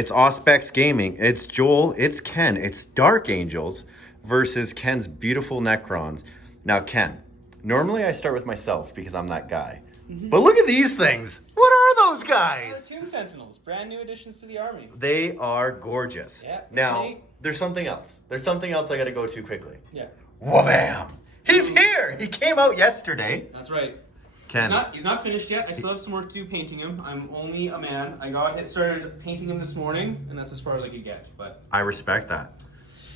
It's Auspex Gaming. It's Joel. It's Ken. It's Dark Angels versus Ken's beautiful Necrons. Now, Ken, normally I start with myself because I'm that guy. But look at these things. What are those guys? Tomb Sentinels, brand new additions to the army. They are gorgeous. Yeah. Now, there's something else. There's something else I got to go to quickly. Yeah. Wha-bam! He's here. He came out yesterday. That's right. Ken. He's not finished yet. I still have some work to do painting him. I'm only a man. I started painting him this morning, and that's as far as I could get. But I respect that.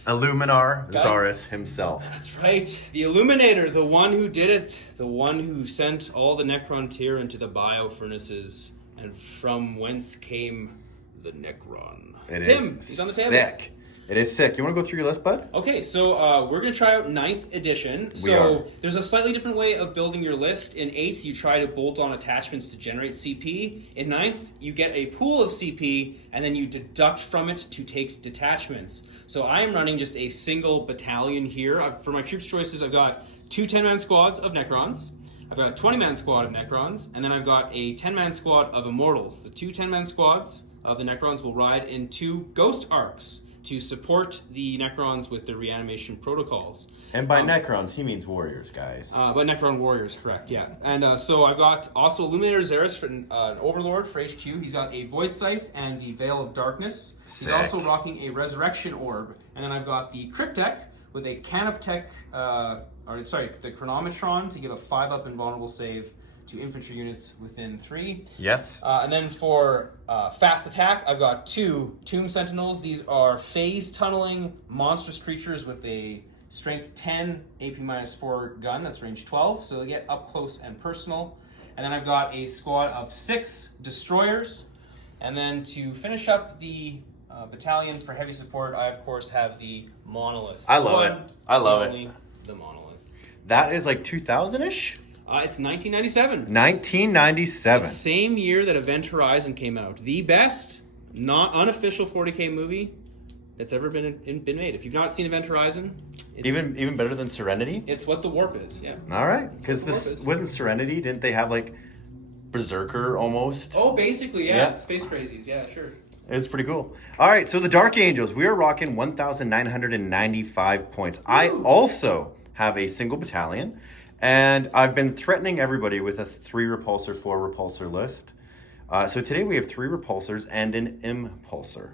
Illuminar Zaris himself. That's right. The Illuminator, the one who did it, the one who sent all the Necron tier into the bio furnaces, and from whence came the Necron. It's him. He's on the table. Sick. It is sick. You want to go through your list, bud? Okay, so we're going to try out 9th edition. So there's a slightly different way of building your list. In 8th, you try to bolt on attachments to generate CP. In 9th, you get a pool of CP, and then you deduct from it to take detachments. So I am running just a single battalion here. For my troops choices, I've got 2 10-man squads of Necrons. I've got a 20-man squad of Necrons, and then I've got a 10-man squad of Immortals. The 2 10-man squads of the Necrons will ride in 2 Ghost Arcs to support the Necrons with their reanimation protocols. And by Necrons, he means warriors, guys. But Necron warriors, correct, yeah. And so I've got also Illuminator Zaris, for an Overlord for HQ. He's got a Void Scythe and the Veil of Darkness. He's also rocking a Resurrection Orb. And then I've got the Cryptek with a Canoptech, the Chronometron to give a 5-up invulnerable save to infantry units within 3. Yes. And then for fast attack, I've got 2 Tomb Sentinels. These are phase tunneling monstrous creatures with a strength 10, AP-4 gun. That's range 12, so they get up close and personal. And then I've got a squad of 6 destroyers. And then to finish up the battalion for heavy support, I of course have the Monolith. I love it. I love it. The Monolith. That is like 2000-ish? It's 1997. 1997. The same year that Event Horizon came out. The best, not unofficial 40K movie that's ever been made. If you've not seen Event Horizon, it's even better than Serenity? It's what the warp is, yeah. All right. Because this wasn't Serenity. Didn't they have like Berserker almost? Oh, basically, yeah. Space Crazies, yeah, sure. It was pretty cool. All right, so the Dark Angels, we are rocking 1,995 points. Ooh. I also have a single battalion. And I've been threatening everybody with a 3 repulsor, 4 repulsor list. So today we have 3 repulsors and an impulsor.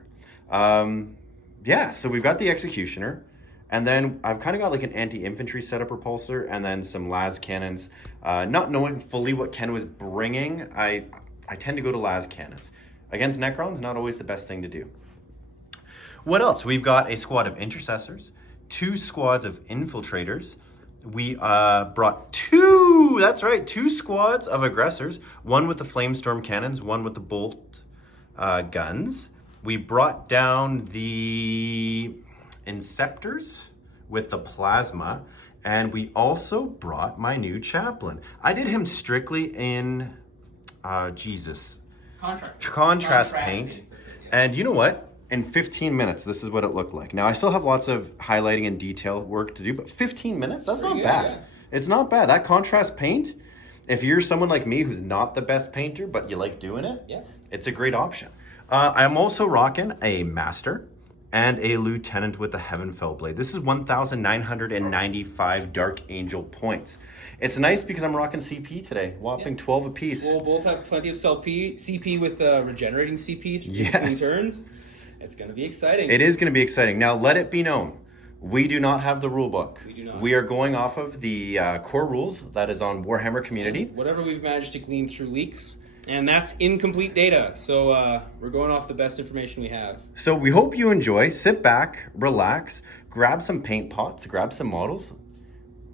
So we've got the Executioner. And then I've kind of got like an anti-infantry setup repulsor and then some las cannons. Not knowing fully what Ken was bringing, I tend to go to las cannons. Against Necrons, not always the best thing to do. What else? We've got a squad of Intercessors, 2 squads of Infiltrators. We brought 2 squads of Aggressors, 1 with the Flamestorm cannons, 1 with the Bolt guns. We brought down the Inceptors with the Plasma, and we also brought my new Chaplain. I did him strictly in, Contrast paint. And you know what? In 15 minutes, this is what it looked like. Now, I still have lots of highlighting and detail work to do, but 15 minutes? That's not bad. Yeah. It's not bad. That contrast paint, if you're someone like me who's not the best painter, but you like doing it, it's a great option. I'm also rocking a Master and a Lieutenant with the Heavenfell Blade. This is 1,995 Dark Angel points. It's nice because I'm rocking CP today, whopping 12 apiece. We'll both have plenty of CP with regenerating CP between turns. It's going to be exciting. It is going to be exciting. Now, let it be known, we do not have the rule book. We do not. We are going off of the core rules that is on Warhammer Community. Whatever we've managed to glean through leaks. And that's incomplete data. So we're going off the best information we have. So we hope you enjoy. Sit back, relax, grab some paint pots, grab some models.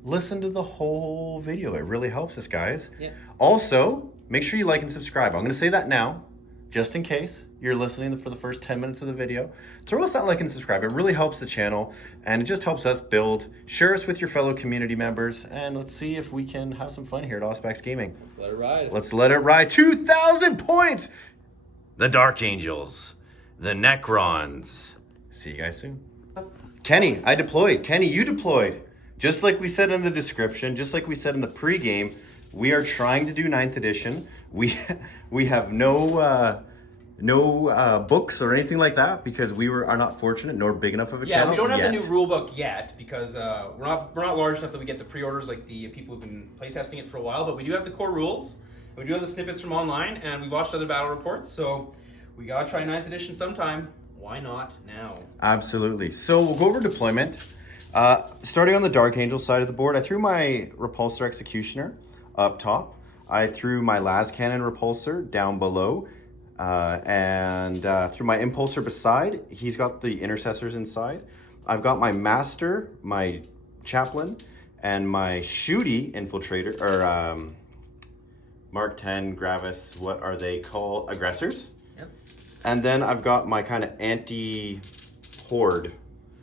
Listen to the whole video. It really helps us, guys. Yeah. Also, make sure you like and subscribe. I'm going to say that now, just in case you're listening for the first 10 minutes of the video. Throw us that like and subscribe. It really helps the channel, and it just helps us build. Share us with your fellow community members, and let's see if we can have some fun here at Auspex Gaming. Let's let it ride. Let's let it ride. 2,000 points! The Dark Angels. The Necrons. See you guys soon. Kenny, I deployed. Kenny, you deployed. Just like we said in the description, just like we said in the pregame, we are trying to do 9th edition. We have no No books or anything like that because we are not fortunate nor big enough of a channel. Yeah, we don't have yet. the new rule book yet because we're not large enough that we get the pre-orders like the people who've been playtesting it for a while. But we do have the core rules. And we do have the snippets from online, and we watched other battle reports. So we gotta try 9th edition sometime. Why not now? Absolutely. So we'll go over deployment. Starting on the Dark Angel side of the board, I threw my Repulsor Executioner up top. I threw my Las Cannon Repulsor down below. And through my Impulsor beside, he's got the Intercessors inside. I've got my Master, my Chaplain, and my Shooty Infiltrator, or Mark 10, Gravis, what are they called? Aggressors. Yep. And then I've got my kind of anti-horde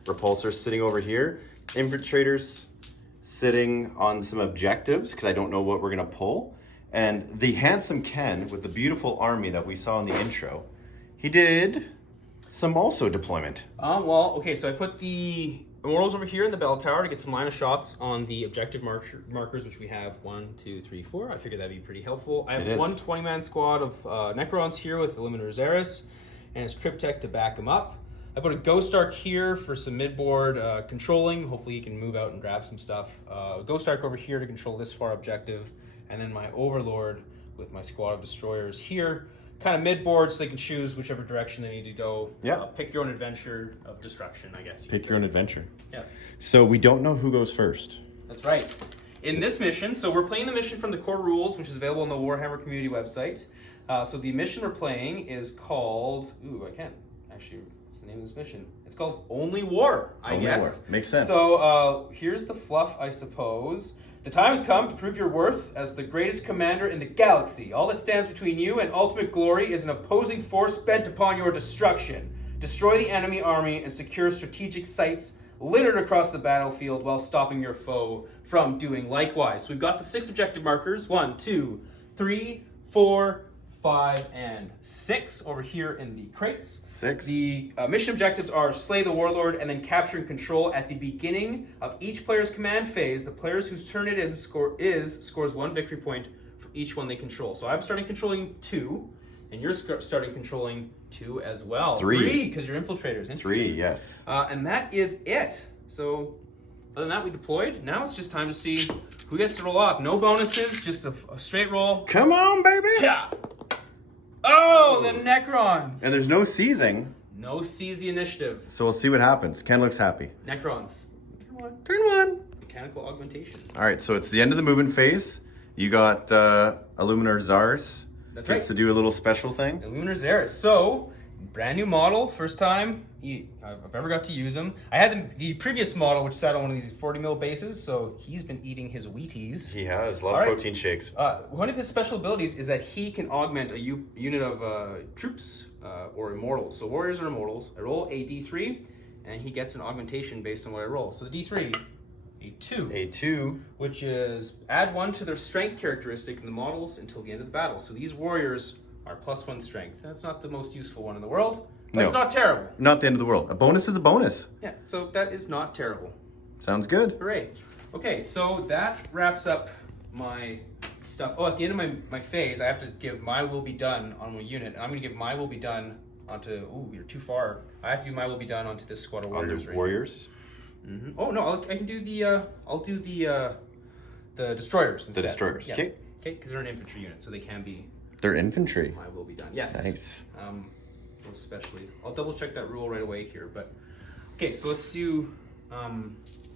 repulsors sitting over here. Infiltrators sitting on some objectives because I don't know what we're going to pull. And the handsome Ken with the beautiful army that we saw in the intro, he did some also deployment. Well, okay, so I put the Immortals over here in the bell tower to get some line of shots on the objective markers, which we have 1, 2, 3, 4. I figured that'd be pretty helpful. I have one 20-man squad of Necrons here with Illuminator Xeris and his Cryptek to back him up. I put a Ghost Ark here for some mid-board controlling. Hopefully he can move out and grab some stuff. Ghost Ark over here to control this far objective. And then my Overlord with my squad of Destroyers here. Kind of mid-board so they can choose whichever direction they need to go. Yeah. Pick your own adventure of destruction, I guess. Pick your own adventure. Yeah. So we don't know who goes first. That's right. In this mission, so we're playing the mission from the core rules, which is available on the Warhammer community website. So the mission we're playing is called... Ooh, I can't actually... What's the name of this mission? It's called Only War, I guess. War. Makes sense. So here's the fluff, I suppose. The time has come to prove your worth as the greatest commander in the galaxy. All that stands between you and ultimate glory is an opposing force bent upon your destruction. Destroy the enemy army and secure strategic sites littered across the battlefield while stopping your foe from doing likewise. So we've got the 6 objective markers. 1, 2, 3, 4, 5, and 6 over here in the crates. 6. The mission objectives are slay the warlord and then capture and control at the beginning of each player's command phase. The players whose turn it is scores 1 victory point for each one they control. So I'm starting controlling 2, and you're starting controlling 2 as well. 3 because you're infiltrators. 3, yes. And that is it. So other than that, we deployed. Now it's just time to see who gets to roll off. No bonuses, just a straight roll. Come on, baby. Yeah. Oh, the Necrons! And there's no seizing. No seize the initiative. So we'll see what happens. Ken looks happy. Necrons. Turn 1. Turn 1. Mechanical augmentation. All right, so it's the end of the movement phase. You got Illuminator Xeris. That's Gets right. to do a little special thing. Illuminator Xeris. So, brand new model. First time I've ever got to use him. I had the previous model, which sat on one of these 40 mil bases, so he's been eating his Wheaties. He has a lot of protein shakes. One of his special abilities is that he can augment a unit of troops or immortals. So warriors are immortals. I roll a d3, and he gets an augmentation based on what I roll. So the d3, a 2. A 2. Which is add 1 to their strength characteristic in the models until the end of the battle. So these warriors are +1 strength. That's not the most useful one in the world. But it's not terrible. Not the end of the world. A bonus is a bonus. Yeah, so that is not terrible. Sounds good. Hooray. Okay, so that wraps up my stuff. Oh, at the end of my phase, I have to give my will be done on my unit. I'm going to give my will be done onto... Ooh, you're too far. I have to do my will be done onto this squad of warriors. On the warriors? Mm-hmm. Oh, no, I can do the... I'll do the destroyers instead. The destroyers, okay. Okay, because they're an infantry unit, so they can be... They're infantry. My will be done. Yes. Nice. Especially. I'll double check that rule right away here, but okay, so let's do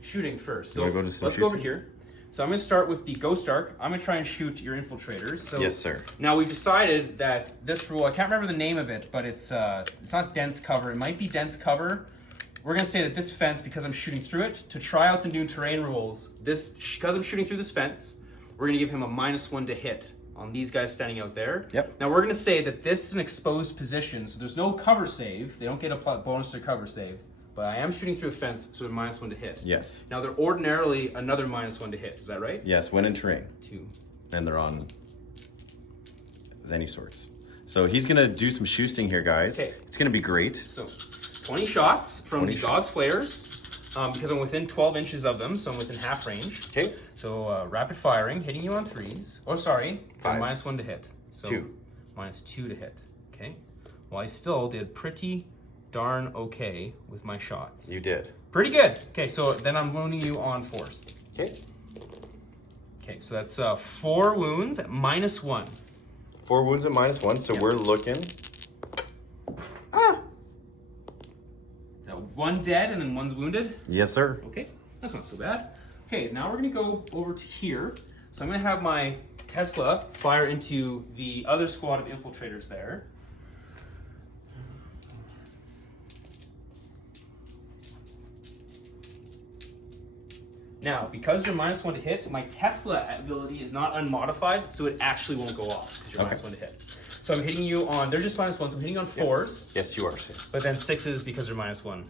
shooting first. So let's go over here. So I'm going to start with the Ghost Ark. I'm going to try and shoot your infiltrators. So yes, sir. Now we've decided that this rule, I can't remember the name of it, but it's not dense cover. It might be dense cover. We're going to say that this fence, because I'm shooting through it, to try out the new terrain rules, because I'm shooting through this fence, we're going to give him a -1 to hit on these guys standing out there. Yep. Now we're going to say that this is an exposed position, so there's no cover save. They don't get a bonus to cover save. But I am shooting through a fence, so a -1 to hit. Yes. Now they're ordinarily another -1 to hit. Is that right? Yes, when in terrain. 2. And they're on any sorts. So he's going to do some shooting here, guys. Okay. It's going to be great. So 20 shots from the God's Flayers. Because I'm within 12 inches of them, so I'm within half range. Okay. So rapid firing, hitting you on 3s. Oh, sorry. 5s. -1 to hit. So 2. -2 to hit. Okay. Well, I still did pretty darn okay with my shots. You did. Pretty good. Okay, so then I'm wounding you on 4s. Okay. Okay, so that's 4 wounds at -1. 4 wounds at -1, so we're looking. Ah! So 1 dead and then 1's wounded? Yes, sir. Okay, that's not so bad. Okay, now we're gonna go over to here. So I'm gonna have my Tesla fire into the other squad of infiltrators there. Now, because you're -1 to hit, my Tesla ability is not unmodified, so it actually won't go off because you're -1 to hit. So I'm hitting you on, they're just -1, so I'm hitting you on 4s. Yes, you are, sir. But then 6s, because you're -1,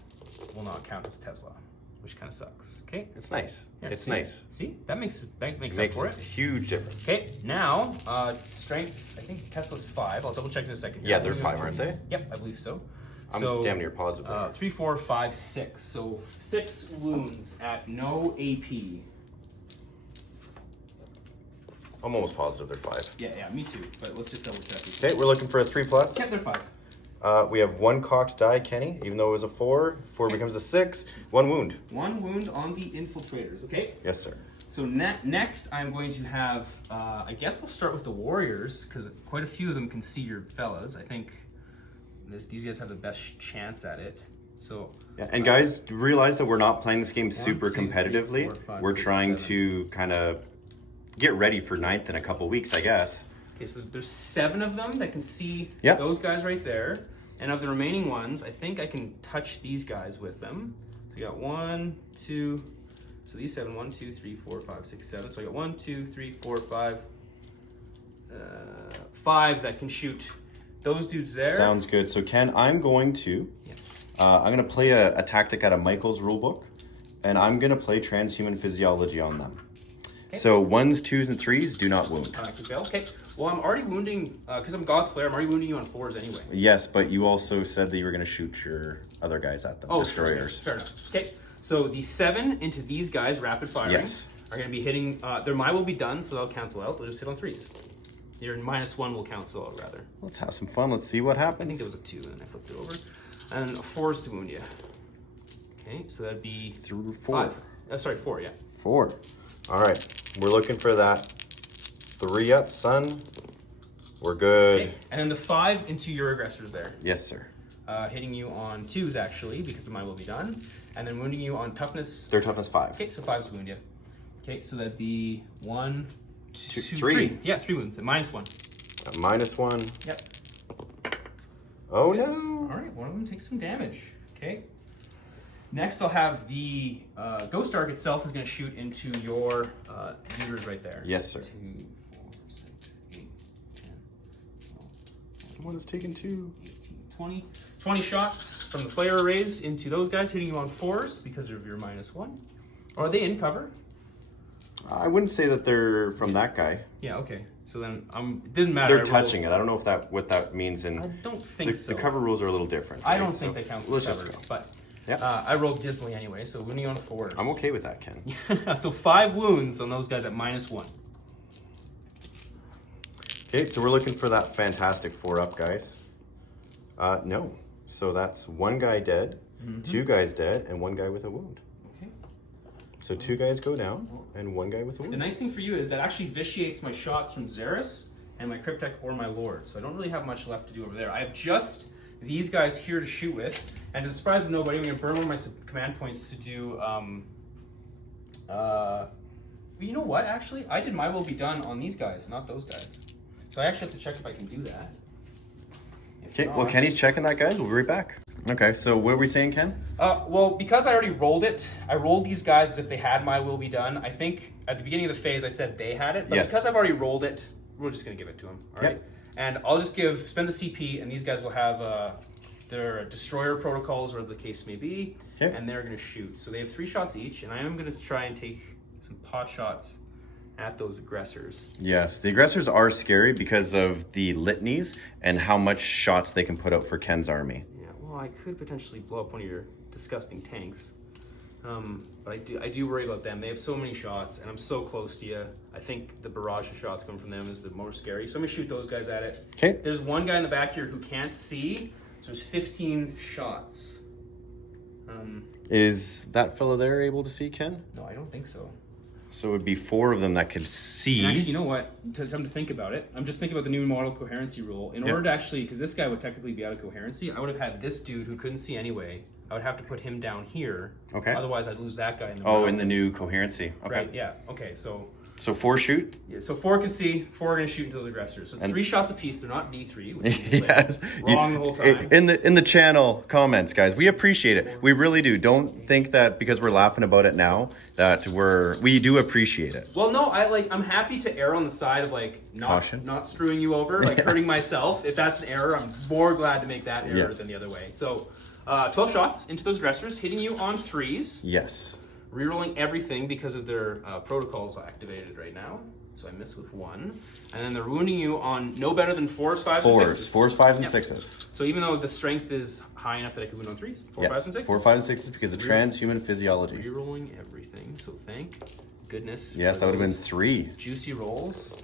will not count as Tesla, which kind of sucks. Okay? It's nice. Yeah, it's see? nice. See? That makes Makes up for a it. huge difference. Okay, now, strength, I think Tesla's 5. I'll double check in a second. Yeah, they're 5, aren't they? Yep, I believe so. I'm So, damn near positive. 3, 4, 5, 6. So 6 wounds at no AP. I'm almost positive they're 5. Yeah, me too. But let's just double check. Okay, we're looking for a 3+. Yep, they're 5. We have 1 cocked die, Kenny. Even though it was a 4, 4 becomes a 6. 1 wound. 1 wound on the infiltrators. Okay. Yes, sir. So next, I'm going to have. I guess I'll start with the warriors because quite a few of them can see your fellas. I think these guys have the best chance at it. So Yeah, and guys, realize that we're not playing this game 1, super 2, 3, competitively. 4, 5, we're 6, trying 7. to kind of get ready for 9th in a couple weeks, I guess. Okay, so there's 7 of them that can see Yep. those guys right there. And of the remaining ones, I think I can touch these guys with them. So we got 1, 2, so these 7, 1, 2, 3, 4, 5, 6, 7. So I got 1, 2, 3, 4, 5, 5 that can shoot those dudes there. Sounds good. So Ken, I'm going to play a tactic out of Michael's rulebook, and I'm gonna play transhuman physiology on them. Okay. So 1s, 2s, and 3s do not wound. Okay. Well, I'm already wounding because I'm Gauss Flare. I'm already wounding you on 4s anyway. Yes, but you also said that you were gonna shoot your other guys at them. Oh, destroyers. Fair enough. Okay. So the 7 into these guys, rapid firing, Yes. are going to be hitting. Their my will be done, so they'll cancel out. They'll just hit on 3s. Your -1 will cancel out rather. Let's have some fun. Let's see what happens. I think there was a 2, and then I flipped it over. And 4s to wound you. Okay, so that'd be through 4. 5. Sorry, 4. Yeah. 4. All right, we're looking for that 3 up, son. We're good. Okay. And then the 5 into your aggressors there. Yes, sir. Hitting you on 2s actually because of my will be done, and then wounding you on toughness. Their toughness 5. Okay, so 5s wound you. Okay, so that'd be 1, 2, 3. 3. Yeah, 3 wounds at -1. -1. Yep. Oh Good. no. All right, one of them takes some damage. Okay. Next, I'll have the Ghost Arc itself is going to shoot into your users right there. Yes, sir. 2, 4, 6, 8, 10, 12, One is taken 2. 18, 20. 20 shots from the flare arrays into those guys, hitting you on 4s because of your -1. Are they in cover? I wouldn't say that they're from that guy. Yeah, okay. So then it didn't matter. They're touching it. I don't know if what that means in. I don't think the, so. The cover rules are a little different. I right? don't So think they count as let's cover. just go. But Yep. I rolled dismally anyway, so wounding on 4s. I'm okay with that, Ken. So 5 wounds on those guys at -1. Okay, so we're looking for that fantastic 4 up, guys. No. So that's 1 guy dead, 2 guys dead, and 1 guy with a wound. Okay. So 2 guys go down, and 1 guy with a The wound. nice thing for you is that actually vitiates my shots from Xeris and my Cryptek or my Lord, so I don't really have much left to do over there. I have just these guys here to shoot with, and to the surprise of nobody, I'm going to burn one of my command points to do, you know what, actually? I did my will be done on these guys, not those guys. So I actually have to check if I can do that. If Okay, well, not- Kenny's checking that, guys. We'll be right back. Okay, so what are we saying, Ken? Well, because I already rolled it, I rolled these guys as if they had my will be done. I think at the beginning of the phase I said they had it, but Yes. because I've already rolled it, we're just going to give it to them. All right? Yep. And I'll just spend the CP, and these guys will have their destroyer protocols, or the case may be, Okay. and they're going to shoot. So they have 3 shots each, and I am going to try and take some pot shots at those aggressors. Yes, the aggressors are scary because of the litanies and how much shots they can put out for Ken's army. Yeah, well, I could potentially blow up one of your disgusting tanks. But I do worry about them. They have so many shots, and I'm so close to you. I think the barrage of shots coming from them is the more scary. So I'm gonna shoot those guys at it. Okay. There's one guy in the back here who can't see, so there's 15 shots. Is that fella there able to see, Ken? No, I don't think so. So it would be 4 of them that could see. And actually, you know what? Time to think about it. I'm just thinking about the new model coherency rule. In order to actually, because this guy would technically be out of coherency, I would have had this dude who couldn't see anyway. I would have to put him down here. Okay. Otherwise, I'd lose that guy in the Oh, in the new coherency. Okay. Right, yeah. Okay, so 4 shoot? yeah, so 4 can see, 4 are going to shoot into those aggressors. So it's 3 shots apiece. They're not D3, which is Yes. wrong the whole time. In the channel comments, guys, we appreciate it. We really do. Don't think that because we're laughing about it now that we do appreciate it. Well, no, I'm happy to err on the side of Caution. not screwing you over, hurting myself. If that's an error, I'm more glad to make that error than the other way. So 12 shots into those aggressors, hitting you on 3s. Yes. Rerolling everything because of their protocols activated right now. So I miss with 1. And then they're wounding you on no better than 4s, 5s, and 6s. 4s, 5s, and 6s. So even though the strength is high enough that I could wound on 3s, 4, 5s, and 6s. 4, 5, and 6s because of transhuman physiology. Rerolling everything. So thank goodness. Yes, that would have been 3. Juicy rolls.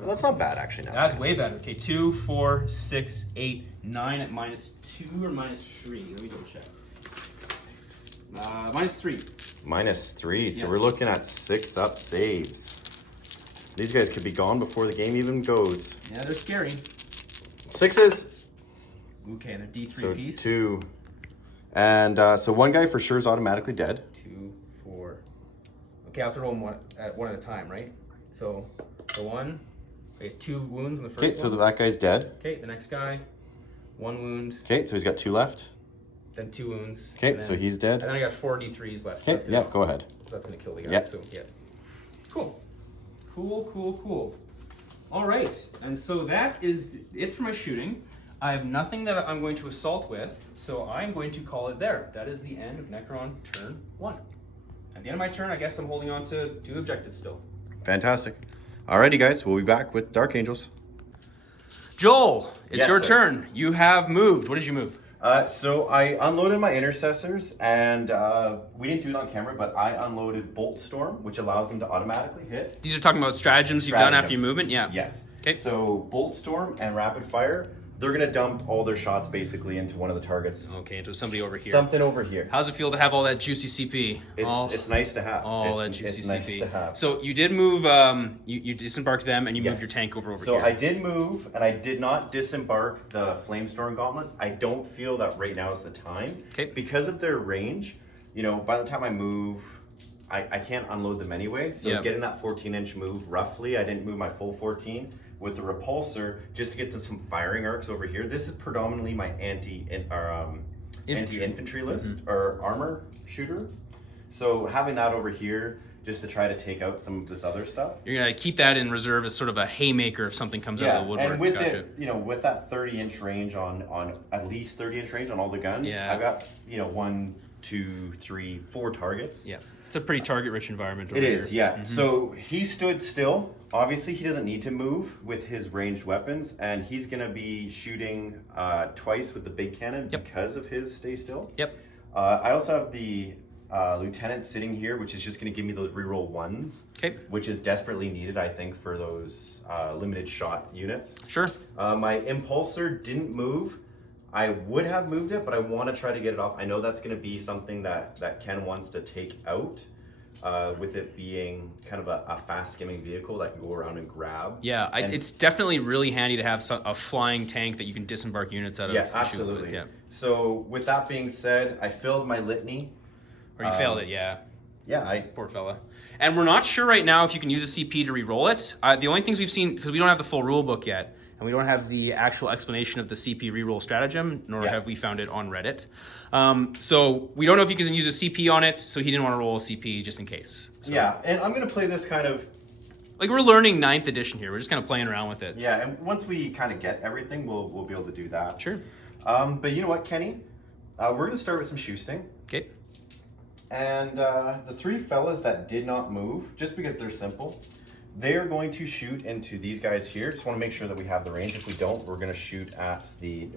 Well, that's not bad, actually. Now. That's way better. Okay, 2, 4, 6, 8, 9 at -2 or -3. Let me double check. -3. -3. So Yeah. we're looking at 6 up saves. These guys could be gone before the game even goes. Yeah, they're scary. 6s. Okay, they're D3 So piece. 2. And so one guy for sure is automatically dead. 2, 4. Okay, I have to roll them one at a time, right? So the 1, I get 2 wounds in the first Okay, one. so that guy's dead. Okay, the next guy, 1 wound, Okay, so he's got 2 left. then 2 wounds. Okay, and so then- he's dead. And then I got 4 D3s left. Okay, yeah, go ahead. That's gonna kill the guy. Yeah. So yeah. Cool. Cool. All right, and so that is it for my shooting. I have nothing that I'm going to assault with, so I'm going to call it there. That is the end of Necron turn 1. At the end of my turn, I guess I'm holding on to 2 objectives still. Fantastic. Alrighty, guys, we'll be back with Dark Angels. Joel, it's Yes, your sir. turn. You have moved. What did you move? So I unloaded my intercessors, and we didn't do it on camera, but I unloaded Bolt Storm, which allows them to automatically hit. These are talking about stratagems you've done after your movement? Yeah. Yes. Okay. So Bolt Storm and Rapid Fire, they're gonna dump all their shots basically into one of the targets. Okay, into somebody over here. Something over here. How's it feel to have all that juicy CP? It's nice to have. All that It's juicy nice CP. to have. So you did move, you disembarked them and you moved Yes. your tank over So here. I did move, and I did not disembark the Flamestorm gauntlets. I don't feel that right now is the time. Okay. Because of their range, by the time I move, I can't unload them anyway. So Yep. getting that 14-inch move, roughly, I didn't move my full 14 with the repulsor just to get to some firing arcs over here. This is predominantly my anti-infantry list or armor shooter. So having that over here just to try to take out some of this other stuff. You're going to keep that in reserve as sort of a haymaker if something comes out of the woodwork. And with Gotcha. it, with that 30-inch range on at least 30-inch range on all the guns, Yeah. I've got 1, 2, 3, 4 targets. Yeah. It's a pretty target-rich environment over It here. is, yeah. So he stood still. Obviously, he doesn't need to move with his ranged weapons, and he's going to be shooting twice with the big cannon because of his stay still. Yep. I also have the lieutenant sitting here, which is just going to give me those reroll 1s, Okay. which is desperately needed, I think, for those limited shot units. Sure. My impulsor didn't move. I would have moved it, but I want to try to get it off. I know that's going to be something that Ken wants to take out, with it being kind of a fast skimming vehicle that can go around and grab. Yeah, it's definitely really handy to have a flying tank that you can disembark units out of. Yeah, shoot absolutely. with, yeah. So with that being said, I filled my litany. Or you failed it, yeah. Yeah, Poor fella. And we're not sure right now if you can use a CP to re-roll it. The only things we've seen, because we don't have the full rule book yet, and we don't have the actual explanation of the CP re-roll stratagem, nor have we found it on Reddit. So we don't know if you can use a CP on it, so he didn't want to roll a CP just in case. So, yeah, and I'm going to play this kind of... Like, we're learning 9th edition here. We're just kind of playing around with it. Yeah, and once we kind of get everything, we'll be able to do that. Sure. But you know what, Kenny? We're going to start with some shoosting. Okay. And the 3 fellas that did not move, just because they're simple, they are going to shoot into these guys here. Just want to make sure that we have the range. If we don't, we're going to shoot at the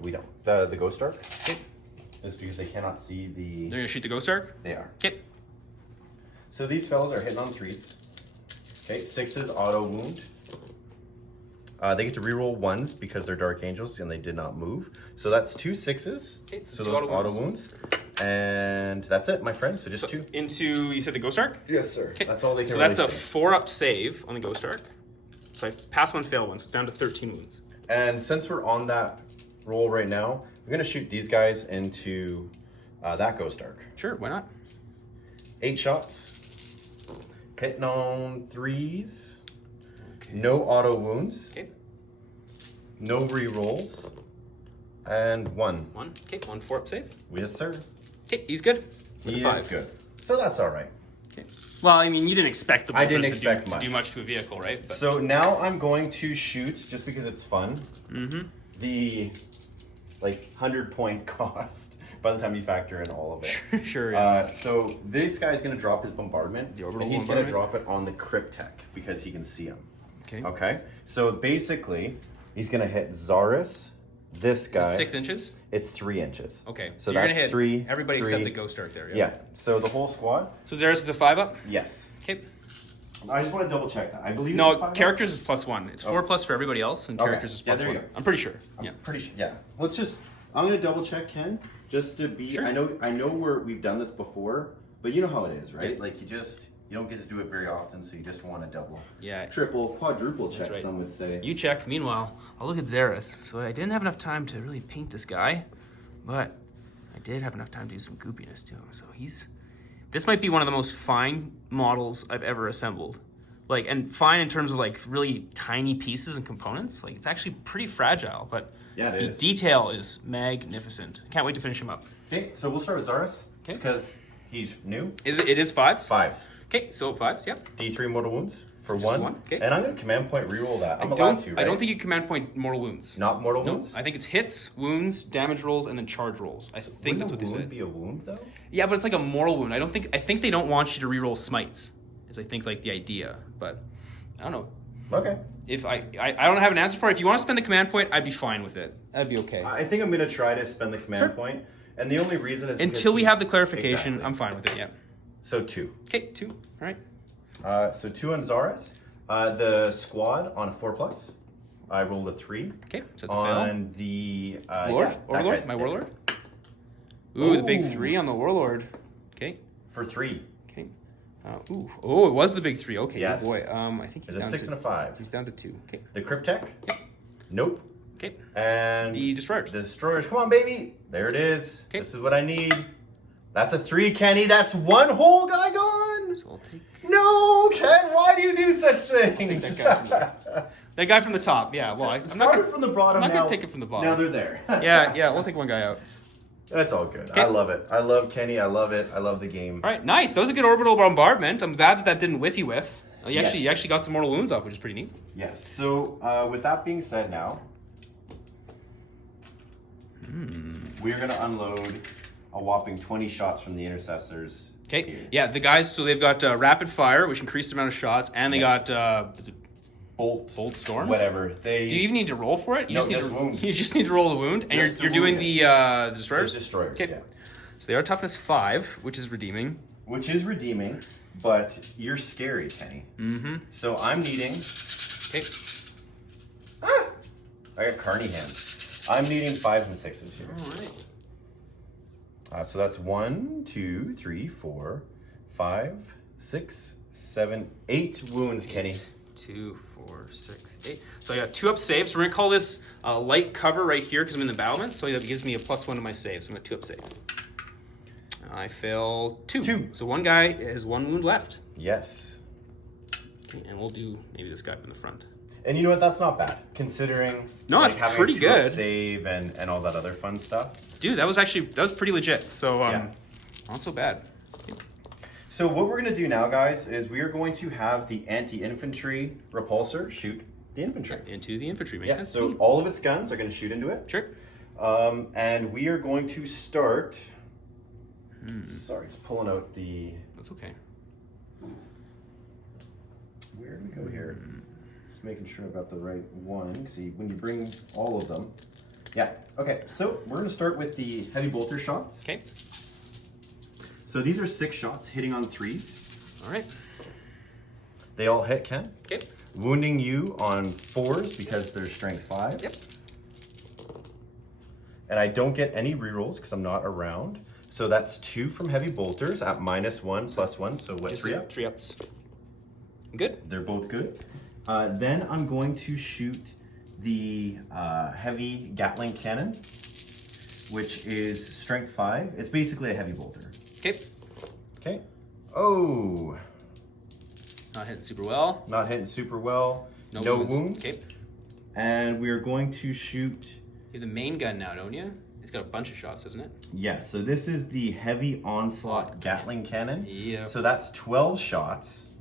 Ghost Arc. Okay. just because they cannot see the... They're gonna shoot the Ghost Arc? They are. Okay. So these fellas are hitting on 3s. Okay, 6s auto wound. They get to reroll 1s because they're Dark Angels and they did not move. So that's 2 6s. Okay, so those auto wounds. And that's it, my friend. So just 2. Into, you said the Ghost Arc? Yes, sir. Okay. That's all they can So really that's a say. 4-up save on the Ghost Arc. So I pass 1, fail 1, so it's down to 13 wounds. And since we're on that roll right now, I'm going to shoot these guys into that Ghost Arc. Sure, why not? 8 shots. Hitting on 3s. Okay. No auto wounds. Okay. No rerolls. And 1. 1. Okay, 1 4-up save. Yes, sir. Okay, he's good. With He a 5. is good. So that's all right. Okay. Well, I mean, you didn't expect the bolters to do much to a vehicle, right? But... So now I'm going to shoot, just because it's fun, the like 100-point cost by the time you factor in all of it. Sure, yeah. So this guy's going to drop his bombardment. The orbital and he's going to bombardment? drop it on the Cryptek because he can see him. Okay. Okay. So basically, he's going to hit Zaris, this guy. Is it 6 inches? It's 3 inches. Okay. So you're that's going to hit 3. everybody 3. except the Ghost Arc there. Yeah. So the whole squad. So Zaris is a 5-up? Yes. Okay. I just want to double check that. I believe No, it's a 5-up. characters is +1. It's 4 plus for everybody else, and characters is Yeah, +1. there you go. I'm pretty sure. I'm pretty sure. Yeah. Let's just. I'm gonna double check, Ken, just to be. Sure. I know we've done this before, but you know how it is, right? Yeah. Like you don't get to do it very often, so you just want to double, Yeah. triple, quadruple check. That's right. Some would say. You check. Meanwhile, I'll look at Zaris. So I didn't have enough time to really paint this guy, but I did have enough time to do some goopiness to him. So this might be one of the most fine models I've ever assembled. Like, and fine in terms of like really tiny pieces and components. Like, it's actually pretty fragile, but Yeah, it the is. detail is magnificent. Can't wait to finish him up. Okay, so we'll start with Zaris. Okay. Because he's new. It is 5s? 5s. Okay, so 5s, yeah. D3 mortal wounds for Just 1. 1, okay. And I'm gonna command point reroll that. I'm allowed to, right? I don't think you command point mortal wounds. Not mortal No, wounds. I think it's hits, wounds, damage rolls, and then charge rolls. I think that's what they Would said. be a wound though. Yeah, but it's like a mortal wound. I think they don't want you to reroll smites. Is I think like the idea, but I don't know. Okay. If I don't have an answer for it. If you want to spend the command point, I'd be fine with it. That'd be okay. I think I'm gonna try to spend the command Sure. point, and the only reason is Until we because have the clarification, Exactly. I'm fine with it. Yeah. So 2. Okay, 2. All right. So 2 on Zaris. The squad on a 4+. I rolled a 3. Okay, so it's a On the Lord, yeah, that Overlord, guy my there. Warlord. Ooh, the big Ooh. 3 on the Warlord. Okay. For 3. Okay. Oh, it was the big 3. Okay. Yes. Oh boy. I think he's Is a down 6 to and a 5. He's down to 2. Okay. The Cryptek. Yep. Nope. Okay. And The Destroyers. the Destroyers. Come on, baby. There it is. Okay. This is what I need. That's a 3, Kenny. That's 1 whole guy gone. So I'll take No, Ken. Why do you do such things? that guy from the top. Yeah. Well, I'm not Started gonna, from the bottom. I'm not now, gonna take it from the bottom. Now they're there. yeah. We'll take one guy out. That's all good. Okay. I love it. I love Kenny. I love it. I love the game. All right. Nice. That was a good orbital bombardment. I'm glad that didn't whiff you with. You Yes. actually got some mortal wounds off, which is pretty neat. Yes. So with that being said, now we're gonna unload a whopping 20 shots from the intercessors. Okay. Yeah. The guys. So they've got rapid fire, which increased the amount of shots, and they got is it Bolt Storm? Whatever. Do you even need to roll for it? You No, just need just to wound. You just need to roll the wound, and Just the you're doing wound, the destroyers. There's destroyers. Okay. Yeah. So they are toughness 5, which is redeeming. Which is redeeming, but you're scary, Kenny. Mm-hmm. So I'm needing. Okay. I got carny hands. I'm needing 5s and 6s here. All right. So that's 1, 2, 3, 4, 5, 6, 7, 8 wounds, Kenny. 2, 4, 6, 8. So I got 2-up saves. So we're gonna call this light cover right here because I'm in the battlements. So that gives me a +1 to my saves. So I'm at 2-up save. I fail 2. 2. So one guy has 1 wound left. Yes. Okay, and we'll do maybe this guy up in the front. And you know what? That's not bad, considering No, it's having pretty a 2-up good. save and all that other fun stuff. Dude, that was pretty legit. So Yeah. not so bad. So what we're going to do now, guys, is we are going to have the anti-infantry repulsor shoot the infantry. Into the infantry makes sense. So all of its guns are going to shoot into it. Sure. And we are going to start. Sorry, just pulling out the. That's okay. Where do we go here? Just making sure I've got the right one. See, when you bring all of them, Yeah. Okay. So we're gonna start with the heavy bolter shots. Okay. So these are 6 shots hitting on 3s. All right. They all hit, Ken. Okay. Wounding you on 4s because they're strength 5. Yep. And I don't get any rerolls because I'm not around. So that's 2 from heavy bolters at -1 +1. So what? 3 up? 3 ups. Good. They're both good. Then I'm going to shoot the heavy Gatling cannon, which is strength 5. It's basically a heavy bolter. Okay. Okay. Oh. Not hitting super well. Not hitting super well. No wounds. Okay. And we are going to shoot. You have the main gun now, don't you? It's got a bunch of shots, doesn't it? Yes. So this is the heavy onslaught Gatling cannon. Yeah. So that's 12 shots.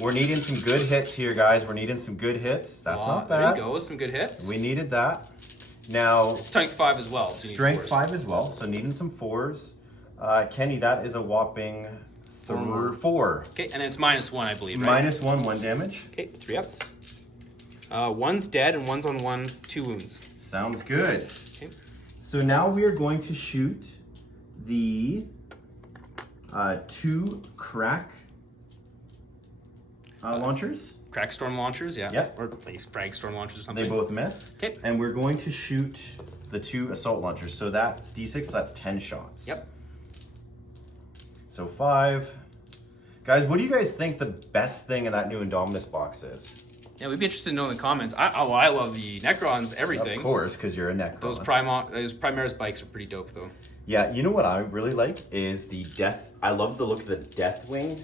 We're needing some good hits here, guys. We're needing some good hits. That's not bad. There you go. Some good hits. We needed that. Now. It's strength 5 as well. So you need strength 4s. 5 as well. So needing some 4s. Kenny, that is a whopping 4. Okay, and it's -1, I believe, right? -1, 1 damage. Okay, 3 ups. One's dead and one's on 1, 2 wounds. Sounds good. Okay. So now we are going to shoot the 2 crack launchers. Crack storm launchers, yeah. Yep. Or at least frag storm launchers or something. They both miss. Okay. And we're going to shoot the 2 assault launchers. So that's D6, so that's 10 shots. Yep. So 5. Guys, what do you guys think the best thing in that new Indominus box is? Yeah, we'd be interested to know in the comments. I love the Necrons, everything. Of course, because you're a Necron. Those Primaris bikes are pretty dope, though. Yeah, you know what I really like is the Death. I love the look of the Deathwing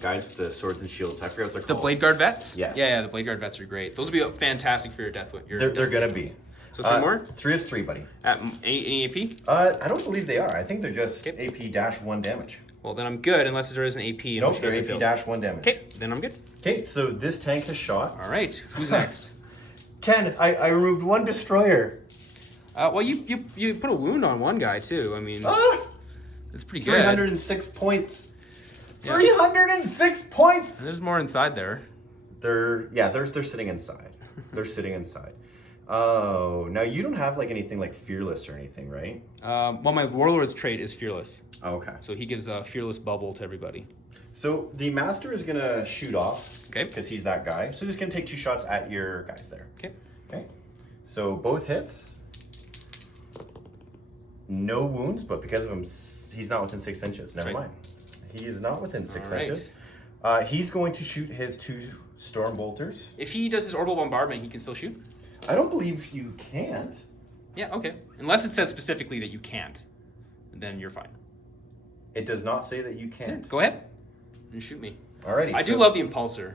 guys with the swords and shields. I forget what they're The called. Blade Guard vets? Yes. Yeah, the Blade Guard vets are great. Those would be fantastic for your Deathwing. They're going to be. So 3 more? 3 is 3, buddy. At any AP? I don't believe they are. I think they're just AP-1 damage. Well, then I'm good, unless there is an AP. Nope, they're AP-1 damage. Okay, then I'm good. Okay, so this tank has shot. All right, who's next? Ken, I removed 1 destroyer. Well, you put a wound on one guy, too. I mean, that's pretty good. 306 points. Yeah. 306 points! And there's more inside there. They're sitting inside. They're sitting inside. Oh, now you don't have like anything like fearless or anything, right? Well, my Warlord's trait is fearless. Oh, okay. So he gives a fearless bubble to everybody. So the master is gonna shoot off. Okay. Because he's that guy. So he's gonna take 2 shots at your guys there. Okay. Okay. So both hits. No wounds, but because of him, he's not within 6 inches. Never mind. He is not within 6 inches. He's going to shoot his 2 storm bolters. If he does his orbital bombardment, he can still shoot? I don't believe you can't. Yeah, okay. Unless it says specifically that you can't, then you're fine. It does not say that you can't. Go ahead and shoot me. Alrighty. I do love the Impulsor.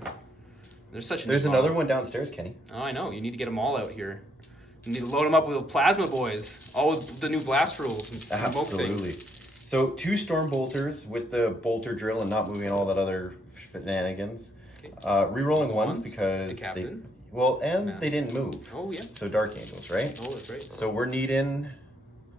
There's another one downstairs, Kenny. Oh, I know. You need to get them all out here. You need to load them up with plasma boys. All with the new blast rules and smoke Absolutely. things. So 2 storm bolters with the bolter drill and not moving all that other shenanigans. Okay. Rerolling ones because the captain. They didn't move. Oh yeah. So Dark Angels, right? Oh, that's right. So we're needing.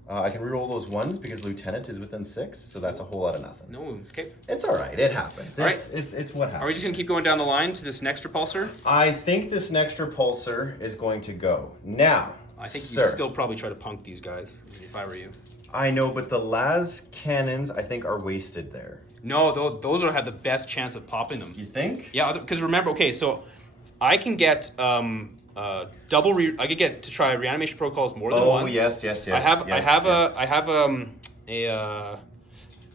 I can reroll those ones because Lieutenant is within 6, so that's a whole lot of nothing. No wounds. Okay. It's all right. It happens. It's what happens. Are we just gonna keep going down the line to this next repulsor? I think this next repulsor is going to go now. I think you still probably try to punk these guys if I were you. I know, but the las cannons I think are wasted there. No, those have the best chance of popping them. You think? Yeah, because remember, okay, so I can get I could get to try reanimation protocols more than once. Yes.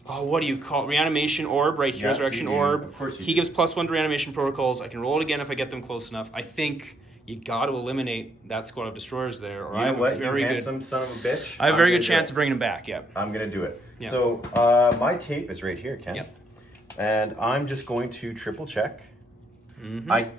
What do you call it? Reanimation orb right here, resurrection orb. Of course you he gives +1 to reanimation protocols. I can roll it again if I get them close enough. I think you got to eliminate that squad of destroyers there, or I have a very good son of a bitch. I have a very good chance of bringing them back. Yeah, I'm gonna do it. Yeah. So my tape is right here, Ken. Yep. And I'm just going to triple check. Mm-hmm.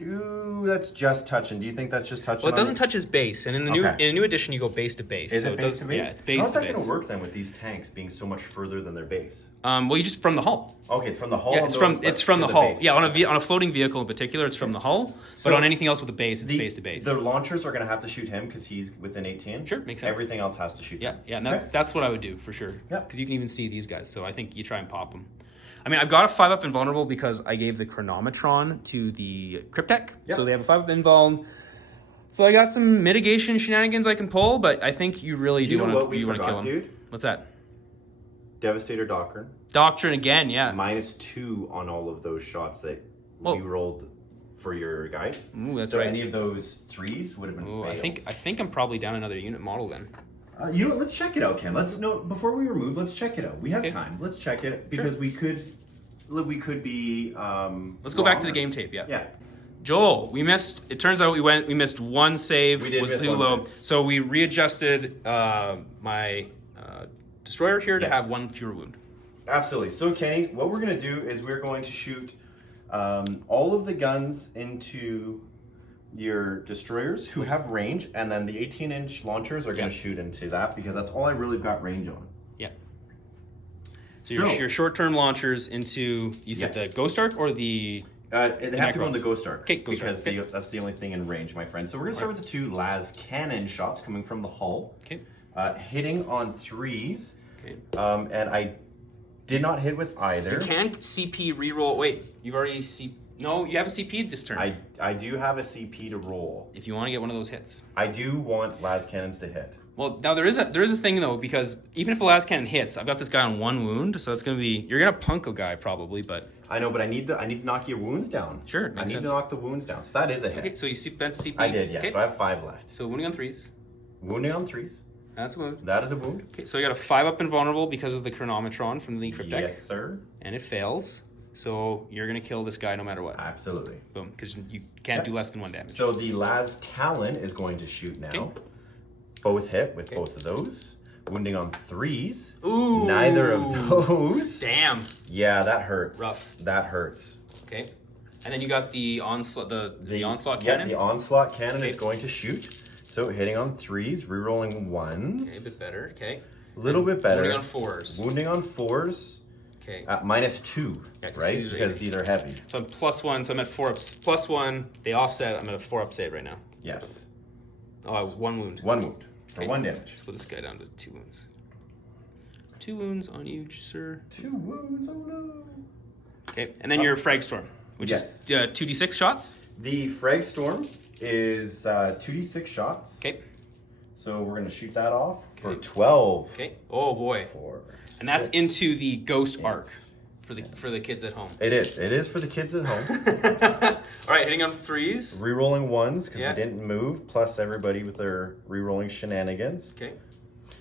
Ooh, that's just touching. Do you think that's just touching? Well, it doesn't touch his base, and in the new edition, you go base to base. Is it base to base? Yeah, it's base to base. How's that going to work then with these tanks being so much further than their base? Well, you just from the hull. Okay, from the hull. Yeah, it's from the hull. Base. Yeah, on a floating vehicle in particular, it's from the hull. So but on anything else with the base, it's base to base. The launchers are going to have to shoot him because he's within 18. Sure, makes sense. Everything else has to shoot. Yeah, him. yeah, and that's what I would do for sure. Yeah, because you can even see these guys. So I think you try and pop them. I mean, I've got a 5-up invulnerable because I gave the chronometron to the Cryptek. Yep. So they have a 5-up invuln. So I got some mitigation shenanigans I can pull, but I think you really do want to kill him. Dude? What's that? Devastator Doctrine. Doctrine again, yeah. -2 on all of those shots that we rolled for your guys. Ooh, that's so right. any of those 3s would have been fails. I think I'm probably down another unit model then. You know what? Let's check it out, Ken. Before we remove. Let's check it out. We have time. Let's check it because we could be. Let's go back to the game tape. Yeah. Yeah. Joel, we missed. It turns out we missed one save. We did was miss too one low, save. so we readjusted my destroyer here to have 1 fewer wound. Absolutely. So, Kenny, what we're going to do is we're going to shoot all of the guns into your destroyers who have range, and then the 18-inch launchers are going to shoot into that because that's all I really got range on. Yeah. So your short-term launchers into, you said the Ghost Arc or the... They have to go on the Ghost Arc. Okay, Ghost Arc. Because that's the only thing in range, my friend. So we're going to start with the 2 las cannon shots coming from the hull. Okay. Hitting on 3s. Okay. And I did not hit with either. You can CP reroll. Wait, you've already No, you haven't CP'd this turn. I do have a CP to roll. If you want to get one of those hits. I do want las cannons to hit. Well, now there is a thing though, because even if the las cannon hits, I've got this guy on 1 wound, so it's gonna be you're gonna punk a guy probably, but I know, but I need to knock your wounds down. Sure, I need sense. to knock the wounds down. So that is a hit. Okay, so you spent CP. I did, yes. Okay. So I have 5 left. So wounding on 3s. Wounding on 3s. That's a wound. That is a wound. Okay, so I got a 5-up invulnerable because of the chronometron from the crypt deck. Yes, sir. And it fails. So you're gonna kill this guy no matter what. Absolutely. Boom, because you can't do less than 1 damage. So the las Talon is going to shoot now. Okay. Both hit with both of those. Wounding on 3s. Ooh. Neither of those. Damn. Yeah, that hurts. Rough. That hurts. Okay. And then you got the onslaught, the onslaught cannon. Yeah, the onslaught cannon Okay. is going to shoot. So hitting on 3s, rerolling 1s. Okay, a bit better. Okay. A little bit better. Wounding on 4s. Wounding on 4s. Okay. At -2, Yeah, 'cause right? these are Because heavy. these are heavy. So I'm +1, so I'm at 4-ups. +1, they offset, I'm at a 4-up save right now. Yes. Oh, I have 1 wound. 1 wound for Okay. 1 damage. Let's put this guy down to 2 wounds. 2 wounds on you, sir. 2 wounds, oh no. Okay, and then your frag storm, which is 2d6 shots. The frag storm is 2d6 shots. Okay. So we're gonna shoot that off for 12. Okay. Oh boy. 4. And that's 6. into the ghost arc for the kids at home. It is. It is for the kids at home. All right, hitting on 3s. Rerolling 1s because Yeah. we didn't move. Plus everybody with their rerolling shenanigans. Okay.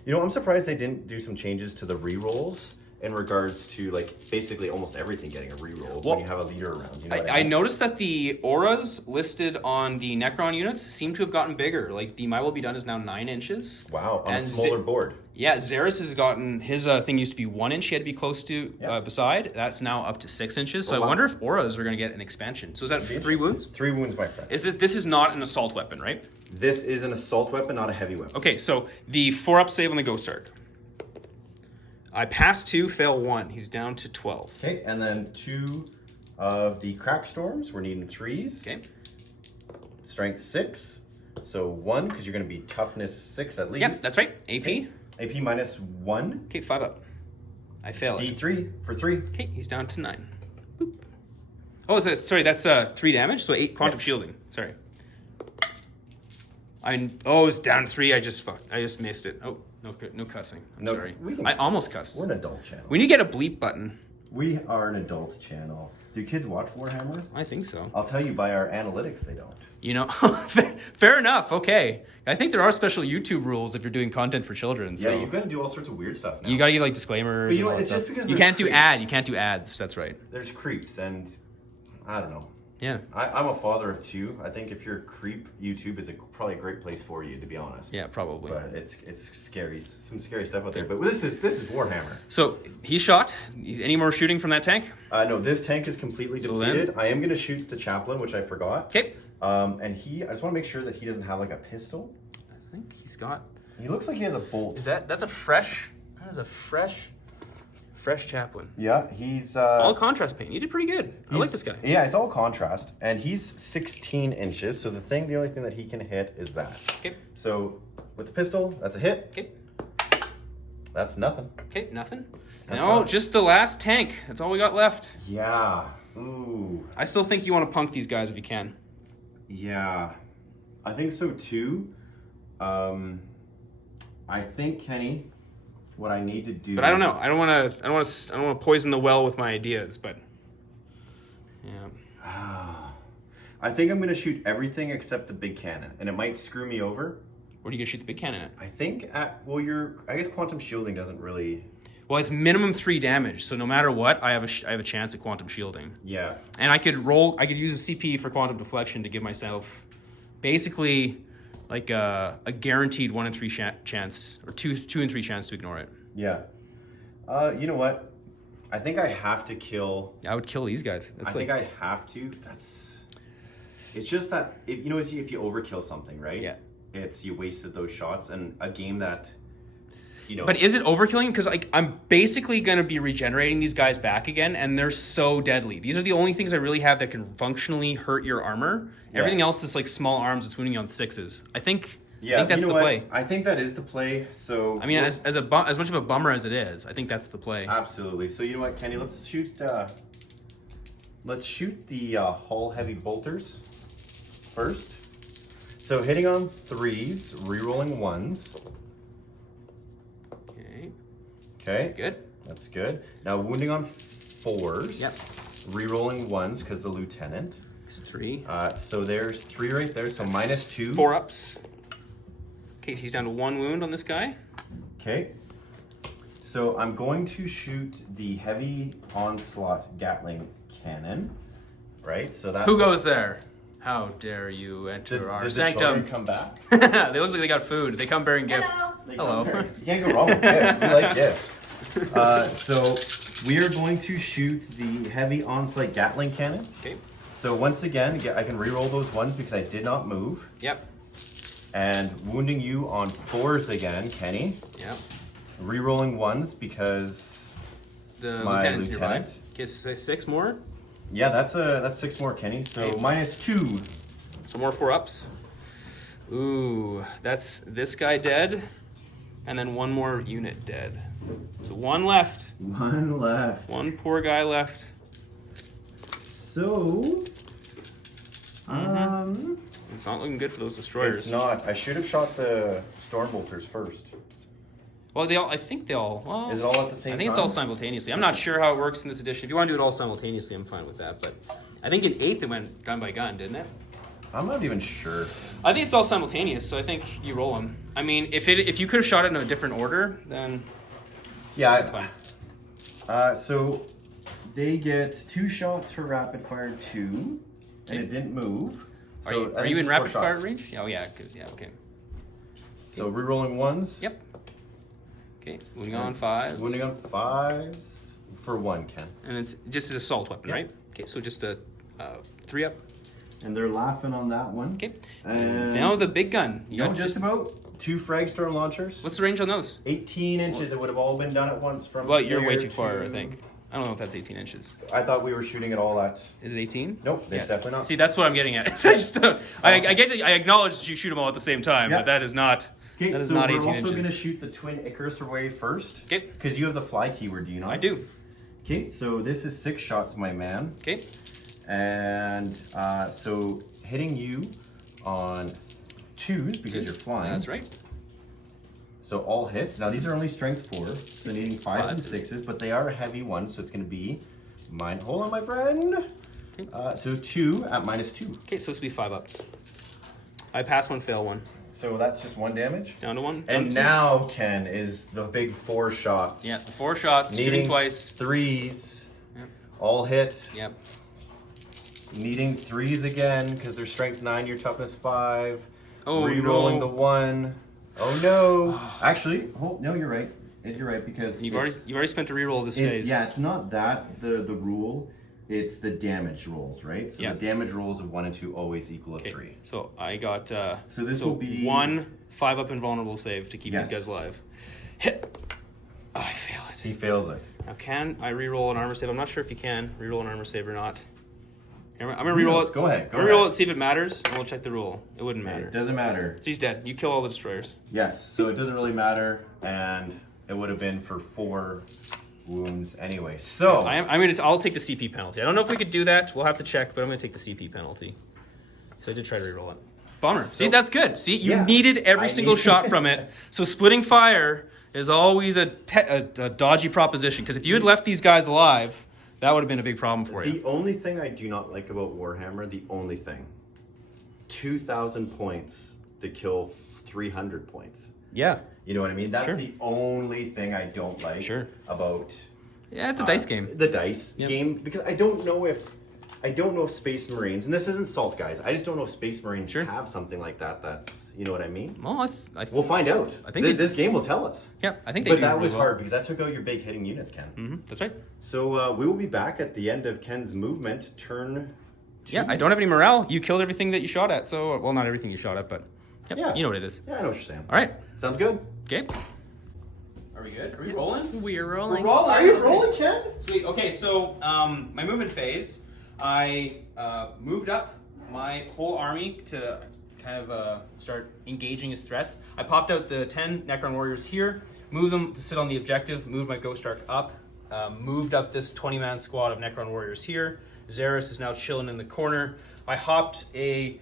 You know, I'm surprised they didn't do some changes to the rerolls in regards to like basically almost everything getting a reroll when you have a leader around. You know what I mean? noticed that the auras listed on the Necron units seem to have gotten bigger. Like the My Will Be Done is now 9 inches. Wow, on a And smaller board. Yeah, Xeris has gotten his thing used to be 1 inch. He had to be close to beside. That's now up to 6 inches. So I wonder if auras are going to get an expansion. So is that 3 wounds? 3 wounds, my friend. Is this is not an assault weapon, right? This is an assault weapon, not a heavy weapon. Okay, so the 4-up save on the Ghost Arc. I passed 2, fail 1. He's down to 12. Okay, and then 2 of the crack storms. We're needing 3s. Okay. Strength 6. So 1 because you're going to be toughness 6 at least. Yep, that's right. AP. Okay. AP -1. Okay, 5 up. I failed. D3 for 3. Okay, he's down to 9. Boop. Oh, sorry, that's 3 damage, so 8 quantum shielding. Sorry. It's down to 3. I just missed it. Oh, no cussing. I'm sorry. I almost cussed. We're an adult channel. We need to get a bleep button. We are an adult channel. Do kids watch Warhammer? I think so. I'll tell you by our analytics they don't. You know, fair enough. Okay, I think there are special YouTube rules if you're doing content for children. So yeah, you've got to do all sorts of weird stuff now. you got to give like disclaimers. But you know, and all it's that just stuff. because you there's can't do creeps. You can't do ads. That's right. There's creeps, and I don't know. Yeah. I'm a father of 2. I think if you're a creep, YouTube is probably a great place for you, to be honest. Yeah, probably. But it's scary. Some scary stuff out there. But this is Warhammer. So he shot. Any more shooting from that tank? No, this tank is completely So depleted. I am going to shoot the chaplain, which I forgot. Okay. And I just want to make sure that he doesn't have like a pistol. I think he's got. He looks like he has a bolt. That's a fresh? That is a fresh chaplain. Yeah, he's All contrast paint. You did pretty good. I like this guy. Yeah, it's all contrast, and he's 16 inches. So the only thing that he can hit is that. Okay. So with the pistol, that's a hit. Okay. That's nothing. Okay, nothing. That's No, not- just the last tank. That's all we got left. Yeah. Ooh. I still think you want to punk these guys if you can. Yeah. I think so too. I think, Kenny, what I need to do. But I don't know. I don't want to poison the well with my ideas. But yeah. I think I'm gonna shoot everything except the big cannon, and it might screw me over. Where do you gonna shoot the big cannon at? I think I guess quantum shielding doesn't really. Well, it's minimum 3 damage, so no matter what, I have a chance at quantum shielding. Yeah. And I could use a CP for quantum deflection to give myself basically like a guaranteed 1 in 3 chance, or 2 in 3 chance to ignore it. Yeah. You know what? I think I have to kill. I would kill these guys. I think I have to. It's just that if you overkill something, right? Yeah. You wasted those shots, and a game that. But is it overkilling? Because I'm basically going to be regenerating these guys back again, and they're so deadly. These are the only things I really have that can functionally hurt your armor. Yeah. Everything else is like small arms that's wounding you on 6s. I think that's the play. I think that is the play. So I mean, as much of a bummer as it is, I think that's the play. Absolutely. So you know what, Kenny? Let's shoot the hull heavy bolters first. So hitting on 3s, rerolling 1s. Okay. Good. That's good. Now wounding on 4s. Yep. Rerolling 1s because the lieutenant. It's 3. So there's 3 right there. So -2. 4 ups. Okay, so he's down to 1 wound on this guy. Okay. So I'm going to shoot the heavy onslaught Gatling cannon. Right. So that's. Who goes there? How dare you enter our sanctum? Did the children come back? They look like they got food. They come bearing gifts. Hello. You can't go wrong with gifts. We like gifts. So we are going to shoot the heavy onslaught Gatling cannon. Okay. So once again, I can reroll those 1s because I did not move. Yep. And wounding you on 4s again, Kenny. Yep. Rerolling 1s because the my lieutenant's lieutenant. nearby. Okay, so 6 more. Yeah, that's 6 more, Kenny. So -2. So more 4 ups. Ooh, that's this guy dead, and then 1 more unit dead. So 1 left. 1 left. 1 poor guy left. So, It's not looking good for those destroyers. It's not. I should have shot the Stormbolters first. Well, I think they all. Well, is it all at the same time? I think it's all simultaneously. I'm not sure how it works in this edition. If you want to do it all simultaneously, I'm fine with that. But I think in 8th it went gun by gun, didn't it? I'm not even sure. I think it's all simultaneous, so I think you roll them. I mean, if you could have shot it in a different order, then yeah, it's fine. So they get 2 shots for rapid fire 2, and it didn't move. So are you in rapid fire range? Oh yeah, okay. So rerolling 1s. Yep. Okay, wounding on 5s. Wounding on 5s for 1, Ken. And it's just an assault weapon, right? Okay, so just a 3 up. And they're laughing on that one. Okay. And now the big gun. Just about 2 Fragstorm launchers. What's the range on those? 18 inches. It would have all been done at once from. Well, you're way too far, I think. I don't know if that's 18 inches. I thought we were shooting it all at. Is it 18? Nope, it's definitely not. See, that's what I'm getting at. I get that. I acknowledge that you shoot them all at the same time, but that is not. Okay, that is so not 18 we're also inches. going to shoot the twin Icarus away first. Okay. Because you have the fly keyword, do you not? I do. Okay, so this is 6 shots, my man. Okay. And so hitting you on 2s because you're flying. That's right. So all hits. Now these are only strength 4, so needing 5s and 6s, but they are a heavy one, so it's going to be mine. Hold on, my friend. Okay. So 2 at -2. Okay, so this will be 5 ups. I pass 1, fail 1. So that's just 1 damage. Down to 1. And now, Ken, is the big 4 shots. Yeah, the 4 shots, needing shooting twice. 3s. Yep. All hit. Yep. Needing 3s again because they're strength 9, your toughness 5. Oh, re-rolling no. the 1. Oh no! Actually, no, you're right. You're right because you've already spent a reroll this phase. Yeah, it's not that the rule. It's the damage rolls, right? So the damage rolls of 1 and 2 always equal a 3. So I got so this will be 1 5-up invulnerable save to keep these guys alive. Hit. Oh, I fail it. He fails it. Now can I reroll an armor save? I'm not sure if you can reroll an armor save or not. I'm gonna reroll it. Go ahead. I'm gonna reroll it, see if it matters, and we'll check the rule. It wouldn't matter. It doesn't matter. So he's dead. You kill all the destroyers. Yes. So it doesn't really matter, and it would have been for 4 wounds anyway. So I'll take the CP penalty. I don't know if we could do that. We'll have to check, but I'm gonna take the CP penalty. So I did try to reroll it. Bummer. See, that's good. See, you Yeah. needed every I single need- shot from it. So splitting fire is always a dodgy proposition, because if you had left these guys alive, that would have been a big problem for you. The only thing I do not like about Warhammer, the only thing, 2,000 points to kill 300 points. Yeah. You know what I mean? That's Sure. the only thing I don't like Sure. about Yeah, it's a dice game. the dice Yep. game, because I don't know if Space Marines, and this isn't salt, guys. I just don't know if Space Marines Sure. have something like that. That's, you know what I mean? Well, We'll find out. I think This game will tell us. Yeah, I think they But do. that really was well. hard because that took out your big hitting units, Ken. Mm-hmm, that's right. So we will be back at the end of Ken's movement, turn 2. Yeah, I don't have any morale. You killed everything that you shot at, so, well, not everything you shot at, but yep, Yeah. you know what it is. Yeah, I know what you're saying. All right. Sounds good. Okay. Are we good? Are we rolling? We're rolling. Are you rolling, Ken? Sweet. Okay, so my movement phase, I moved up my whole army to kind of start engaging as threats. I popped out the 10 Necron warriors here, moved them to sit on the objective, moved my Ghost Ark up, moved up this 20-man squad of Necron warriors here. Xeris is now chilling in the corner. I hopped a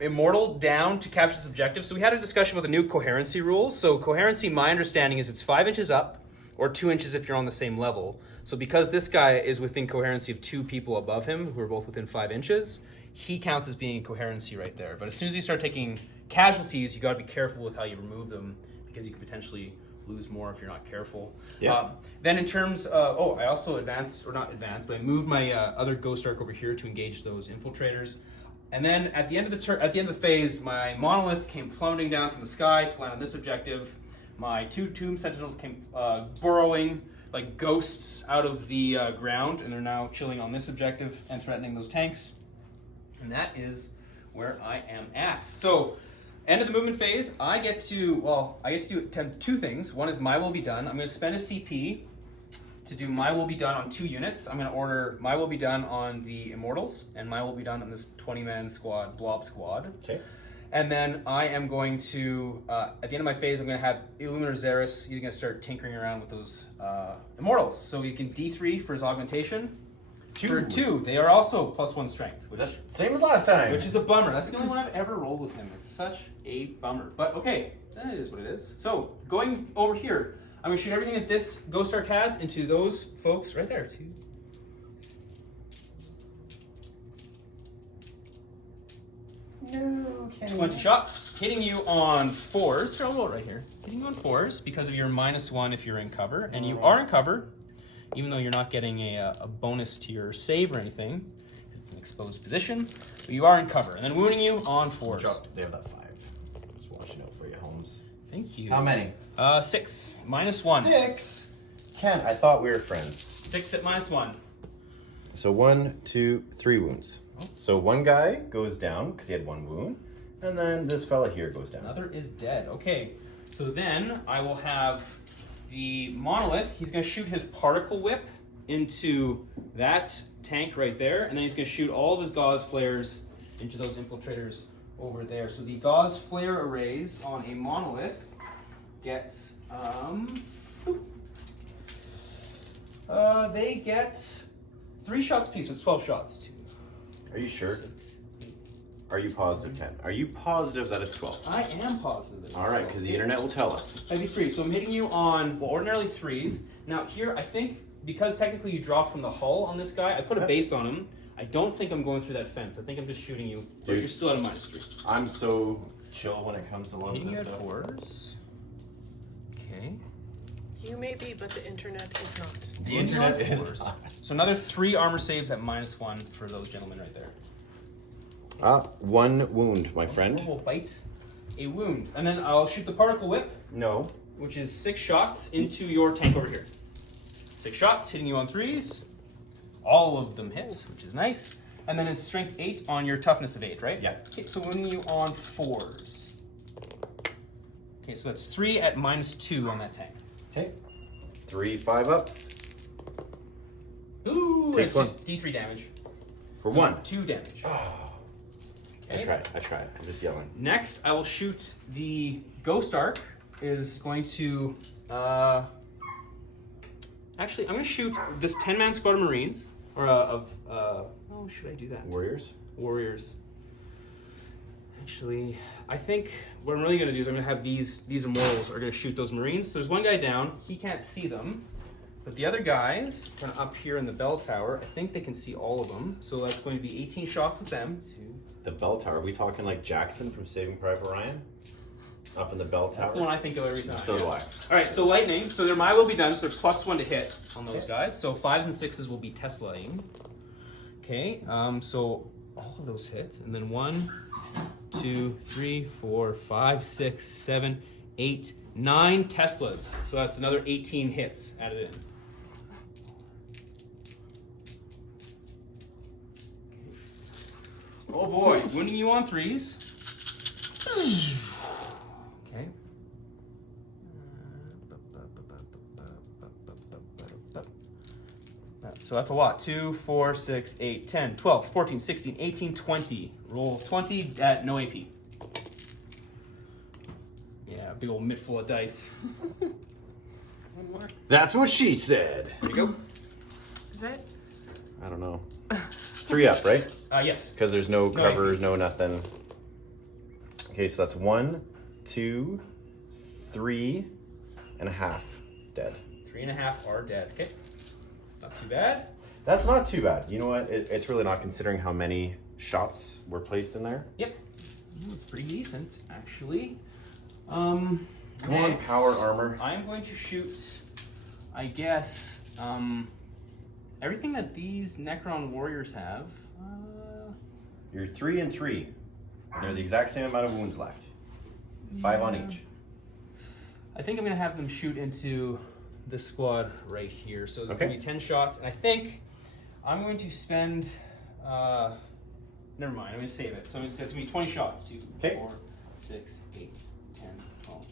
Immortal down to capture this objective. So we had a discussion about the new coherency rules. So coherency, my understanding is it's 5 inches up or 2 inches if you're on the same level. So because this guy is within coherency of 2 people above him who are both within 5 inches, he counts as being in coherency right there. But as soon as you start taking casualties, you got to be careful with how you remove them, because you could potentially lose more if you're not careful. Yeah. Then in terms I also advanced, or not advanced, but I moved my other Ghost Ark over here to engage those infiltrators. And then at the end of the phase, my monolith came plummeting down from the sky to land on this objective. My 2 Tomb Sentinels came burrowing like ghosts out of the ground, and they're now chilling on this objective and threatening those tanks. And that is where I am at. So, end of the movement phase, I get to attempt 2 things. One is My Will Be Done. I'm going to spend a CP to do My Will Be Done on 2 units. I'm going to order My Will Be Done on the Immortals and My Will Be Done on this 20-man squad, Blob Squad. Okay. And then I am going to, at the end of my phase, I'm going to have Illuminator Xeris. He's going to start tinkering around with those Immortals. So he can D3 for his augmentation. For 2, they are also +1 strength, Same as last time. which is a bummer. That's the only one I've ever rolled with him. It's such a bummer. But okay, that is what it is. So going over here, I'm going to shoot everything that this Ghost Ark has into those folks right there. 2. No, Ken. 20 shots, hitting you on 4s. Here, I'll roll it right here. Hitting you on 4s because of your -1 if you're in cover. And you are in cover, even though you're not getting a bonus to your save or anything. It's an exposed position, but you are in cover. And then wounding you on 4s. They have that 5. Just watching out for you, Holmes. Thank you. How many? 6. -1. 6. Ken, I thought we were friends. 6 at -1. So 1, 2, 3 wounds. So one guy goes down because he had 1 wound, and then this fella here goes down. Another is dead. Okay, so then I will have the monolith. He's going to shoot his particle whip into that tank right there, and then he's going to shoot all of his gauze flares into those infiltrators over there. So the gauze flare arrays on a monolith get they get 3 shots apiece. So it's 12 shots. Are you sure? Are you positive, Ken? Are you positive that it's 12? I am positive. All right, because the internet will tell us. That'd be 3. So I'm hitting you on, well, ordinarily 3s. Now here, I think, because technically you draw from the hull on this guy, I put a base on him. I don't think I'm going through that fence. I think I'm just shooting you. But you're still at a -3. I'm so chill when it comes to lots Hitting you of at stuff. 4s. Okay. You may be, but the internet is not. The internet is Fours. not. So another 3 armor saves at -1 for those gentlemen right there. 1 wound, my friend. Will bite a wound. And then I'll shoot the particle whip, No. which is 6 shots into your tank over here. 6 shots, hitting you on 3s. All of them hit, which is nice. And then it's strength 8 on your toughness of 8, right? Yeah. Okay, so wounding you on 4s. Okay, so that's 3 at -2 on that tank. Okay. 3 5-ups. Ooh, Takes it's one. just D3 damage. For So 1. 2 damage. I tried. I'm just yelling. Next, I will shoot the Ghost Ark. Is going to actually, I'm going to shoot this 10-man squad of Marines or should I do that? Warriors? Warriors. Actually, I think what I'm really going to do is I'm going to have these immortals are going to shoot those Marines. So there's one guy down. He can't see them. But the other guys, kind of up here in the bell tower, I think they can see all of them. So that's going to be 18 shots with them. The bell tower. Are we talking like Jackson from Saving Private Ryan? Up in the bell tower? That's the one I think of every time. So do I. All right, so lightning. So their mile will be done. So they're +1 to hit on those guys. So 5s and 6s will be Teslaing. Okay, so all of those hits. And then 1, 2, 3, 4, 5, 6, 7, 8, 9 Teslas. So that's another 18 hits added in. Oh boy, wounding you on 3s. Okay. So that's a lot. 2, 4, 6, 8, 10, 12, 14, 16, 18, 20. Roll 20 at no AP. Yeah, big old mitt full of dice. One more. That's what she said. There you go. Is that? I don't know. 3 up, right? Yes. Because there's no covers, AP. no nothing. Okay, so that's 1, 2, 3 and a half dead. 3.5 are dead. Okay. Not too bad. That's not too bad. You know what? It's really not, considering how many shots were placed in there. Yep. It's pretty decent, actually. Come on, power armor. I'm going to shoot, I guess, everything that these Necron warriors have. You're 3 and 3. They're the exact same amount of wounds left. 5 on each. I think I'm going to have them shoot into this squad right here. So there's Okay. going to be 10 shots. And I think I'm going to spend... never mind, I'm going to save it. So it's going to be 20 shots. 2, Okay. 4, 6, 8, 10, 12,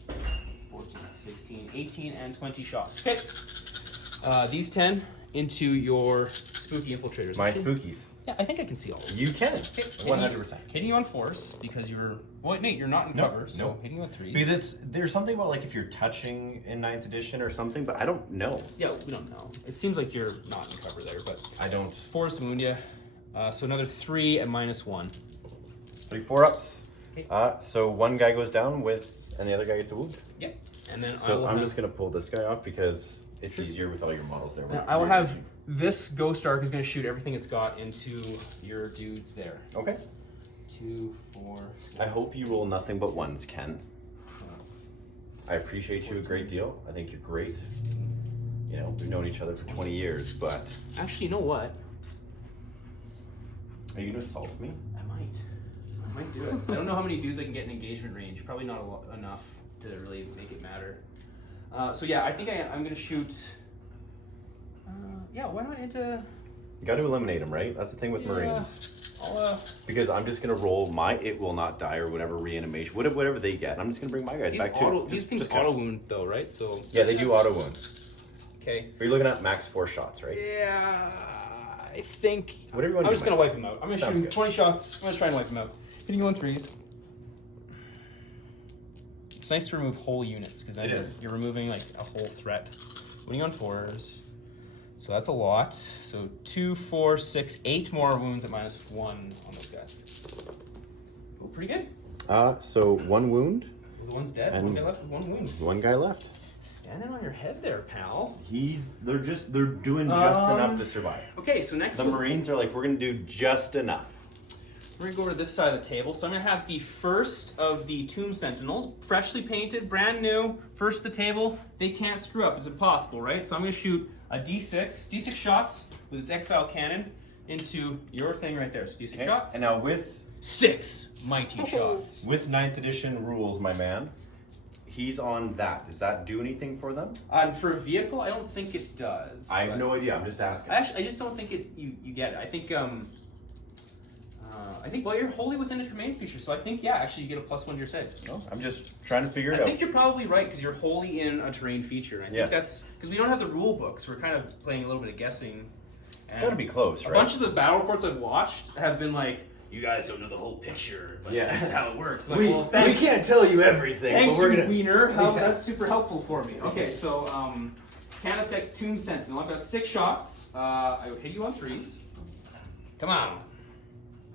14, 16, 18, and 20 shots. Okay. These 10 into your spooky infiltrators. My spookies. Yeah, I think I can see all of them. You can. Okay, 100%. Hitting you on 4s because you're... Well, Nate, you're not in No, cover, so no. hitting you on 3s. Because there's something about like if you're touching in 9th edition or something, but I don't know. Yeah, we don't know. It seems like you're not in cover there, but... I don't. 4s to wound you. So another 3 at -1. 3 4-ups. Okay. So one guy goes down and the other guy gets a wound. Yep. And then So I'm just gonna pull this guy off because it's easier with all your models there. Now, I will have this Ghost Arc is going to shoot everything it's got into your dudes there. Okay. 2, 4, 6. I hope you roll nothing but 1s, Ken. I appreciate you a great deal. I think you're great. You know, we've known each other for 20 years, but Actually, you know what? are you gonna assault me? I might do it. I don't know how many dudes I can get in engagement range. Probably not enough to really make it matter. So yeah, I think I'm going to shoot... yeah, why not into... You got to eliminate him, right? That's the thing with Yeah. Marines. I'll, Because I'm just gonna roll my it will not die or whatever reanimation, whatever they get. I'm just gonna bring my guys back too. these things Just auto wound though, right? So yeah, they do auto wound. okay. Are you looking at max 4 shots, right? Yeah, I think Whatever you want I'm to just do, gonna Mike. wipe him out. I'm gonna Sounds shoot good. 20 shots. I'm gonna try and wipe him out. Hitting you on 3s. It's nice to remove whole units because It is. you're removing like a whole threat. Winning on 4s. So that's a lot. So 2, 4, 6, 8 more wounds at -1 on those guys. Oh, pretty good. So 1 wound, The one's dead. And- One guy left with 1 wound. 1 guy left. Standing on your head there, pal. They're doing just enough to survive. Okay, so next The Marines are like, we're gonna do just enough. we're gonna go over to this side of the table. So I'm gonna have the first of the Tomb Sentinels, freshly painted, brand new, first to the table. They can't screw up. It's impossible, right? So I'm gonna shoot a D6 shots with its Exile Cannon into your thing right there. So D6 Okay. shots. And now with 6 mighty shots. 9th edition rules, my man, he's on that. Does that do anything for them? And for a vehicle, I don't think it does. I have but- no idea. I'm just asking. I just don't think you get it. I think well, you're wholly within a domain feature, so I think actually you get a +1 to your save. No, I'm just trying to figure it I out. think you're probably right because you're wholly in a terrain feature. And I Yeah. think that's because we don't have the rule book, so we're kind of playing a little bit of guessing. It's gotta be close, A right? bunch of the battle reports I've watched have been like, "You guys don't know the whole picture, but Yeah. this is how it works." Like, well, we thanks. can't tell you everything, Thanks, but we're you gonna. wiener. Yeah. That's super helpful for me. Okay, so Canatech Tomb Sentinel. I've got 6 shots. I will hit you on 3s. Come on.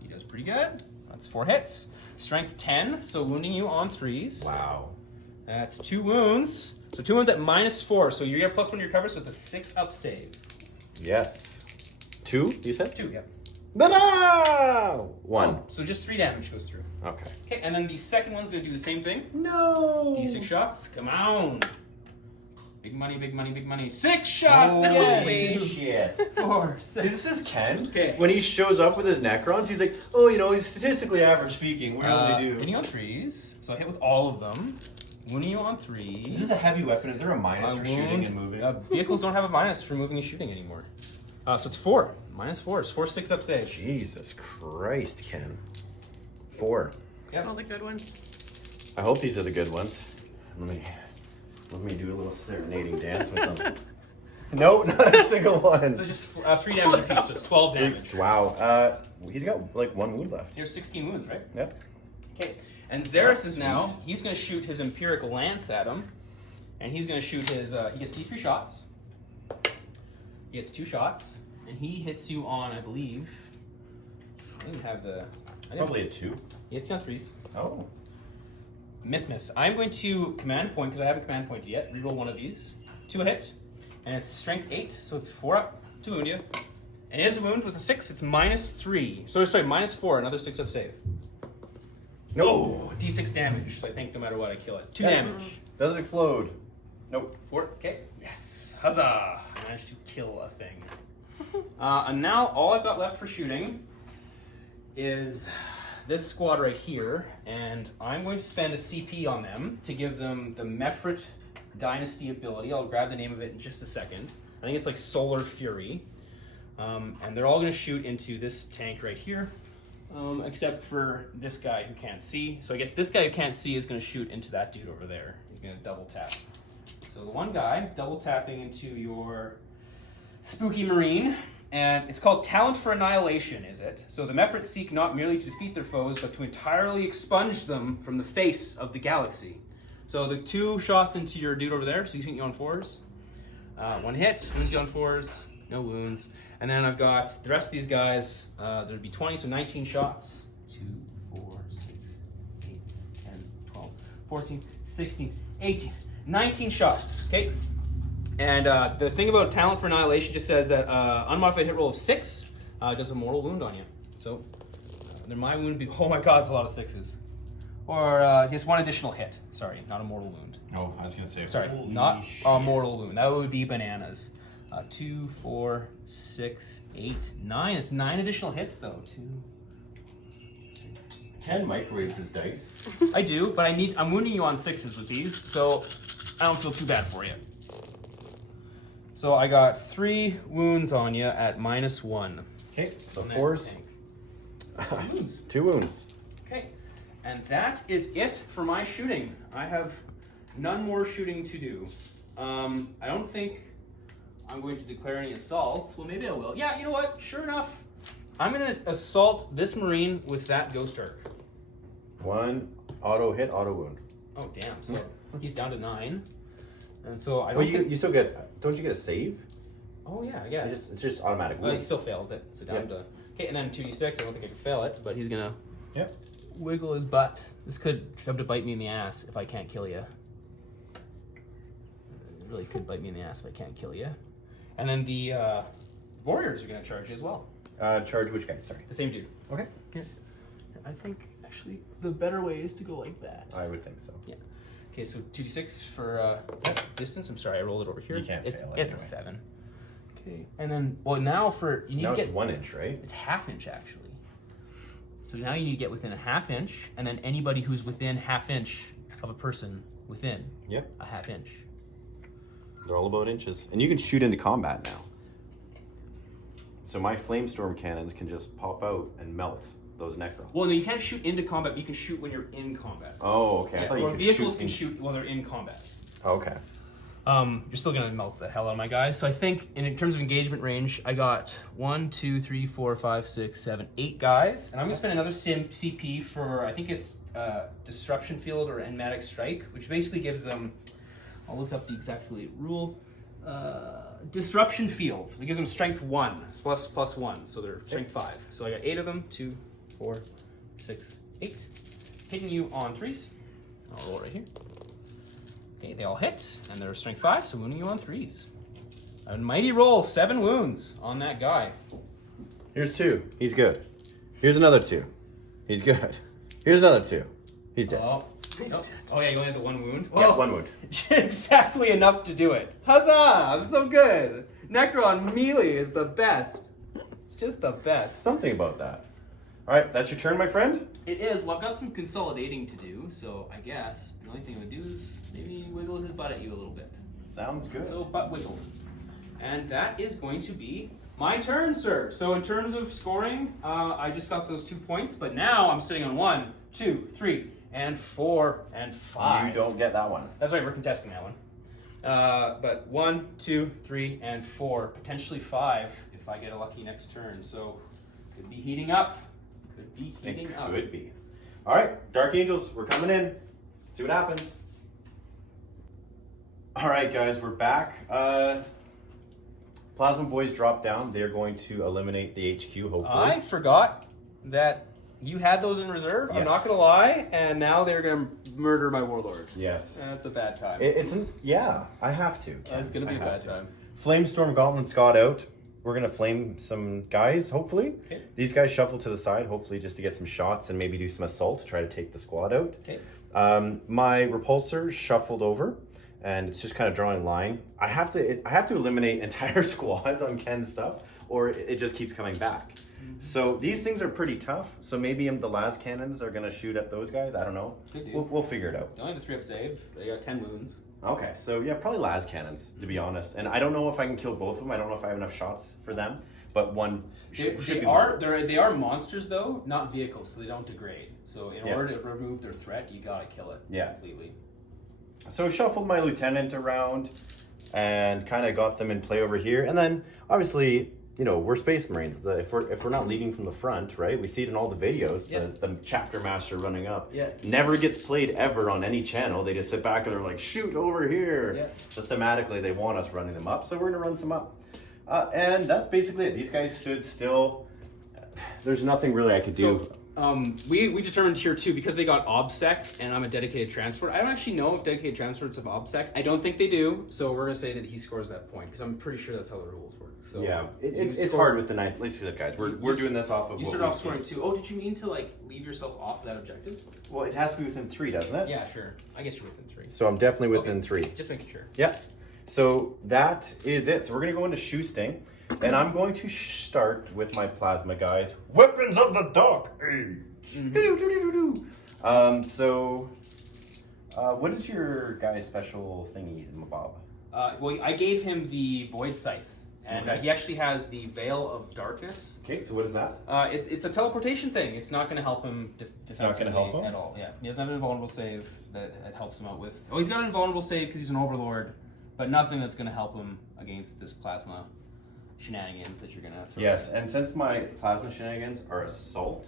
He does pretty good. That's 4 hits. Strength 10, so wounding you on 3s. Wow. That's 2 wounds. So 2 wounds at -4, so you get +1 to your cover, so it's a 6-up save. Yes. 2, you said? 2, yep. No! 1. Oh, so just 3 damage goes through. Okay. Okay, and then the second one's going to do the same thing. No! D6 shots, come on. Big money, big money, big money. 6 shots Holy again! shit. 4, See, 6. this is Ken. Okay. When he shows up with his Necrons, he's like, oh, you know, he's statistically average speaking. We only do. Hitting on 3s, so I hit with all of them. Wounding you on 3s. Is this a heavy weapon? Is there a minus I for shooting wound- and moving? Vehicles don't have a minus for moving and shooting anymore. So it's 4. -4. It's 4 6-up saves. Jesus Christ, Ken. 4. Yep. All the good ones. I hope these are the good ones. Let me do a little serenading dance with them. No, not a single one. So just 3 damage apiece, so it's 12 damage. Wow. He's got like 1 wound left. Here's 16 wounds, right? Yep. Okay. And Xeris is now, he's going to shoot his Empiric Lance at him. And he's going to shoot his, he gets D3 shots. He gets 2 shots. And he hits you on, I believe, I didn't have the... Probably a 2. He hits you on 3s. Oh. Miss. I'm going to command point, because I haven't command pointed yet. Reroll one of these. 2 a hit. And it's strength 8, so it's 4 up to wound you. And it is a wound with a 6, it's -3. So sorry, -4, another 6-up save. No, D6 damage. So I think no matter what, I kill it. 2 damage. Does it explode? Nope. 4. Okay. Yes. Huzzah! I managed to kill a thing. And now all I've got left for shooting is this squad right here, and I'm going to spend a CP on them to give them the Mephrit Dynasty ability. I'll grab the name of it in just a second. I think it's like Solar Fury. And they're all going to shoot into this tank right here. Except for this guy who can't see. So I guess this guy who can't see is going to shoot into that dude over there. He's going to double tap. So the one guy double tapping into your spooky marine, and it's called Talent for Annihilation, is it? So the Mephrit seek not merely to defeat their foes, but to entirely expunge them from the face of the galaxy. So the 2 shots into your dude over there, so he's hitting you on 4s. 1 hit, wounds you on 4s, no wounds. And then I've got the rest of these guys, there'd be 20, so 19 shots. 2, 4, 6, 8, 10, 12, 14, 16, 18, 19 shots, okay? And the thing about Talent for Annihilation just says that unmodified hit roll of 6 does a mortal wound on you. So then my wound would be, oh my god, it's a lot of 6s. Or just 1 additional hit. Sorry, not a mortal wound. Oh, I was going to say. Sorry, not a mortal wound. That would be bananas. 2, 4, 6, 8, 9. It's 9 additional hits though. 2. Ken microwaves his dice. I do, but I'm wounding you on 6s with these, so I don't feel too bad for you. So I got 3 wounds on you at -1. Okay, so And that's 4s. the tank. Wounds. 2 wounds. Okay, and that is it for my shooting. I have none more shooting to do. I don't think I'm going to declare any assaults. Well, maybe I will. Yeah, you know what? Sure enough, I'm going to assault this Marine with that Ghost Arc. 1 auto hit, auto wound. Oh, damn. So he's down to 9. And so I don't Well, think... you still get, don't you get a save? Oh, yeah, I guess. It's just automatic Well, he wound. still fails it. So down to... Okay, and then 2d6. I don't think I can fail it, but he's going to Yep. wiggle his butt. This could come to bite me in the ass if I can't kill you. It really could bite me in the ass if I can't kill you. And then the warriors are going to charge you as well. Charge which guy? Sorry. The same dude. Okay. I think, actually, the better way is to go like that. I would think so. Yeah. Okay, so 2d6 for distance. I'm sorry, I rolled it over here. You can't it's fail It's a anyway. 7. Okay. And then, well, now for... You need Now to it's get... 1 inch, right? It's ½ inch, actually. So now you need to get within a ½ inch, and then anybody who's within ½ inch of a person within Yep. a ½ inch. They're all about inches. And you can shoot into combat now. So my flamestorm cannons can just pop out and melt those Necrons. Well, no, you can't shoot into combat, but you can shoot when you're in combat. Oh, okay. I thought you Or could vehicles shoot can shoot while they're in combat. Oh, okay. You're still gonna melt the hell out of my guys. So I think in terms of engagement range, I got 1, 2, 3, 4, 5, 6, 7, 8 guys. And I'm gonna spend another CP for, I think it's Disruption Field or Enigmatic Strike, which basically gives them, I'll look up the exact rule. Disruption Fields. It gives them strength 1, plus 1, so they're strength 5. So I got 8 of them, 2, 4, 6, 8. Hitting you on 3s. I'll roll right here. Okay, they all hit, and they're strength 5, so wounding you on 3s. A mighty roll, 7 wounds on that guy. Here's 2. He's good. Here's another 2. He's good. Here's another 2. He's dead. Oh, nope. Oh yeah, you only have the 1 wound? Yeah, Oh, 1 wound. exactly enough to do it. Huzzah! I'm so good. Necron melee is the best. It's just the best. Something about that. All right, that's your turn, my friend. It is. Well, I've got some consolidating to do, so I guess the only thing I would do is maybe wiggle his butt at you a little bit. Sounds good. So, butt wiggle. And that is going to be my turn, sir. So in terms of scoring, I just got those 2 points, but now I'm sitting on 1, 2, 3, and 4, and 5. You don't get that one. That's right, we're contesting that one. But 1, 2, 3, and 4, potentially 5 if I get a lucky next turn. So could be heating up. Could be heating up. Could be. All right, Dark Angels, we're coming in. See what happens. All right, guys, we're back. Plasma Boys drop down. They're going to eliminate the HQ, hopefully. I forgot that you had those in reserve. Yes. I'm not gonna lie, and now they're gonna murder my warlord. Yes. That's a bad time. Yeah, I have to. Ken. It's gonna be I a have bad to. time. Flamestorm Gauntlet Scott out. We're going to flame some guys, hopefully. Okay. These guys shuffle to the side, hopefully just to get some shots and maybe do some assault to try to take the squad out. Okay. My repulsor shuffled over, and it's just kind of drawing line. I have to eliminate entire squads on Ken's stuff, or it just keeps coming back. So these things are pretty tough. So maybe the las cannons are going to shoot at those guys. I don't know. Good deal. We'll figure it out. They only have a 3-up save. They got 10 wounds. Okay, so yeah, probably las cannons, to be honest. And I don't know if I can kill both of them. I don't know if I have enough shots for them. But one should They be are monsters though, not vehicles, so they don't degrade. So in Yeah. order to remove their threat, you gotta kill it completely. So shuffled my lieutenant around and kind of got them in play over here. And then obviously, you know, we're Space Marines. If we're not leading from the front, right? We see it in all the videos. Yeah. The chapter master running up. Yeah. Never gets played ever on any channel. They just sit back and they're like, shoot over here. Yeah. So thematically, they want us running them up. So we're gonna run some up. And that's basically it. These guys stood still. There's nothing really I could do. We determined here too, because they got OBSEC and I'm a dedicated transport. I don't actually know if dedicated transports have OBSEC. I don't think they do, so we're gonna say that he scores that point because I'm pretty sure that's how the rules work. So Yeah, it's hard with the ninth. Let's see that, guys. We're doing this off of. You what started off we've scoring seen. 2. Oh, did you mean to like leave yourself off that objective? Well, it has to be within 3, doesn't it? Yeah, sure. I guess you're within 3. So I'm definitely within 3. Just making sure. Yeah. So that is it. So we're gonna go into shoe sting, and I'm going to start with my plasma guys. Weapons of the Dark Age. What is your guy's special thingy, Bob? Well, I gave him the Void Scythe, and Okay. he actually has the Veil of Darkness. Okay, so what is that? It's a teleportation thing. It's not going to help him not gonna help him? at all. Yeah, he doesn't have an invulnerable save that helps him out with. Oh, he's got an invulnerable save because he's an Overlord, but nothing that's going to help him against this plasma shenanigans that you're going to have to. Yes, and since my plasma shenanigans are assault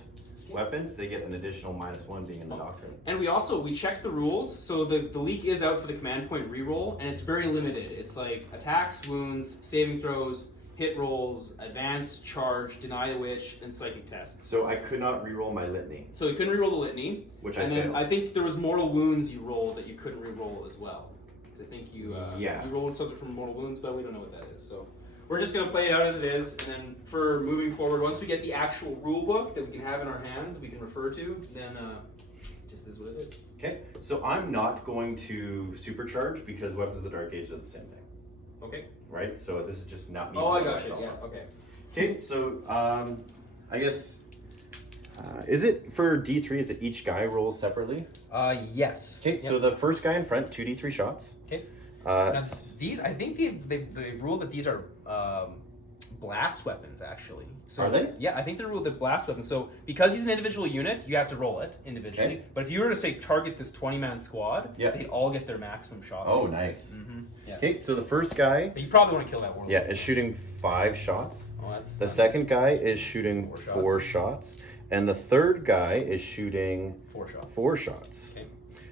weapons, they get an additional -1 being in the doctrine. And we checked the rules, so the leak is out for the command point reroll, and it's very limited. It's like attacks, wounds, saving throws, hit rolls, advance, charge, deny the witch, and psychic tests. So I could not reroll my litany, So you couldn't reroll the litany, which and I then failed. I think there was mortal wounds you rolled that you couldn't reroll as well. 'Cause I think you you rolled something from mortal wounds, but we don't know what that is. So we're just gonna play it out as it is, and then for moving forward, once we get the actual rule book that we can have in our hands, that we can refer to, then just is what it is. Okay, so I'm not going to supercharge because Weapons of the Dark Age does the same thing, Okay. right? So this is just not me. Oh, I putting got you. myself Yeah. up. Okay. Okay, so I guess is it for D3? Is it each guy rolls separately? Yes. Okay, so the first guy in front, 2d3 shots. Okay. Uh, Now, these, I think they've ruled that these are blast weapons, actually. So, Are they? Yeah, I think they're ruled that blast weapons. So because he's an individual unit, you have to roll it individually. Okay. But if you were to say target this 20-man squad, Yeah. they'd all get their maximum shots. Oh, nice. Mm-hmm. Yeah. Okay, so the first guy, But you probably want to kill that warlord. yeah, is shooting 5 shots. Oh, that's The nice. second guy is shooting 4 4 shots, and the third guy is shooting 4 shots. 4 shots. Okay.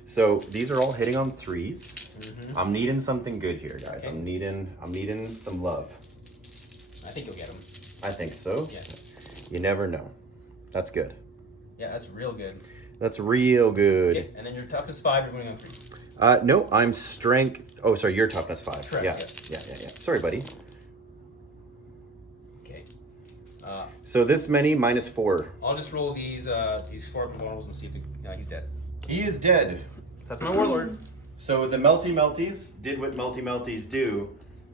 So these are all hitting on 3s. Mm-hmm. I'm needing something good here, guys. Okay. I'm needing some love. I think you'll get them. I think so. Yeah. You never know. That's good. Yeah, that's real good. That's real good. Okay, and then your tough is 5, you're winning on 3. No, I'm strength. Oh, sorry, your toughness 5. Correct, Yeah. Sorry, buddy. Okay. So this many minus 4. I'll just roll these 4 up and rolls and see if he's dead. He is dead. So that's my warlord. So the melty melties did what melty melties do,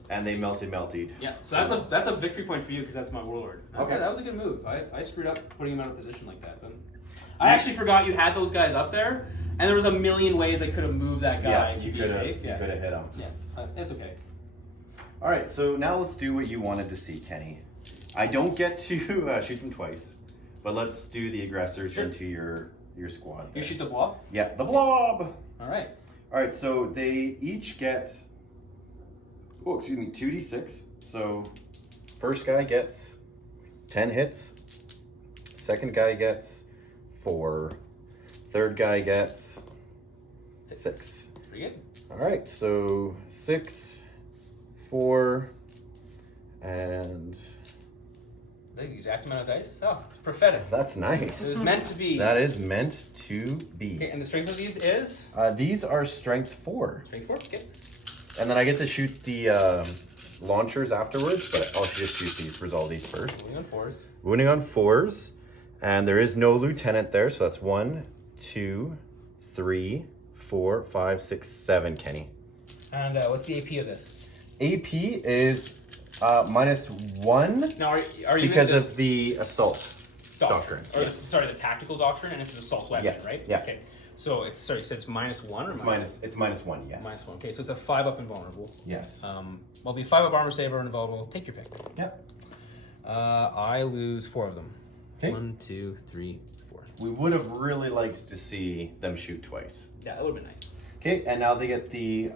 and they melted. Yeah, so that's a victory point for you because that's my warlord. Okay. That was a good move. I screwed up putting him out of position like that. But I actually forgot you had those guys up there, and there was a million ways I could have moved that guy to be safe. You could have hit him. Yeah, it's okay. All right, so now let's do what you wanted to see, Kenny. I don't get to shoot them twice, but let's do the aggressors into your squad. You shoot the blob? Yeah, the blob. All right. All right, so they each get, 2d6. So first guy gets 10 hits. Second guy gets 4. Third guy gets 6. Pretty good. All right, so 6, 4, and The exact amount of dice. Oh, it's prophetic. that's nice. It was meant to be. That is meant to be. Okay, and the strength of these is These are strength 4. strength 4. Okay. And then I get to shoot the launchers afterwards, but I'll just shoot these, resolve these first. Moving on 4s. Wounding on 4s, and there is no lieutenant there, so that's 1, 2, 3, 4, 5, 6, 7, Kenny. And what's the AP of this? AP is -1 Now, are you because into of the assault doctrine. Or sorry, the tactical doctrine, and it's an assault weapon, Yeah, right? yeah. Okay. So it's sorry, you said it's -1 or It's -1, yes. -1. Okay, so it's a 5 up invulnerable. Yes. Well, be 5 up armor saver and invulnerable. Take your pick. Yep. I lose 4 of them. Okay. 1, 2, 3, 4. We would have really liked to see them shoot twice. Yeah, that would have been nice. Okay, and now they get the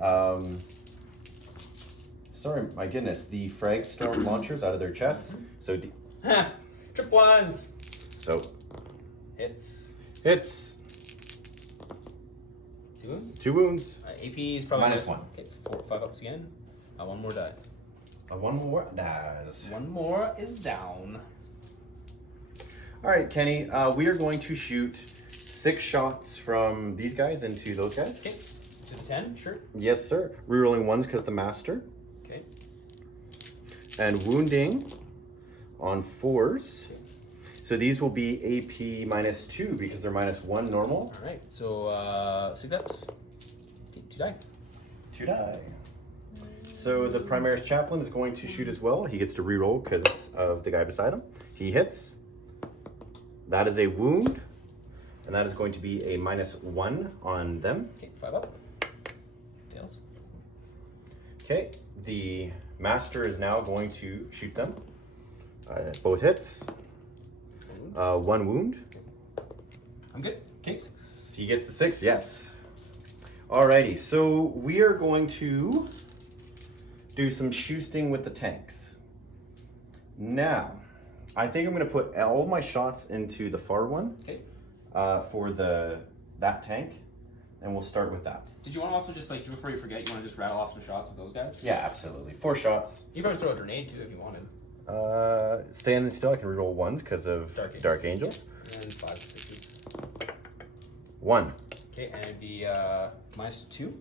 sorry, my goodness, the frag storm launchers out of their chests. So Trip 1s. so Hits. hits, 2 wounds. 2 wounds, AP is probably -1. Okay, 4, 5 ups again. 1 more dies. 1 more dies. 1 more is down. All right, Kenny, we are going to shoot 6 shots from these guys into those guys. Okay. To the 10, sure. Yes, sir. Rerolling 1s because the master. Okay. And wounding on 4s. So these will be AP -2 because they're -1 normal. All right. So 6 ups. 2 die. 2 die. So the Primaris Chaplain is going to shoot as well. He gets to reroll because of the guy beside him. He hits. That is a wound. And that is going to be a -1 on them. Okay, 5 up. Fails. Okay, the Master is now going to shoot them. Both hits. 1 wound. I'm good. Okay. 6. He gets the 6, yes. Alrighty, so we are going to do some shoosting with the tanks. Now, I think I'm going to put all my shots into the far one Okay. for that tank, and we'll start with that. Did you want to also just like before you forget, you want to just rattle off some shots with those guys? Yeah, absolutely. 4 shots. You probably throw a grenade too if you wanted. Standing still, I can reroll 1s because of Dark Angel. And 5 6s. 1. Okay, and the -2.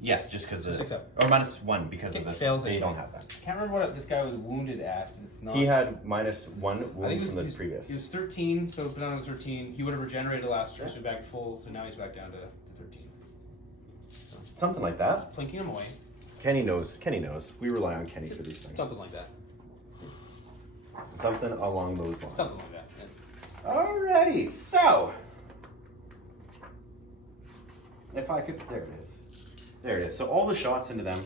Yes, just because So of 6 up. Or -1 because Okay, of the fails they anyway. don't have that. I can't remember what this guy was wounded at. It's not. He had -1 I think wound from the previous. He was 13, so put on 13. He would have regenerated last turn, so he's back full. So now he's back down to 13. Something like that. Just plinking him away. Kenny knows. Kenny knows. We rely on Kenny for these things. Something like that. Something along those lines. Something like that. Yeah. Alrighty, so if I could, there it is. There it is. So all the shots into them.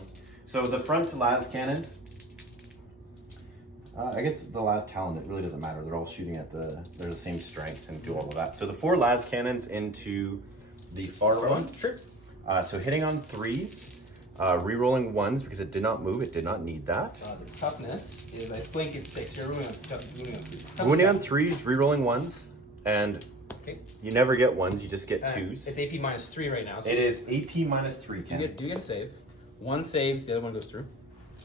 So the front las cannons. I guess the las talon, it really doesn't matter. They're all shooting at they're the same strength and do all of that. So the 4 las cannons into the far one. Sure. So hitting on 3s, re-rolling 1s because it did not move. It did not need that. The toughness is, I think it's 6. You're wounding on 3s. Wounding on 3s, re-rolling 1s, and Okay. you never get 1s. You just get 2s. It's AP -3 right now. So It is AP -3, do Ken. you get a save? 1 saves, the other one goes through.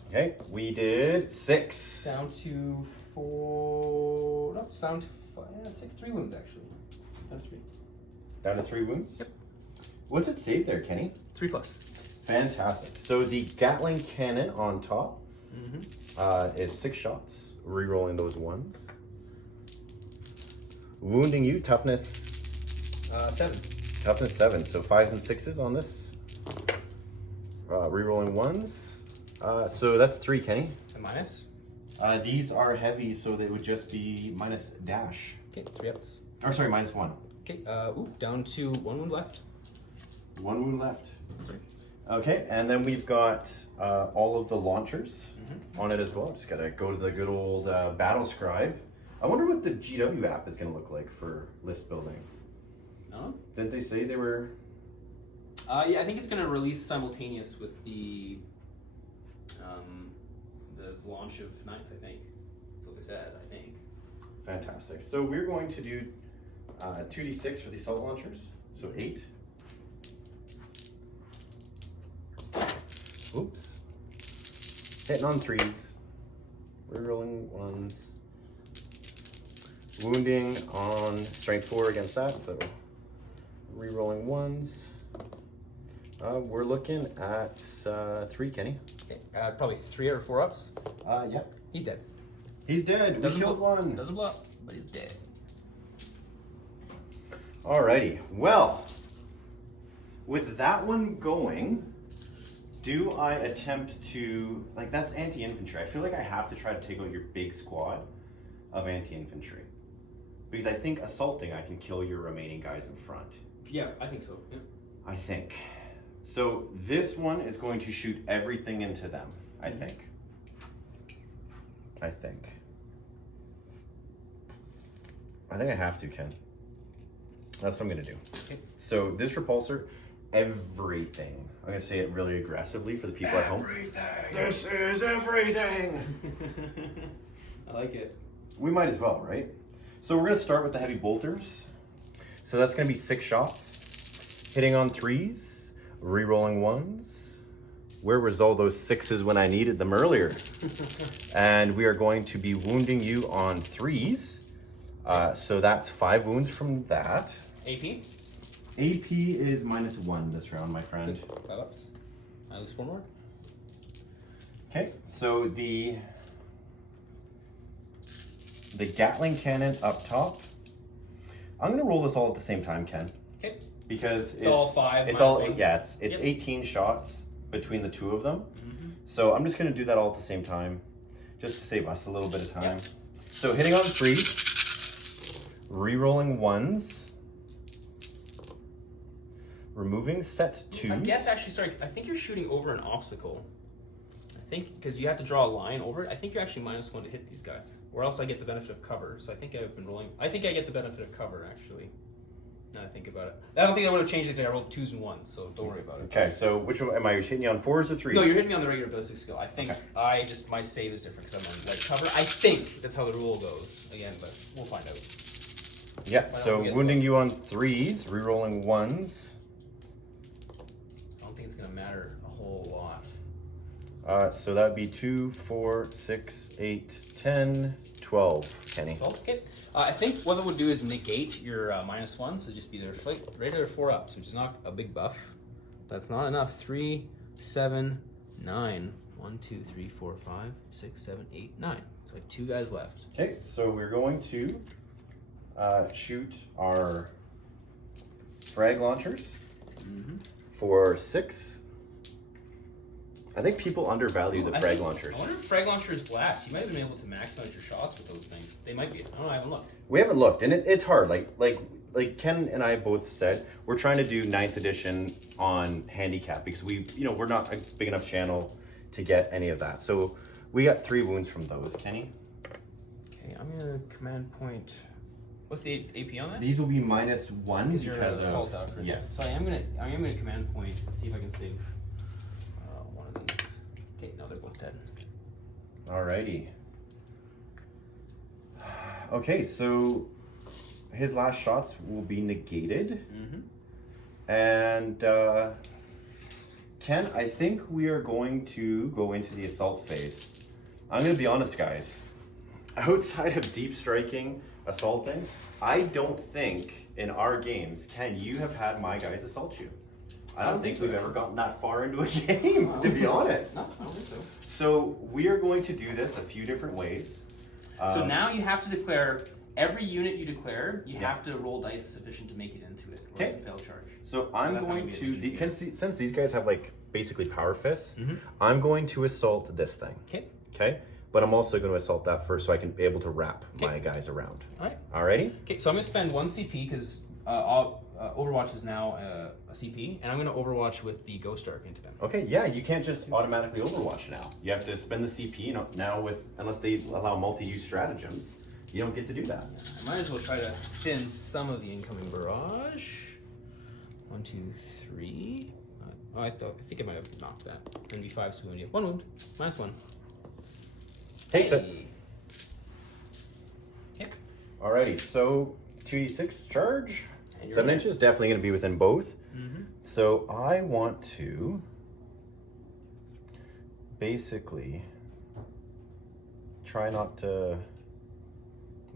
Okay, we did 6. Down to 4. No, it's down to 5. Yeah, 6 3 wounds actually. Down to 3. Down to 3 wounds? Yep. What's it save there, Kenny? 3+. Fantastic. So the Gatling cannon on top is 6 shots, re-rolling those ones. Wounding you, toughness 7. Toughness 7, so 5s and 6s on this. Re-rolling 1s. So that's 3, Kenny. A minus. These are heavy, so they would just be minus dash. Okay, 3 ups. Or sorry, minus 1. Okay, down to 1 wound left. 1 wound left. Sorry. Okay, and then we've got all of the launchers on it as well. Just gotta go to the good old Battle Scribe. I wonder what the GW app is gonna look like for list building. No? Didn't they say they were? Yeah, I think it's going to release simultaneous with the launch of 9th, I think. That's what they said, I think. Fantastic. So we're going to do 2d6 for the assault launchers. So 8. Oops. Hitting on 3s. Rerolling 1s. Wounding on strength 4 against that, so rerolling 1s. We're looking at 3, Kenny. Okay, probably 3 or 4 ups. Yep. He's dead. He's dead. We killed one. Doesn't blow up, but he's dead. Alrighty. Well, with that one going, do I attempt to, like, that's anti-infantry. I feel like I have to try to take out your big squad of anti-infantry. Because I think assaulting, I can kill your remaining guys in front. Yeah, I think so. Yeah. I think. So this one is going to shoot everything into them, I think. I think I have to, Ken. That's what I'm gonna do. Okay. So this repulsor, everything. I'm gonna say it really aggressively for the people at home. This is everything! I like it. We might as well, right? So we're gonna start with the heavy bolters. So that's gonna be 6 shots. Hitting on 3s, re-rolling 1s. Where was all those 6s when I needed them earlier? And we are going to be wounding you on 3s. So that's 5 wounds from that. AP? AP is -1 this round, my friend. 5 ups. I lose 4 more. Okay, so the Gatling cannon up top. I'm gonna roll this all at the same time, Ken. Okay. Because it's all 5 It's minus all ones? yeah. It's Yep. 18 shots between the 2 of them. So I'm just gonna do that all at the same time, just to save us a little bit of time. Yep. So hitting on 3s, re-rolling 1s, removing set 2s. I guess actually, sorry, I think you're shooting over an obstacle. I think, because you have to draw a line over it, I think you're actually -1 to hit these guys. Or else I get the benefit of cover. So I think I've been rolling, I think I get the benefit of cover, actually. Now that I think about it. I don't think I would have changed anything. I rolled 2s and 1s, so don't worry about it. Okay, so which one am I hitting you on, 4s or 3s? No, you're hitting me on the regular ballistic skill. I think Okay. my save is different because I'm on light cover. I think that's how the rule goes. Again, but we'll find out. Yeah, Why don't so we get wounding one? you on 3s, re-rolling 1s. I don't think it's going to matter a whole lot. So that would be 2, 4, 6, 8, 10, 12, Kenny. Well, okay. I think what it would do is negate your -1, so just be their regular 4 ups, which is not a big buff. That's not enough. 3, 7, 9. 1, 2, 3, 4, 5, 6, 7, 8, 9. So I have 2 guys left. Okay, so we're going to shoot our frag launchers for 6. I think people undervalue the frag launchers. I wonder if frag launchers blast. You might have been able to maximize your shots with those things. They might be. I don't know. I haven't looked. We haven't looked, and it's hard. Like Ken and I both said, we're trying to do 9th edition on handicap because we're not a big enough channel to get any of that. So we got 3 wounds from those, Kenny. Okay, I'm gonna command point. What's the AP on that? These will be -1 Because you're because an of assault doctrine. yes. So I am gonna command point and see if I can save one of these. Okay, no, they're both dead. Alrighty. Okay, so his last shots will be negated. And Ken, I think we are going to go into the assault phase. I'm going to be honest, guys. Outside of deep striking, assaulting, I don't think in our games can you have had my guys assault you. I don't think we've ever gotten that far into a game, to be honest. No, I don't think so. So we are going to do this a few different ways. So now you have to declare every unit you declare. You have to roll dice sufficient to make it into it, or it's a failed charge. So I'm That's going not gonna be to, an since these guys have like basically power fists, I'm going to assault this thing. Okay. Okay? But I'm also going to assault that first so I can be able to wrap my guys around. All right. Alrighty? Okay, so I'm going to spend 1 CP because Overwatch is now a CP, and I'm going to Overwatch with the Ghost Arc into them. Okay, yeah, you can't just automatically Overwatch now. You have to spend the CP now with, unless they allow multi-use stratagems, you don't get to do that. I might as well try to thin some of the incoming barrage. 1, 2, 3. I think I might have knocked that. Gonna be 5 wound. Yeah. 1 wound. -1. Takes it. Okay. Alrighty, so 2d6 charge. And you're 7 there. inches, definitely going to be within both. So I want to basically try not to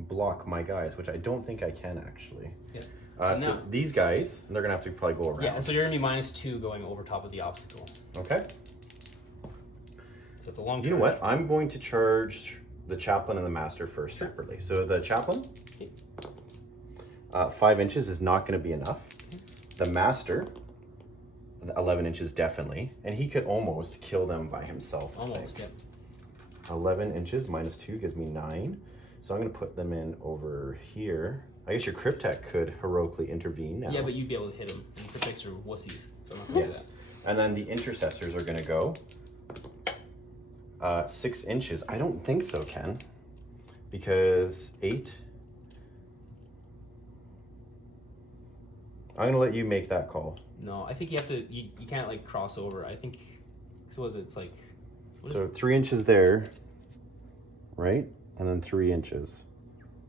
block my guys, which I don't think I can actually. Yeah. So now, these guys, they're going to have to probably go around. yeah, and so you're going to be -2 going over top of the obstacle. Okay. So it's a long charge. You know what? I'm going to charge the chaplain and the master first separately. So the chaplain, 5 inches is not going to be enough. The master, 11 inches definitely, and he could almost kill them by himself. I Almost, think. yeah. 11 inches -2 gives me 9. So I'm going to put them in over here. I guess your Cryptek could heroically intervene now. Yeah, but you'd be able to hit them. And Cryptics are wussies, so I'm not going to do Yes. that. And then the intercessors are going to go 6 inches. I don't think so, Ken, because 8. I'm gonna let you make that call. No, I think you have to. You can't like cross over. I think. So was it? It's like. So 3 inches there, right? And then 3 inches.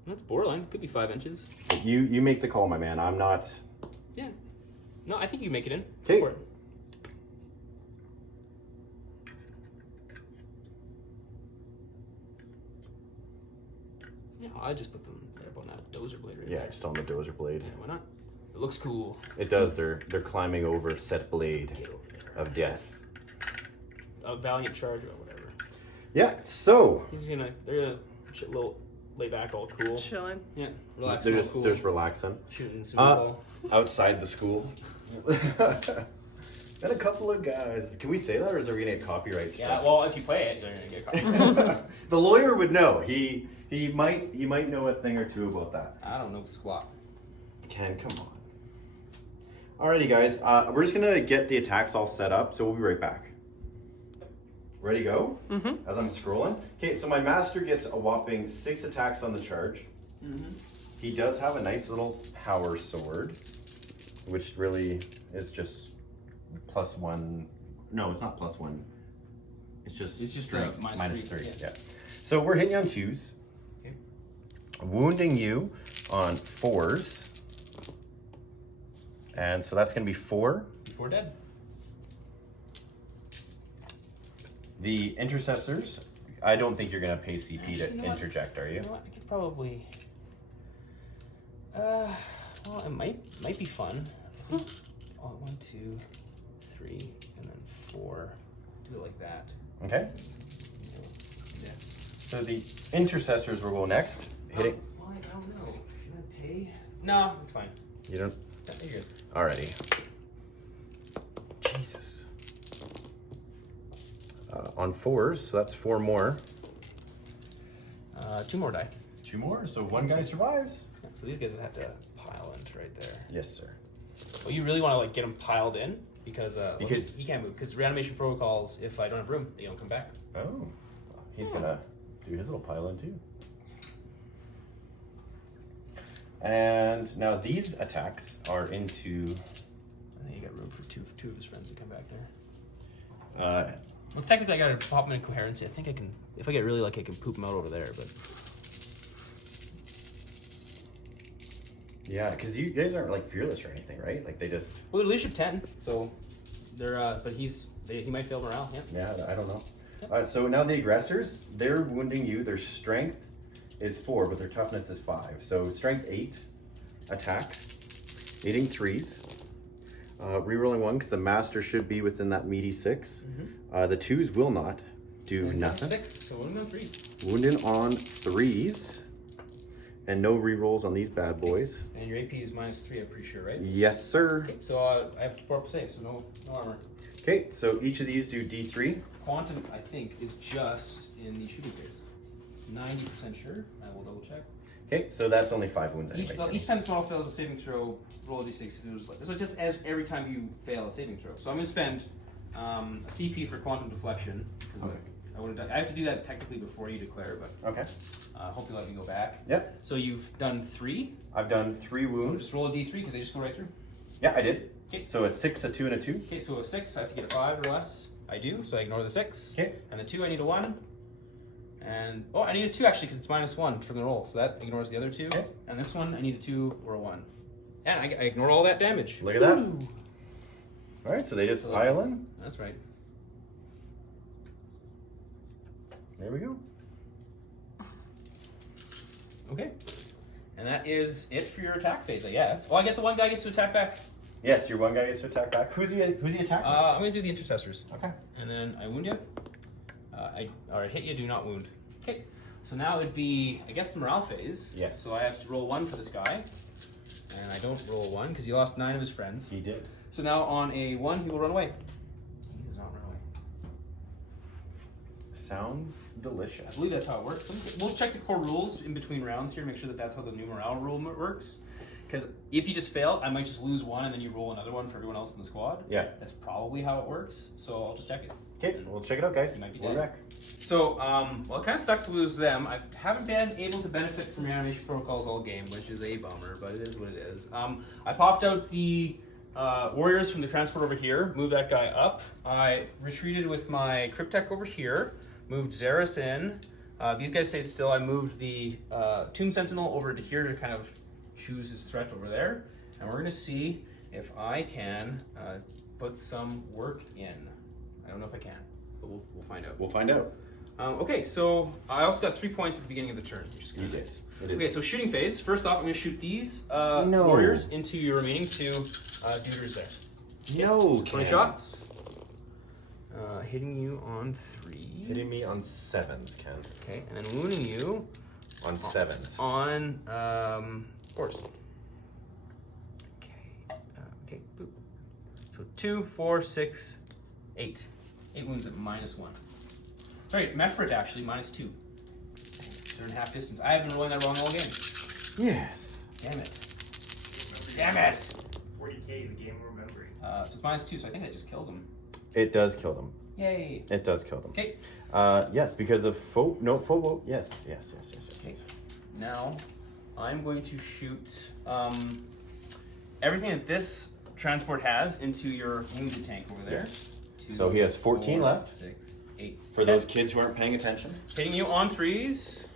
That's borderline. Could be 5 inches. You make the call, my man. I'm not. Yeah. No, I think you make it in. Okay. Go for it. Yeah, I just put them right up on that dozer blade right Yeah, there. just on the dozer blade. Yeah, why not? It looks cool. It does. They're climbing over set blade Get over there. of death. A valiant charge or whatever. Yeah. So They're gonna little lay back, all cool. Chilling. Yeah, relax, they're all just cool. there's relaxing. Shooting some ball. Outside the school. And a couple of guys. Can we say that, or is there gonna get copyright stuff? Yeah, well, if you play it, you're gonna get caught. The lawyer would know. He might know a thing or two about that. I don't know squat. Ken, come on. Alrighty, guys. We're just gonna get the attacks all set up, so we'll be right back. Ready to go? Mm-hmm. As I'm scrolling. Okay, so my master gets a whopping 6 attacks on the charge. He does have a nice little power sword, which really is just +1. No, it's not +1. It's just strength, -3. Yeah. So we're hitting you on 2s. Okay. Wounding you on 4s. And so that's going to be 4. 4 dead. The intercessors, I don't think you're going to pay CP Actually, to you know what? interject, are you? You know what? I could probably. Well, it might be fun. I think, 1, 2, 3, and then 4. Do it like that. Okay. Yeah. So the intercessors will go next. Hitting. Well, I don't know. Should I pay? No, it's fine. You don't. Yeah, you're good. Alrighty. Jesus. On 4s, so that's 4 more. 2 more die. 2 more, so 1 guy survives. Yeah, so these guys would have to pile in right there. Yes, sir. Well, you really want to like get them piled in because he can't move because reanimation protocols. If I don't have room, they don't come back. Oh, he's gonna do his little pile in too. And now these attacks are into. I think you got room for two of his friends to come back there. Uh, Well, technically, I gotta pop them in coherency. I think I can, if I get really lucky, I can poop them out over there. But yeah, because you guys aren't like fearless or anything, right? Like they just. well, they're leadership 10, so they're. But he might fail morale. Yeah. Yeah, I don't know. Yep. So now the aggressors, they're wounding you. Their strength is 4, but their toughness is 5. So strength 8, attacks, hitting 3s. Rerolling 1 because the master should be within that meaty 6. The 2s will not do nothing. 6, so wounded on 3s. Wounded on 3s. And no rerolls on these bad boys. And your AP is -3, I'm pretty sure, right? Yes, sir. Okay, so I have to 4 up save, so no armor. Okay, so each of these do D3. Quantum, I think, is just in the shooting phase. 90% sure. I will double check. Okay, so that's only 5 wounds anyway. Each time someone fails a saving throw, roll a d6. So it just as every time you fail a saving throw. So I'm going to spend a CP for quantum deflection. Okay. I have to do that technically before you declare, but Okay. hopefully let me go back. Yep. So you've done 3. I've done 3 So wounds. just roll a d3 because they just go right through. Yeah, I did. Okay. So a 6, a 2, and a 2. Okay, so a 6, I have to get a 5 or less. I do, so I ignore the 6. Okay. And the 2, I need a 1. And, oh, I need a 2 actually because it's -1 from the roll, so that ignores the other 2. Okay. And this one, I need a 2 or a 1. And I ignored all that damage. Look at that. Woo. All right, so they just pile in. That's right. There we go. Okay. And that is it for your attack phase, I guess. Oh, I get the one guy gets to attack back. Yes, your one guy gets to attack back. Who's he attacking? I'm going to do the intercessors. Okay. And then I wound you. I hit you, do not wound. Okay. So now it'd be, I guess, the morale phase. Yes. So I have to roll 1 for this guy. And I don't roll 1 because he lost 9 of his friends. He did. So now on a 1, he will run away. He does not run away. Sounds I delicious. believe that's how it works. We'll check the core rules in between rounds here, make sure that that's how the new morale rule works. Because if you just fail, I might just lose 1 and then you roll another one for everyone else in the squad. Yeah. That's probably how it works. So I'll just check it. Okay, we'll check it out, guys. You might be We'll be dead. back. So, well, it kind of sucked to lose them. I haven't been able to benefit from reanimation protocols all game, which is a bummer, but it is what it is. I popped out the warriors from the transport over here, moved that guy up. I retreated with my Cryptek over here, moved Xeris in. These guys stayed still. I moved the Tomb Sentinel over to here to kind of choose his threat over there. And we're going to see if I can put some work in. I don't know if I can, but we'll find out. We'll find out. Okay, so I also got 3 points at the beginning of the turn, which is good. Yes, it is. Okay, so shooting phase. First off, I'm going to shoot these No. warriors into your remaining 2 duders there. No, 20 shots. Hitting you on 3. Hitting me on 7s, Ken. Okay, and then wounding you On 7s. on 4s. Okay, boop. So 2, 4, 6, 8. 8 wounds at -1. Sorry, Mephrit actually, -2. They're in half distance. I have been rolling that wrong all game. Yes. Damn it. Damn it! 40k, the game we're remembering. So it's -2, so I think that just kills them. It does kill them. Yay! It does kill them. Okay, Yes, because of Phobo. Yes. okay. Now, I'm going to shoot everything that this transport has into your wounded tank over there. 2, So he has 14 4, left. 6, 8. For those kids who aren't paying attention. Hitting you on 3s.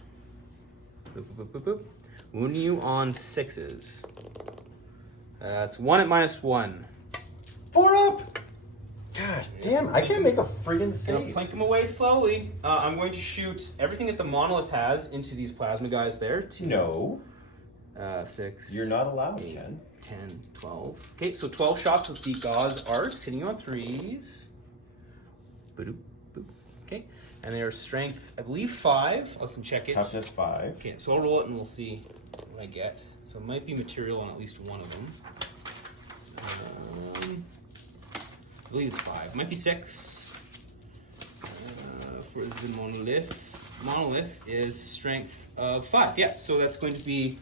Boop, boop, boop, boop, boop. Wounding you on 6s. That's 1 at -1. 4 up! God damn, I can't make a friggin' Gonna save. plink them away slowly. I'm going to shoot everything that the monolith has into these plasma guys there. 2, No, 6. you're not allowed, 8, Ken. 10, 12. Okay, so 12 shots with the gauze arcs, hitting you on 3s. Boop, boop. Okay, and they are strength, I believe 5. I can check it. Toughness 5. Okay, so I'll roll it and we'll see what I get. So it might be material on at least one of them. I believe it's 5. Might be 6. For the monolith. Monolith is strength of 5. Yeah, so that's going to be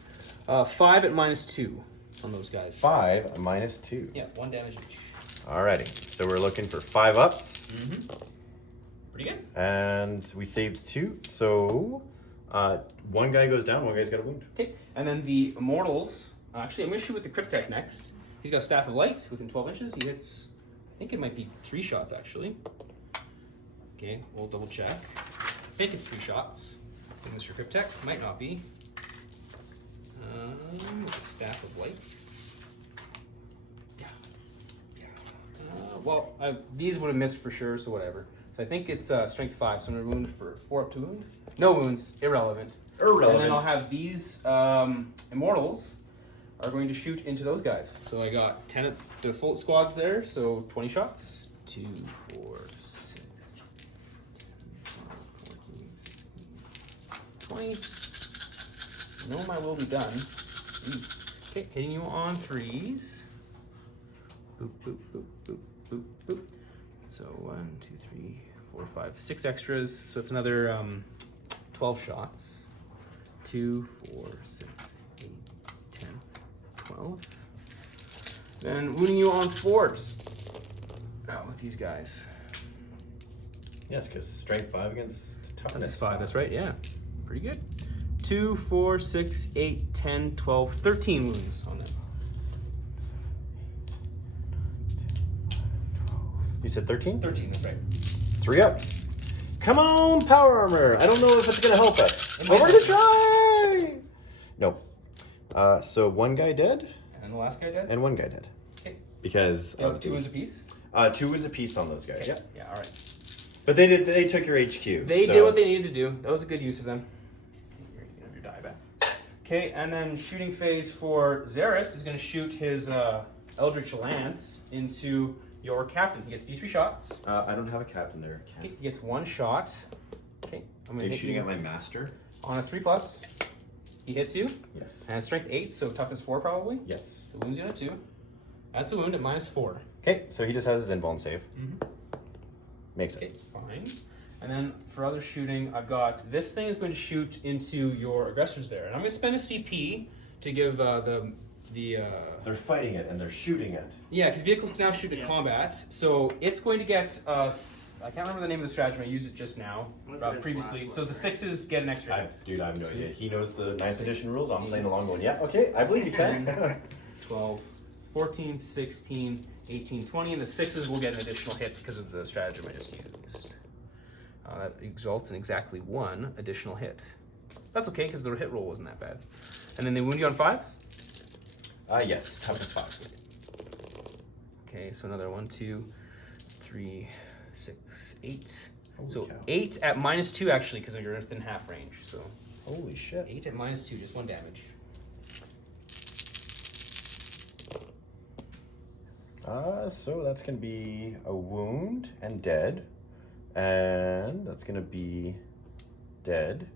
5 at -2 on those guys. 5 -2. Yeah, 1 damage each. Alrighty, so we're looking for 5 ups. Pretty good. And we saved 2, so one guy goes down, one guy's got a wound. Okay, and then the immortals. Actually, I'm going to shoot with the Cryptek next. He's got Staff of Light within 12 inches. He hits, I think it might be 3 shots actually. Okay, we'll double check. I think it's 3 shots. And Mr. Cryptek might not be. With the Staff of Light. Yeah. Well, these would have missed for sure, so whatever. So I think it's strength 5, so I'm going to wound for 4 up to wound. No wounds, irrelevant. Irrelevant. And then I'll have these immortals are going to shoot into those guys. So I got 10 of the full squads there, so 20 shots. 2, 4, 6, 10, 12, 14, 16, 20. No, my will be done. Okay, hitting you on 3s. Boop, boop, boop, boop, boop, boop. So 1, 2, 3, 4, 5, 6 extras. So it's another 12 shots. 2, 4, 6, 8, 10, 12. Then wounding you on 4s. Out with these guys. Yes, because strength 5 against toughness 5, that's right, yeah. Pretty good. 2, 4, 6, 8, 10, 12, 13 wounds on them. You said 13? 13, that's right. 3 ups. Come on, power armor. I don't know if it's gonna help us, It but might we're gonna try. Nope. So 1 guy dead And the last guy dead? and 1 guy dead Okay. because They have of 2 wounds apiece? 2 wounds apiece on those guys. Okay. Yeah. Yeah, alright. But they took your HQ. They so- did what they needed to do. That was a good use of them. You're gonna have your die back. Okay, and then shooting phase for Xeris is going to shoot his Eldritch Lance into your captain. He gets D3 shots. I don't have a captain there. Okay, he gets 1 shot. Okay, I'm Are going to you hit shooting you at my master? on a 3+. He hits you, Yes. and strength 8, so toughness 4 probably. Yes. So wounds you on a 2. That's a wound at -4. Okay, so he just has his invuln save. Mm-hmm. Makes Okay, it. fine. And then for other shooting, I've got this thing is going to shoot into your aggressors there, and I'm going to spend a CP to give the They're fighting it and they're shooting it. yeah, because vehicles can now shoot in Yeah. combat, so it's going to get I can't remember the name of the stratagem. I used it just now Unless it is previously. blast So one, the right? 6s get an extra hit. Dude, I have no idea. He knows the 9th edition rules. I'm playing along going, yeah, okay, I believe you can. 12, 14, 16, 18, 20, and the 6s will get an additional hit because of the stratagem I just used. That results in exactly 1 additional hit. That's okay, because the hit roll wasn't that bad. And then they wound you on 5s? Yes, toughness 5. Okay, so another 1, 2, 3, 6, 8. Holy So cow. 8 at -2 actually, because you're within half range. So Holy shit. 8 at -2, just 1 damage. So that's going to be a wound and dead. And that's going to be dead.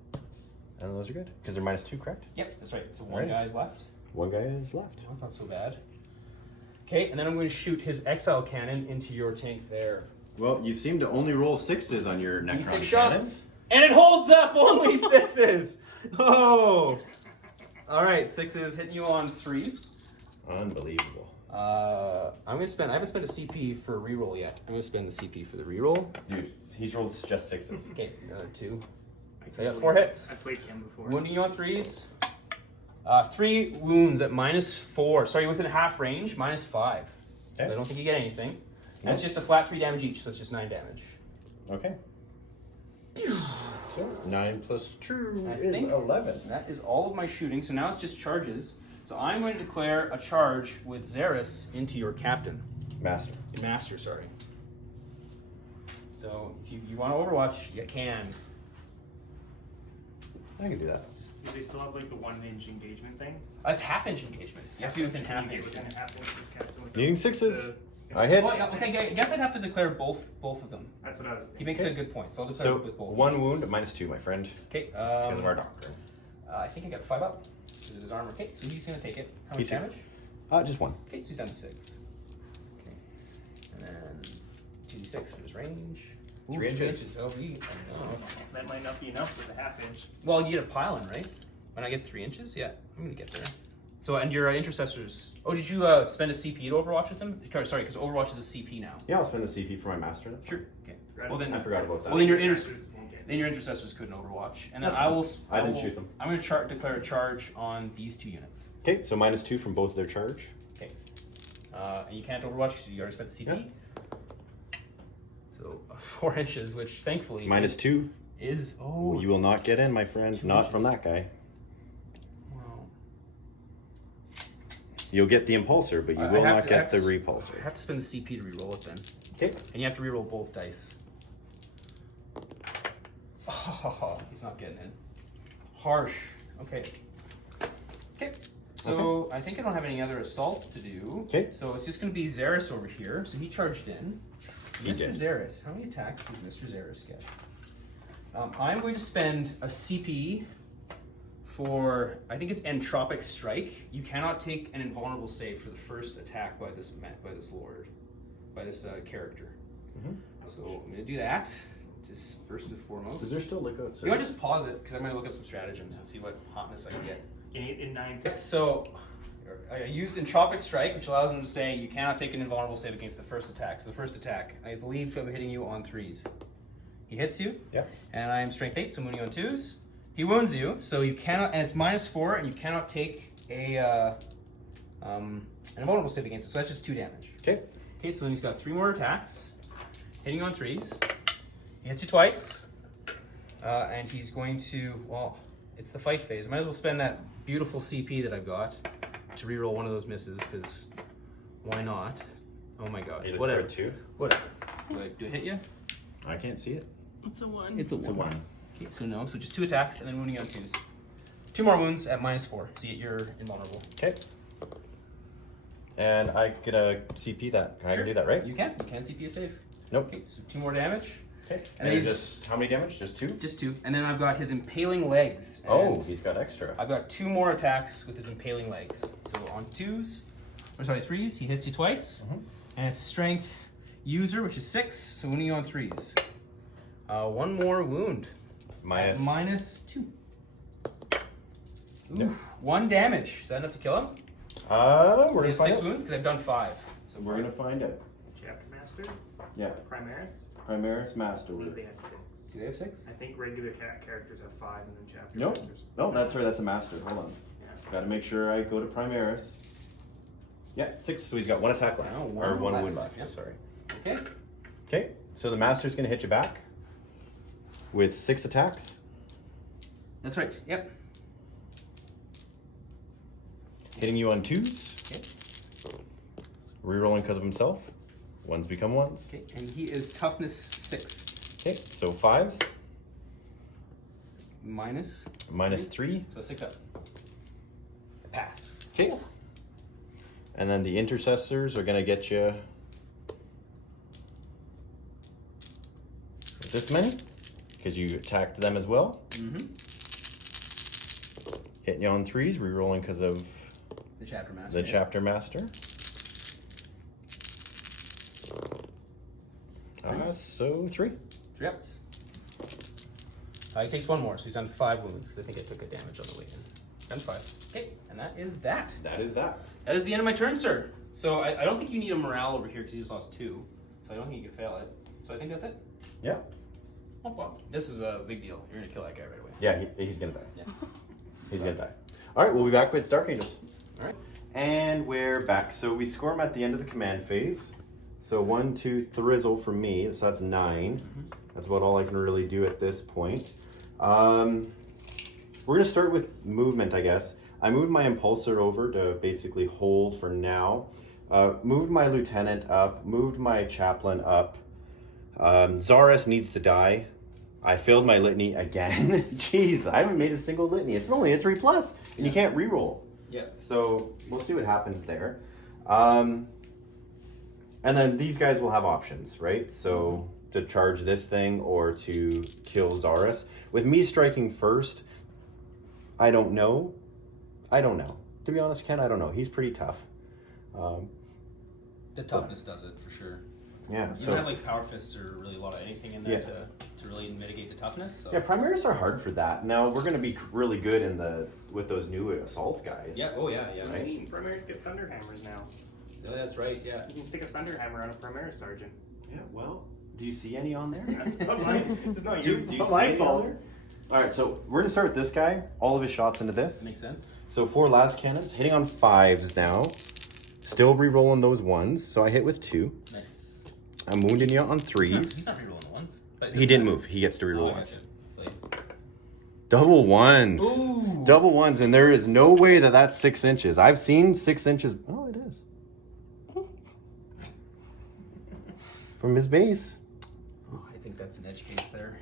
And those are good. Because they're -2, correct? Yep, that's right. So 1 Right. guy is left. 1 guy is left. That's not so bad. Okay, and then I'm going to shoot his exile cannon into your tank there. Well, you seem to only roll 6s on your Necron D6 cannon. shots. And it holds up only 6s. Oh. All right, 6s hitting you on 3s. Unbelievable. I'm gonna spend. I haven't spent a CP for a reroll yet. I'm gonna spend the CP for the reroll. Dude, he's rolled just 6s. Okay, another 2. I So I got 4 hits. I played him before. Wounding you on 3s. 3 wounds at -4. Sorry, within half range, -5. So I don't think you get anything. That's just a flat 3 damage each, so it's just 9 damage. Okay. So 9 plus 2 I is think 11. That is all of my shooting. So now it's just charges. So I'm going to declare a charge with Xeris into your captain. Master. Master, sorry. So if you want to Overwatch, you can. I can do that. Do they still have like the 1-inch engagement thing? It's half-inch engagement. You have to be within half Get inch. within a half inch of this captain with Needing the- 6s. the- I hit. Well, yeah, okay, I guess I'd have to declare both of them. That's what I was thinking. He makes a good point, so I'll declare So it with both. 1 wound at -2, my friend. Okay. Because of our doctrine. I think I got 5 up because of his armor. Okay, so he's gonna take it. How much He too. damage? Just 1. Okay, so he's down to 6. Okay, and then 2d6 for his range. 3 inches. Oh, I don't know. That might not be enough for the half inch. Well, you get a pile in, right? When I get 3 inches, yeah, I'm gonna get there. So, and your intercessors. Oh, did you spend a CP to Overwatch with them? Sorry, because Overwatch is a CP now. Yeah, I'll spend the CP for my master. That's Sure. Okay. Right. Well then, I forgot about that. Well then your Intercessors won't get then your intercessors couldn't Overwatch, and then That's I fine. will. I didn't shoot them. I'm gonna declare a charge on these 2 units. Okay, so -2 from both their charge. Okay. And you can't Overwatch because you already spent the CP. So 4 inches, which thankfully -2. is You will not get in, my friend. 2 Not from inches. that guy. Wow. You'll get the impulsor, but you I will have not to- I get have the to- repulsor. I have to spend the CP to reroll it then, Okay. and you have to reroll both dice. Oh, he's not getting in. harsh. Okay. Okay. So I think I don't have any other assaults to do. Okay. So it's just going to be Xeris over here. So he charged in. He Mr. did. Xeris. How many attacks does Mr. Xeris get? I'm going to spend a CP for, I think it's Entropic Strike. You cannot take an invulnerable save for the first attack by this lord, by this character. Mhm. So I'm going to do that, just first and foremost. Is there still liquor? You want to just pause it, because I'm going to look up some stratagems and see what hotness I can get. In 9th. So I used Entropic Strike, which allows him to say you cannot take an invulnerable save against the first attack. So the first attack, I believe I'm hitting you on 3s. He hits you, Yeah. and I am strength 8, so I'm wounding you on 2s. He wounds you, so you cannot, and it's -4, and you cannot take an invulnerable save against it. So that's just 2 damage. Okay. Okay, so then he's got 3 more attacks, hitting you on 3s. He hits you twice, and he's going to, well, it's the fight phase. I might as well spend that beautiful CP that I've got to reroll one of those misses, because why not? Oh my god. Whatever. Whatever. Do I hit you? I can't see it. It's a 1. It's a 1. Okay, so no, so just 2 attacks and then wounding on 2s. 2 more wounds at -4, so you're invulnerable. Okay. And I get a CP that. I can do that, right? You can CP a save. Nope. Okay, so 2 more damage. Okay. And And then just how many damage? Just 2? Just 2. And then I've got his impaling legs. And Oh, he's got extra. I've got 2 more attacks with his impaling legs. So on 2s, or sorry, 3s, he hits you twice. Mhm. And it's strength user, which is 6, so wounding you on 3s. 1 more wound. Minus. -2. Ooh, Yeah. 1 damage. Is that enough to kill him? We're Does he gonna have find 6 out. wounds? Because I've done 5. So We're gonna find out. Chapter Master, Yeah. Primaris. Primaris Master. I believe they had 6. Do they have 6? I think regular characters have 5, and then chapter Nope. masters. No, that's right. That's a master. Hold on. Yeah. Gotta make sure I go to Primaris. Yeah, 6. So he's got 1 attack left. Oh, or 1 one wound left, left. yeah. Sorry. Okay. Okay. So the master's gonna hit you back with 6 attacks, That's right. Yep. hitting you on 2s, Okay. rerolling because of himself. 1s become 1s. Okay. And he is toughness 6. Okay. So 5s, Minus. -3. So 6 up. Pass. Okay. And then the intercessors are gonna get you this many because you attacked them as well. Mm-hmm. Hitting you on 3s, rerolling because of The chapter master. the yeah. chapter master. So 3. 3 ups. He takes 1 more, so he's done 5 wounds because I think I took a damage on the way in. Done 5. Okay, and that is that. That is that. That is the end of my turn, sir. So I don't think you need a morale over here because he just lost 2. So I don't think you can fail it. So I think that's it. Yeah. Oh, well, this is a big deal. You're gonna kill that guy right away. Yeah, he's gonna die. Yeah. He's gonna die. All right, we'll be back with Dark Angels. All right. And we're back. So we score them at the end of the command phase. So 1, 2, thrizzle for me. So that's 9. That's about all I can really do at this point. We're gonna start with movement, I guess. I moved my impulsor over to basically hold for now. Moved my lieutenant up. Moved my chaplain up. Zaris needs to die. I failed my litany again. Jeez, I haven't made a single litany. It's only a 3+, and you can't reroll. Yeah. So we'll see what happens there. And then these guys will have options, right? So to charge this thing or to kill Zaris. With me striking first, I don't know. To be honest, Ken, I don't know. He's pretty tough. The toughness does it for sure. Yeah. You So don't have like power fists or really a lot of anything in there Yeah. to really mitigate the toughness. So. yeah, Primaris are hard for that. Now we're gonna be really good with those new assault guys. Yeah. Oh yeah. Yeah. I mean, Primaris get thunder hammers now. Oh, that's right. Yeah. You can stick a thunder hammer on a Primaris sergeant. Yeah. Well, do you see any on there? It's not mine. It's not Do you. you Not see my any on fault. there? All right. So we're gonna start with this guy. All of his shots into this. Makes sense. So 4 las cannons, hitting on 5s now. Still re-rolling those 1s, so I hit with 2. Nice. I'm wounding you on He's 3s. not rerolling the ones. But He didn't move. He gets to re-roll Oh, once. gotcha. Double 1s. Ooh. Double 1s, and there is no way that that's 6 inches. I've seen 6 inches. Oh, it is. From his base. Oh, I think that's an edge case there.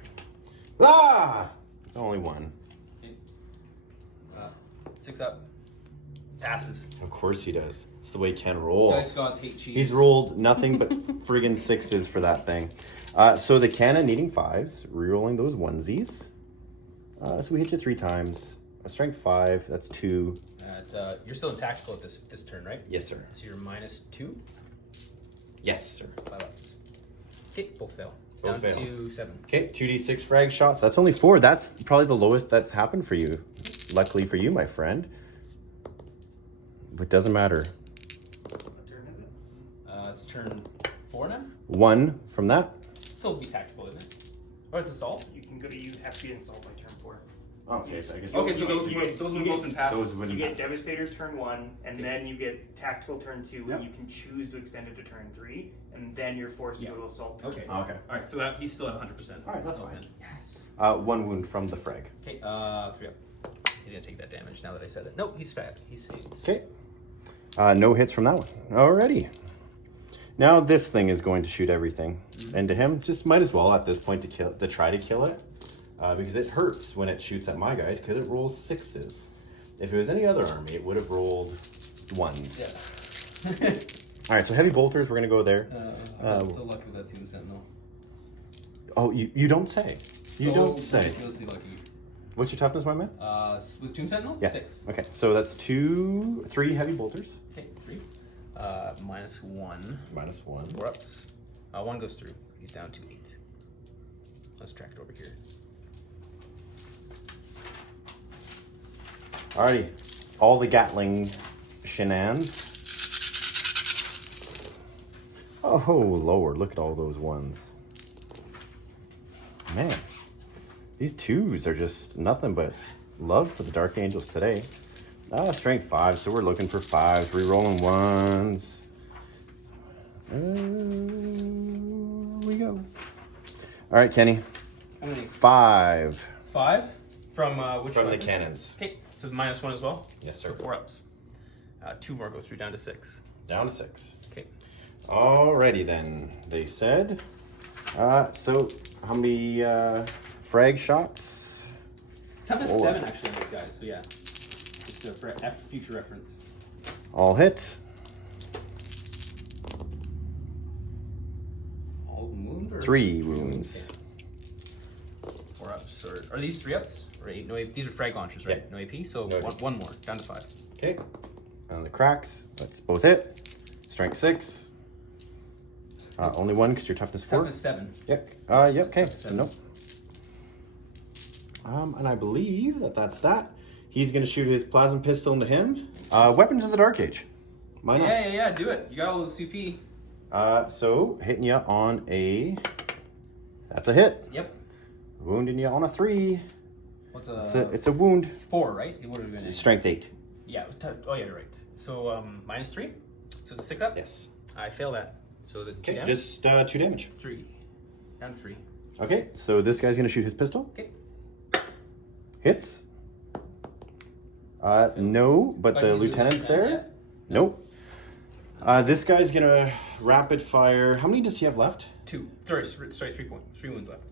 Ah! It's only 1. 6 up. Passes. Of course he does. It's the way Ken rolls. Dice gods hate cheese. He's rolled nothing but friggin' 6s for that thing. So the cannon needing 5s, rerolling those onesies. So we hit you 3 times. A strength 5, that's 2. You're still in tactical at this turn, right? Yes, sir. So you're -2. Yes, sir. 5 ups. Okay, both fail. Both Down fail. to 7. Okay, 2d6 frag shots. That's only 4. That's probably the lowest that's happened for you. Luckily for you, my friend. It doesn't matter. What turn is it? It's turn 4 now. 1 from that. Still be tactical, isn't it? Or it's assault. You can go. You have to be installed by turn 4. Okay, so I guess. Okay, so those you would get- both you been get- passes. those would- You get Devastator turn 1, and Okay. then you get Tactical turn 2, Yep. and you can choose to extend it to turn 3, and then you're forced to Yeah. go to Assault turn Okay. 4. Okay. All right, so that he's still at 100%. All right, that's fine. Yes. 1 wound from the frag. Okay, 3 up. He didn't take that damage now that I said it. No, he's fat. He saves. Okay. No hits from that one. Alrighty. Now this thing is going to shoot everything into him. Just might as well at this point to try to kill it. Because it hurts when it shoots at my guys because it rolls 6s. If it was any other army, it would have rolled 1s. Yeah. All right, so heavy bolters, we're going to go there. I'm so lucky with that Tomb Sentinel. Oh, you don't say. You So don't say. ridiculously lucky. What's your toughness, my man? With Tomb Sentinel? Yeah. 6. Okay, so that's 3 heavy bolters. Okay, 3. -1. -1. 4 ups. 1 goes through. He's down to 8. Let's track it over here. Alrighty, all the Gatling shenanigans. Oh, Lord, look at all those ones. Man, these 2s are just nothing but love for the Dark Angels today. Strength 5, so we're looking for 5s, rerolling 1s. Here we go. Alright, Kenny. How many? 5. 5? From which From one? the cannons. Okay, so it's -1 as well? Yes, sir. So 4 ups. 2 more go through down to 6. Down to 6. Okay. Alrighty then, they said. So how many frag shots? Toughness 4. 7 actually on these guys, so yeah. Just for future reference. All hit. All wound or 3 wounds. Okay. 4 ups. Or are these 3 ups? Or 8? No, these are frag launchers, right? Yeah. No AP, so No one more, down to 5. Okay. And the cracks. That's both hit. Strength 6. Only 1 because your toughness 4. Toughness 7. Yep. Yep. Okay. Toughness 7. Nope. And I believe that's that. He's gonna shoot his plasma pistol into him. Weapons of the Dark Age. Why not? Yeah, do it. You got all those CP. So hitting you on a. That's a hit. Yep. Wounding you on a 3. What's It's a wound. 4, right? It would have been Strength 8. Yeah. Oh yeah, you're right. So -3. So it's a 6 up. Yes. I fail that. So the 2 Okay, damage. just 2 damage. 3. Down to 3. Okay, so this guy's gonna shoot his pistol. Okay. Hits. No, but the he's with lieutenant's the there. lieutenant, Nope. This guy's gonna rapid fire. How many does he have left? 2. Sorry, 3 wounds left.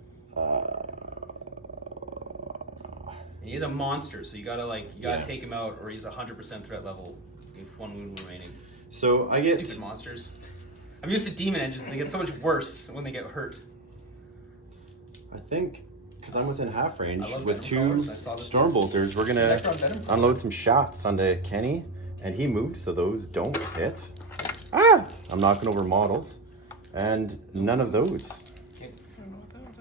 And he is a monster, so you gotta Yeah. take him out, or he's 100% threat level with 1 wound remaining. So I get. Stupid monsters. I'm used to demon engines, and they get so much worse when they get hurt. I think because I'm within half range I love with venom 2 powers. I saw this storm bolters, we're gonna Necron venom. unload some shots onto Kenny, and he moved, so those don't hit. Ah! I'm knocking over models, and none of those. Okay. I don't know what that was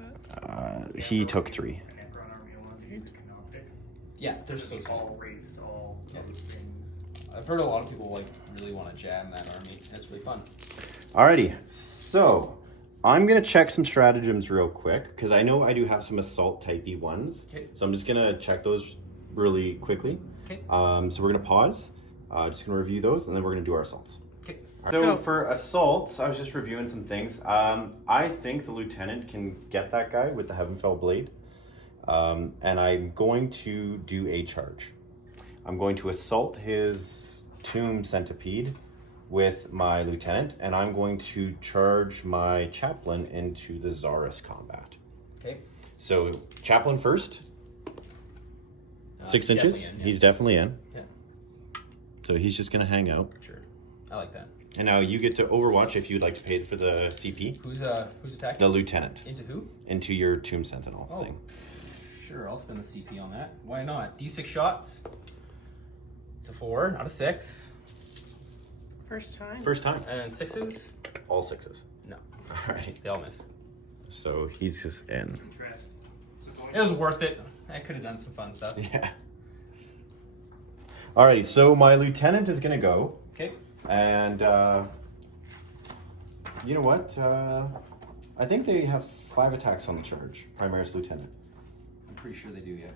at. He took 3. An Necron army alone is canoptic. Yeah, they're so It's sick. all wraiths, all Yeah. those things. I've heard a lot of people really want to jam that army. And it's really fun. Alrighty, so I'm gonna check some stratagems real quick because I know I do have some assault typey ones. Okay. So I'm just gonna check those really quickly. Okay. So we're gonna pause. Just gonna review those and then we're gonna do our assaults. Okay. So Go. for assaults, I was just reviewing some things. I think the lieutenant can get that guy with the Heavenfell blade, and I'm going to do a charge. I'm going to assault his tomb centipede with my lieutenant, and I'm going to charge my chaplain into the Czarist combat. Okay. So chaplain first. 6 inches. Definitely in, yeah. He's definitely in. Yeah. So he's just gonna hang out. Sure. I like that. And now you get to Overwatch if you'd like to pay for the CP. Who's attacking? The Lieutenant. Into who? Into your Tomb Sentinel thing. Sure, I'll spend the CP on that. Why not? D6 shots. It's a 4 out of 6. First time. First time. And then 6s? All 6s. No. All right. They all miss. So he's just in. Interest. So going It was worth it. I could have done some fun stuff. Yeah. Alrighty, so my Lieutenant is gonna go. Okay. And you know what? I think they have 5 attacks on the charge. Primaris Lieutenant. I'm pretty sure they do, yeah.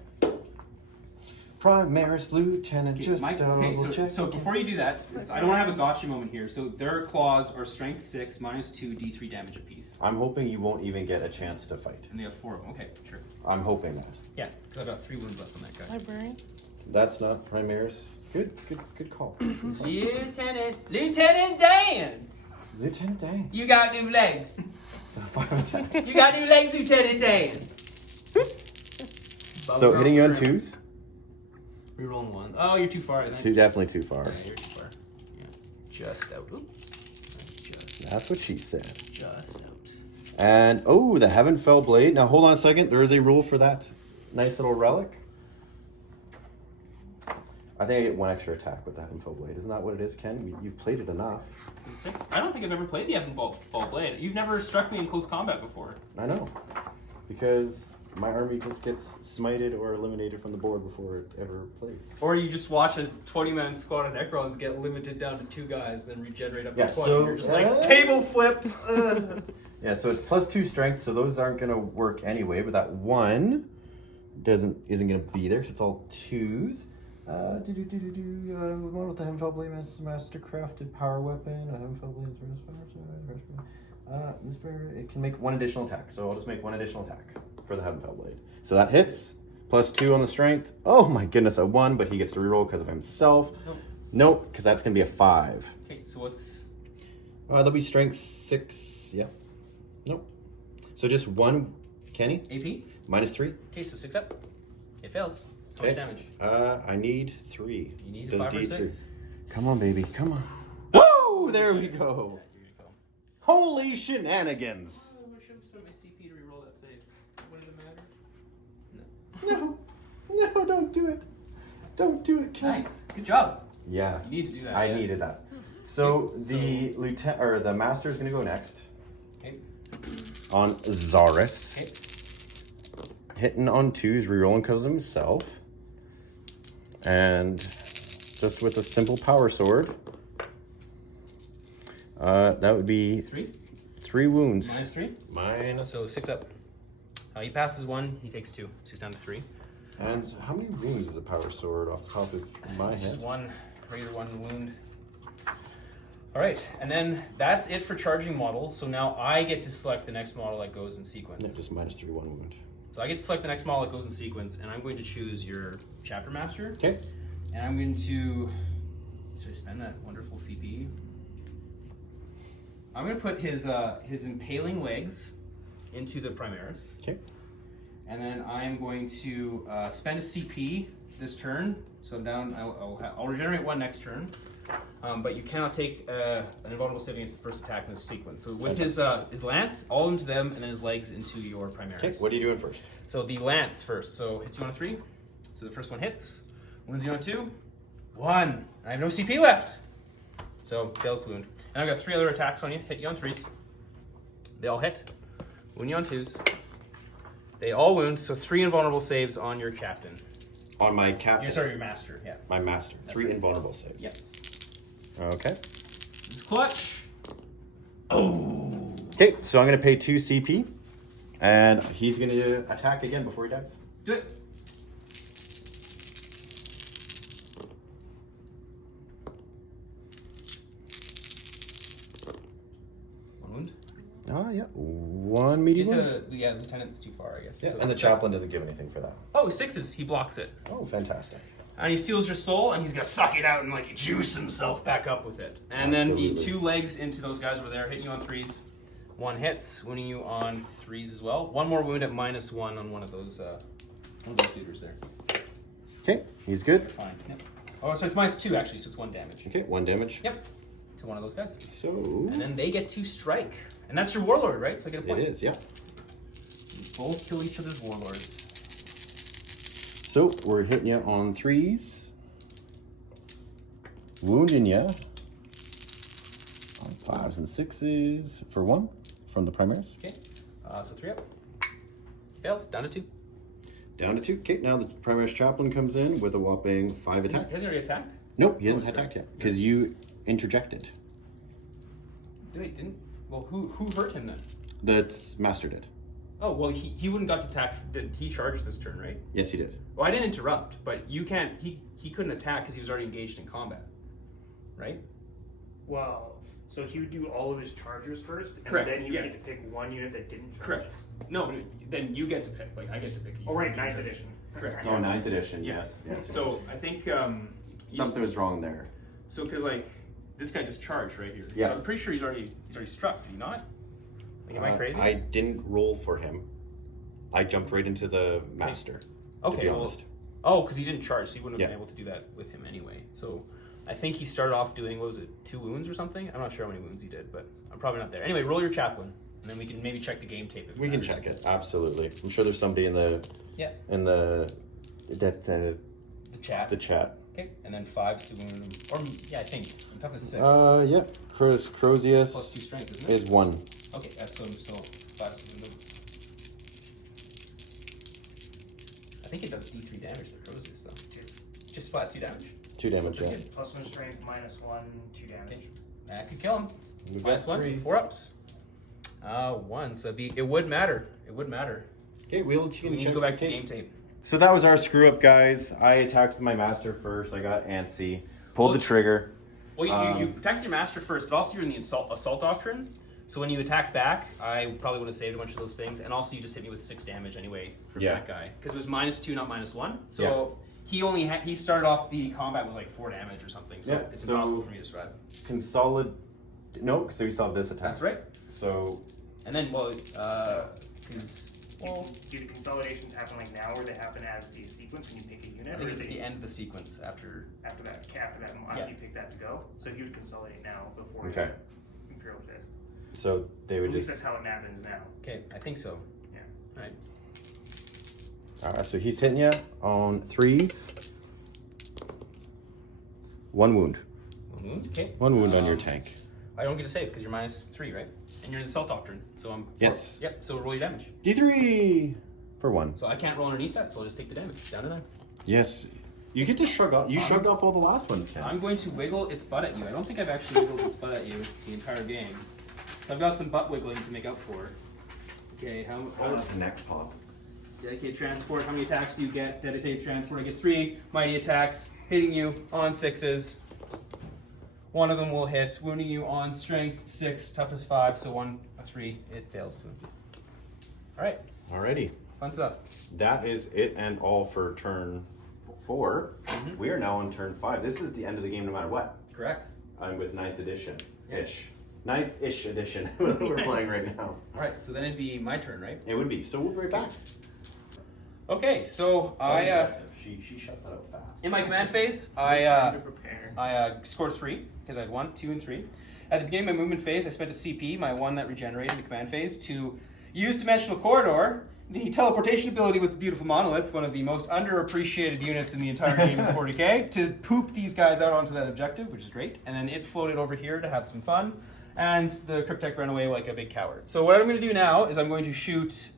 Primaris Lieutenant, just double check. So before you do that, I don't want to have a gotcha moment here. So their claws are strength 6, -2, D3 damage apiece. I'm hoping you won't even get a chance to fight. And they have 4 of them. Okay, sure. I'm hoping that. Yeah, because I've got 3 wounds left on that guy. Librarian. That's not Primaris. Good call. Lieutenant Dan! Lieutenant Dan. You got new legs. So 5 attacks. You got new legs, Lieutenant Dan. So hitting you on 2s. Rerolling 1. Oh, you're too far, I think. Definitely too far. Yeah, you're too far. Yeah. Just out. Oop. Just That's what she said. out. And oh, the Heavenfell Blade. Now hold on a second. There is a rule for that nice little relic. I think I get 1 extra attack with the Heavenfell Blade. Isn't that what it is, Ken? You've played it enough. 6? I don't think I've ever played the Heavenfall Blade. You've never struck me in close combat before. I know. Because my army just gets smited or eliminated from the board before it ever plays. Or you just watch a 20-man squad of Necrons get limited down to 2 guys, then regenerate up to 20. so, You're just like, table flip! Yeah, so it's +2 strength, so those aren't going to work anyway, but that 1 isn't going to be there, so it's all 2s. One with the Heavenfell Blade Mastercrafted Power Weapon. A Heavenfell Blade this it can make 1 additional attack, so I'll just make 1 additional attack for the Heavenfell Blade. So that hits, +2 on the strength. Oh my goodness, a 1, but he gets to reroll because of himself. Nope, because that's going to be a 5. Okay, so what's... That'll be strength 6, yeah. Nope. So just 1, Kenny? AP? -3. Okay, so 6 up. It fails. How much damage? I need 3. You need Does 5 or D3. 6? Come on, baby, come on. Woo! There we go. Yeah, here you go. Holy shenanigans. Oh, I should have spent my CP to reroll that save. Would it matter? No, don't do it. Don't do it, Ken. Nice. Good job. Yeah. You need to do that. I yeah. needed that. So the lieutenant or the master is going to go next. Okay. On Zaris. Okay. Hitting on 2s, rerolling because of himself. And just with a simple power sword. That would be 3 wounds. -3? So 6 up. He passes 1, he takes 2. So he's down to 3. And how many wounds is a power sword off the top of my Just head? 1, regular 1 wound. Alright, and then that's it for charging models. So now I get to select the next model that goes in sequence. No, just -3, 1 wound. So I get to select the next model that goes in sequence, and I'm going to choose your Chapter Master. Okay. And I'm going to... Should I spend that wonderful CP? I'm going to put his Impaling Legs into the Primaris. Okay. And then I'm going to spend a CP this turn. So I'm down. I'll regenerate 1 next turn. But you cannot take an invulnerable save against the first attack in this sequence. So with his lance, all into them, and then his legs into your Primaris. Okay. What are you doing first? So the lance first. So hits you on a 3. So the first one hits. Wounds you on 2. 1. I have no CP left. So fails to wound. And I've got 3 other attacks on you. Hit you on 3s. They all hit. Wound you on 2s. They all wound. So 3 invulnerable saves on your captain. On my captain. Your master. Yeah. My master. That's 3 right. invulnerable saves. Yep. Okay. This is clutch. Oh. Okay, so I'm going to pay 2 CP. And he's going to attack again before he dies. Do it. Wound. Oh, yeah. 1 medium wound. Yeah, lieutenant's too far, I guess. Yeah, So and the 6 chaplain doesn't give anything for that. Oh, 6s. He blocks it. Oh, fantastic. And he steals your soul, and he's gonna suck it out and like juice himself back up with it. And then the Absolutely. 2 legs into those guys over there, hitting you on 3s. 1 hits, wounding you on 3s as well. 1 more wound at -1 on one of those dudes there. Okay, he's good. Fine. Yep. Oh, so it's -2 actually, so it's 1 damage. Okay, 1 damage. Yep. To one of those guys. So And then they get to strike. And that's your warlord, right? So I get a point. it is, yeah. You both kill each other's warlords. So we're hitting you on 3s, wounding you on 5s and 6s for 1 from the primaries. Okay. So 3 up. Fails. Down to 2. Down to 2. Okay, now the primaries chaplain comes in with a whopping 5 attacks. Has he already attacked? Nope, he hasn't he's attacked right. yet because you interjected. Wait, didn't? Well, who hurt him then? The master did. Oh, well, he wouldn't got to attack. He charged this turn, right? Yes, he did. Well, I didn't interrupt, but you can't. He couldn't attack because he was already engaged in combat, right? Well, so he would do all of his chargers first, and Correct, then he would yeah. get to pick one unit that didn't charge. Correct. No, then you get to pick. Like I get to pick. Oh, right, 9th edition. Correct. Oh, 9th edition, Yeah. yes. So I think Something was wrong there. So because like this guy just charged right here. Yeah. So I'm pretty sure he's already struck. Did he not? Like, am I crazy? I didn't roll for him. I jumped right into the master. Okay. To be Well, honest. oh, because he didn't charge, so he wouldn't have Yeah. been able to do that with him anyway. So I think he started off doing, what was it, 2 wounds or something? I'm not sure how many wounds he did, but I'm probably not there. Anyway, roll your chaplain, and then we can maybe check the game tape. If it We can matters. check it. Absolutely. I'm sure there's somebody in the The chat. the chat. Okay, and then 5s to wound him. Or yeah, I think I'm toughness 6 Yeah. Crozius plus 2 strength, isn't it? is 1. Okay, that's so 5s to wound him. I think it does D3 damage to Crozius though. Just flat 2 damage. 2 damage, Pretty yeah. good. Plus 1 strength, -1, 2 damage. That could kill him. We've Minus got 1, so 3. 4 ups. 1, so it would matter. It would matter. Okay, we'll We need to go back to game tape. So that was our screw up, guys. I attacked my master first. I got antsy. Pulled the trigger. Well, you protected your master first, but also you're in the assault doctrine. So when you attacked back, I probably would have saved a bunch of those things, and also you just hit me with 6 damage anyway from Yeah. that guy because it was -2, not -1. So Yeah. he started off the combat with like 4 damage or something. So Yeah, it's so- impossible for me to survive. No, so we still have this attack. That's right. So And then Do the consolidations happen like now, or they happen as the sequence when you pick a unit? I think or it's at they- the end of the sequence after. after that, Yeah. you pick that to go. So he would consolidate now before Okay. Imperial Fist. so they would At least just. that's how it happens now. Okay, I think so. Yeah. All right. Alright, so he's hitting you on 3s. 1 wound. 1 wound. Okay. 1 wound on your tank. I don't get a save because you're -3, right? And you're in the assault doctrine, so I'm. Yes. Yep. So roll your damage. D3 for 1. So I can't roll underneath that, so I'll just take the damage down to 9. Yes. You get to shrug off. You shrugged off all the last ones, Ken. I'm going to wiggle its butt at you. I don't think I've actually wiggled its butt at you the entire game. So I've got some butt wiggling to make up for. Okay, how that's a neck pop. dedicated transport? How many attacks do you get? Dedicated transport, I get 3 mighty attacks, hitting you on 6s. 1 of them will hit, wounding you on strength 6, toughness 5, so a 3, it fails to wound you. All right, Alrighty. fun stuff. That is it and all for turn 4. We are now on turn 5. This is the end of the game no matter what. Correct. I'm with 9th edition. Ish. 9th-ish edition we're playing right now. All right, so then it'd be my turn, right? It would be. So we'll be right back. Okay, so She shut that out fast. in my command phase, Time to prepare. I scored 3 because I had 1, 2, and 3. At the beginning of my movement phase, I spent a CP, my 1 that regenerated in the command phase, to use Dimensional Corridor, the teleportation ability with the beautiful monolith, one of the most underappreciated units in the entire game of 40k, to poop these guys out onto that objective, which is great. And then it floated over here to have some fun, and the Cryptek ran away like a big coward. So what I'm going to do now is I'm going to shoot.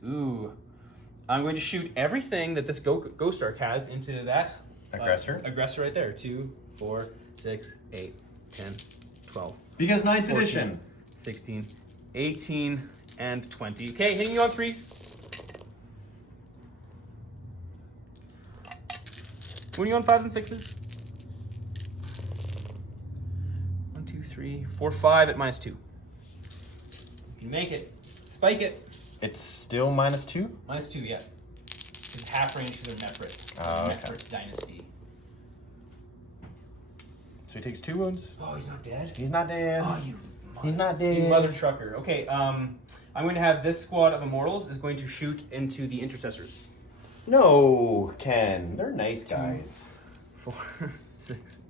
I'm going to shoot everything that this Ghost Ark has into that Aggressor? Aggressor right there. 2, 4, 6, 8, 10, 12, Because 9th 14, edition. 16, 18, and 20. Okay, hitting you on 3s. Wounding you on 5s and 6s. 1, 2, 3, 4, 5 at -2. If you make it, spike it. It's still -2? -2, yeah. It's half range to their Nefrit. Oh, okay. Nefrit Dynasty. So he takes 2 wounds. Oh, he's not dead? He's not dead. Oh, you He's not dead. You mother trucker. Okay, I'm going to have this squad of immortals is going to shoot into the intercessors. No, Ken. They're nice guys. 4, 6,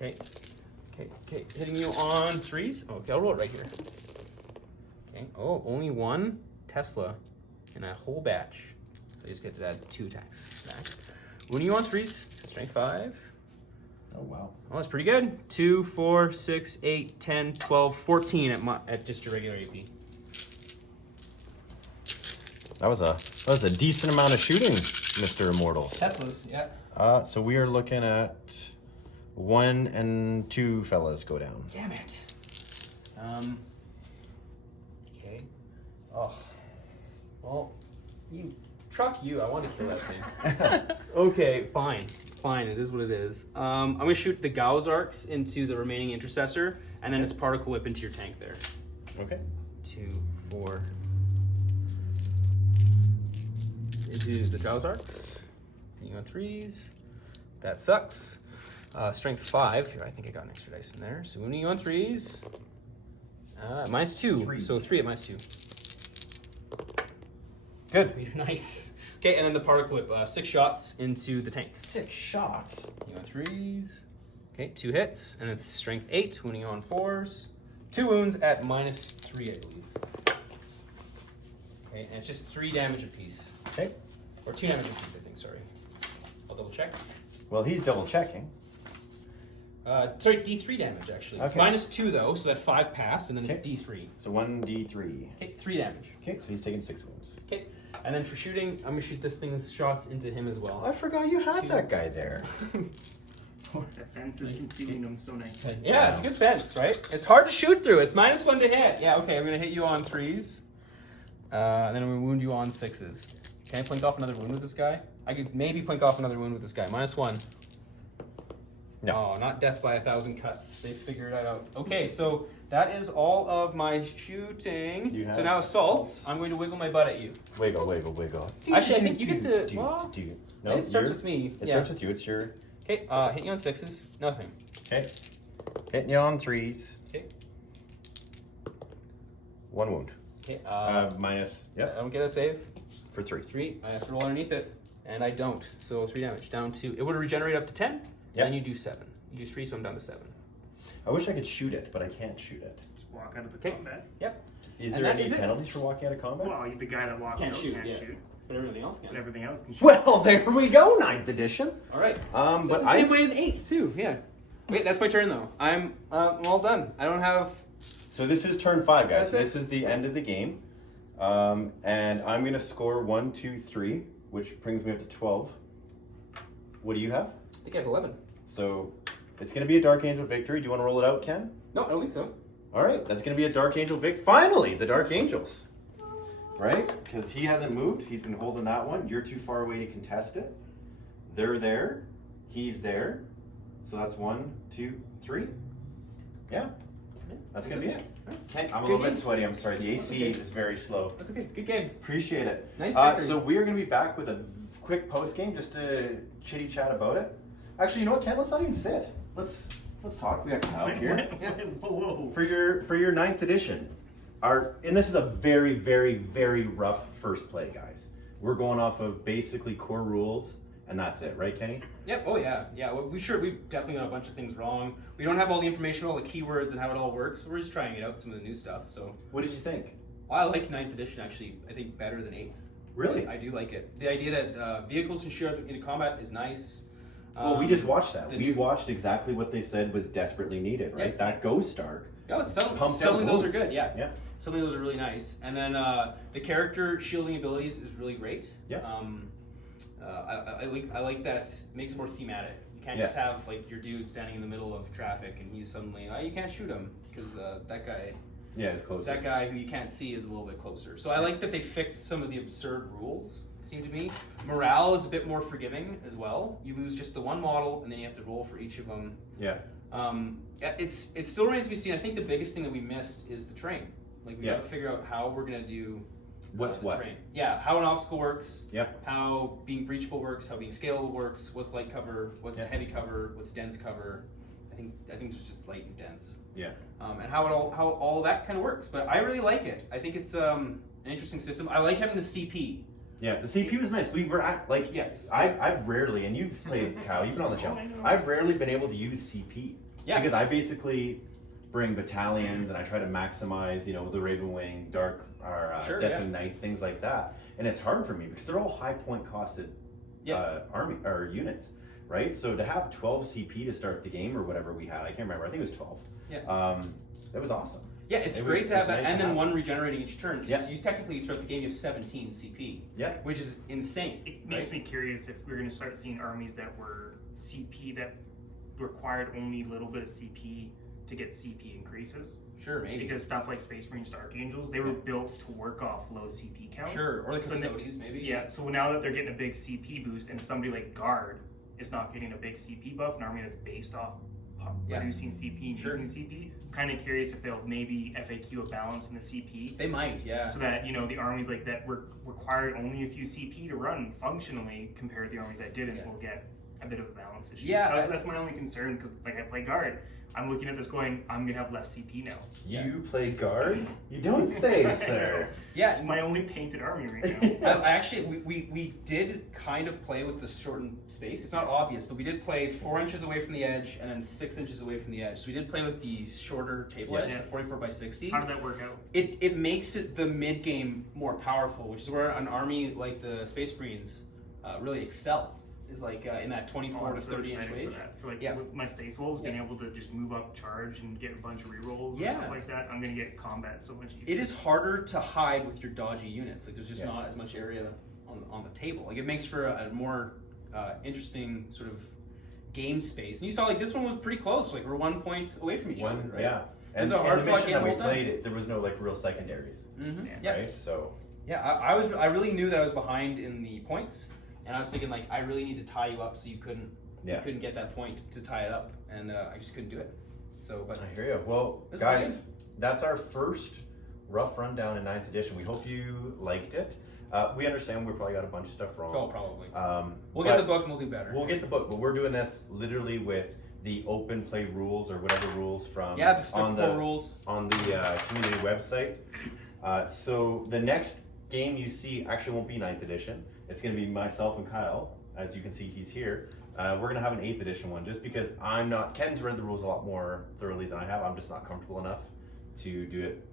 8. Okay. Hitting you on 3s. Oh, okay, I'll roll it right here. Okay. Oh, only one Tesla in that whole batch. So you just get to add 2 attacks back. Wounding you on 3s. Strength 5. Oh, wow. Oh, that's pretty good. 2, 4, 6, 8, 10, 12, 14 at just your regular AP. That was a decent amount of shooting, Mr. Immortal. Teslas, yeah. So we are looking at 1 and 2 fellas go down. Damn it. Okay. Oh. Well, you. I want to kill that thing. Okay, fine. It is what it is. I'm going to shoot the Gauss arcs into the remaining intercessor, and then its particle whip into your tank there. Okay. 2, 4. Into the Gauss arcs. You on 3s. That sucks. Strength 5. Here, I think I got an extra dice in there. So wounding you on 3s. -2. 3. So 3 at -2. Good. Nice. Okay, and then the particle whip. 6 shots into the tank. 6 shots. You on 3s. Okay, 2 hits, and it's strength 8. Wounding you on 4s. 2 wounds at -3, I believe. Okay, and it's just 3 damage apiece. Okay. Or 2 damage apiece, I think. Sorry. I'll double check. Well, he's double checking. Sorry, D3 damage, actually. It's Okay. -2, though, so that 5 passed, and then it's Okay. D3. So 1d3. Okay, 3 damage. Okay, so he's taking 6 wounds. Okay, and then for shooting, I'm going to shoot this thing's shots into him as well. I forgot you had that guy there. The fence is concealing them so nice. Yeah, it's a good fence, right? It's hard to shoot through. It's -1 to hit. Yeah, okay, I'm going to hit you on 3s. And then I'm going to wound you on 6s. Can I plink off another wound with this guy? I could maybe plink off another wound with this guy. -1. No. Oh, not death by 1,000 cuts. They figured that out. Okay, so that is all of my shooting. You have So now assaults. I'm going to wiggle my butt at you. Wiggle. Actually, I think you get to. Well, No, it starts you're- with me. It starts with you. It's your... Okay, hit you on 6s. Nothing. Okay. Hitting you on 3s. Okay. 1 wound. Okay. Minus... I Yep. don't get a save. For 3. 3. I have to roll underneath it, and I don't. So 3 damage down to. It would regenerate up to 10. Yep. And you do 7. You do 3, so I'm down to 7. I wish I could shoot it, but I can't shoot it. Just walk out of the Okay. combat. Yep. Is And there that any is it. penalties for walking out of combat? Well, the guy that walks Can't out shoot, can't yeah. shoot. But everything else can. But everything else can shoot. Well, there we go, 9th edition. All right. But It's the same way in 8th too. Yeah. Wait, that's my turn though. I'm all done. I don't have. So this is turn 5, guys. That's it. This is the end of the game. And I'm going to score 1, 2, 3, which brings me up to 12. What do you have? I think I have 11. So it's going to be a Dark Angel victory. Do you want to roll it out, Ken? No, I don't think so. All right, that's going to be a Dark Angel victory. Finally, the Dark Angels. Right? Because he hasn't moved. He's been holding that one. You're too far away to contest it. They're there. He's there. So that's 1, 2, 3. Yeah. That's going to be it. Okay, I'm a little bit sweaty. I'm sorry. The AC is very slow. That's okay. Good game. Appreciate it. Nice victory. So we are going to be back with a quick post game just to chitty chat about it. Actually, you know what, Ken? Let's not even sit. Let's talk. We got Kyle here Whoa. for your 9th edition. And this is a very, very, very rough first play, guys. We're going off of basically core rules, and that's it, right, Kenny? Yep. Oh yeah. Yeah. Well, we definitely got a bunch of things wrong. We don't have all the information, all the keywords, and how it all works. We're just trying it out, some of the new stuff. So. What did you think? I like 9th edition actually. I think better than 8th. Really? I do like it. The idea that vehicles can shoot into combat is nice. Well, we just watched that. the We new- watched exactly what they said was desperately needed, right? Yeah. That Ghost Arc. Oh, some Pumped of out those are wounds. good. Yeah. Yeah. Some of those are really nice. And then the character shielding abilities is really great. Yeah. I like that. It makes it more thematic. You can't just have like your dude standing in the middle of traffic and he's suddenly you can't shoot him because that guy. Yeah, it's close. That guy who you can't see is a little bit closer. So I like that they fixed some of the absurd rules. It seemed to me. Morale is a bit more forgiving as well. You lose just the one model and then you have to roll for each of them. Yeah. It still remains to be seen. I think the biggest thing that we missed is the terrain. Like we got to figure out how we're gonna do What's the what? terrain. Yeah, how an obstacle works. Yeah. How being breachable works. How being scalable works. What's light cover? What's heavy cover? What's dense cover? I think it's just light and dense. Yeah. And how all that kind of works. But I really like it. I think it's an interesting system. I like having the CP. Yeah, the CP was nice. We were at, like, Yes. I've rarely, and you've played, Kyle, you've been on the channel. I've rarely been able to use CP. Yeah. Because I basically bring battalions and I try to maximize, you know, the Raven Wing, Dark, or Deathwing Knights, things like that. And it's hard for me because they're all high point costed army or units, right? So to have 12 CP to start the game or whatever we had, I can't remember. I think it was 12. Yeah. That was awesome. Yeah, it's great to have that, nice and to then have. one regenerating each turn. So Yeah. you technically throughout the game you have 17 CP. Yeah. Which is insane. It makes me curious if we're going to start seeing armies that were CP that required only a little bit of CP to get CP increases. Sure, maybe. Because stuff like Space Marines to Archangels, they were built to work off low CP counts. Sure, or like So custodians maybe. Yeah, so now that they're getting a big CP boost and somebody like Guard is not getting a big CP buff, an army that's based off producing CP and using CP, kind of curious if they'll maybe FAQ a balance in the CP. They might, yeah. So that, you know, the armies like that were required only a few CP to run functionally compared to the armies that didn't will get a bit of a balance issue. Yeah, that's my only concern because like I play Guard. I'm looking at this going, I'm gonna have less CP now. You play guard? You don't say, sir. Yeah, It's my only painted army right now. I actually, we did kind of play with the shortened space. It's not obvious, but we did play 4 inches away from the edge and then 6 inches away from the edge. So we did play with the shorter table edge, the 44 by 60. How did that work out? It makes it the mid game more powerful, which is where an army like the Space Marines really excels. Is like in that 24 to 30 inch range. For like with my Space Wolves, being able to just move up, charge, and get a bunch of rerolls and stuff like that, I'm gonna get combat so much easier. It is harder to hide with your dodgy units. Like there's just not as much area on the table. Like it makes for a more interesting sort of game space. And you saw like this one was pretty close. Like we're 1 point away from each other. Right? Yeah. And And so in the mission game that we the whole played, it, there was no like real secondaries, Yeah. right? So Yeah, I really knew that I was behind in the points, and I was thinking like I really need to tie you up so you couldn't get that point to tie it up, and I just couldn't do it. So, but I hear you. Well, guys, that's our first rough rundown in 9th edition. We hope you liked it. We understand we probably got a bunch of stuff wrong. Oh, probably. We'll but get the book and we'll do better. We'll get the book, but we're doing this literally with the open play rules or whatever rules from the Step 4 rules on the community website. So the next game you see actually won't be 9th edition. It's going to be myself and Kyle. As you can see, he's here. We're going to have an 8th edition one just because Ken's read the rules a lot more thoroughly than I have. I'm just not comfortable enough to do it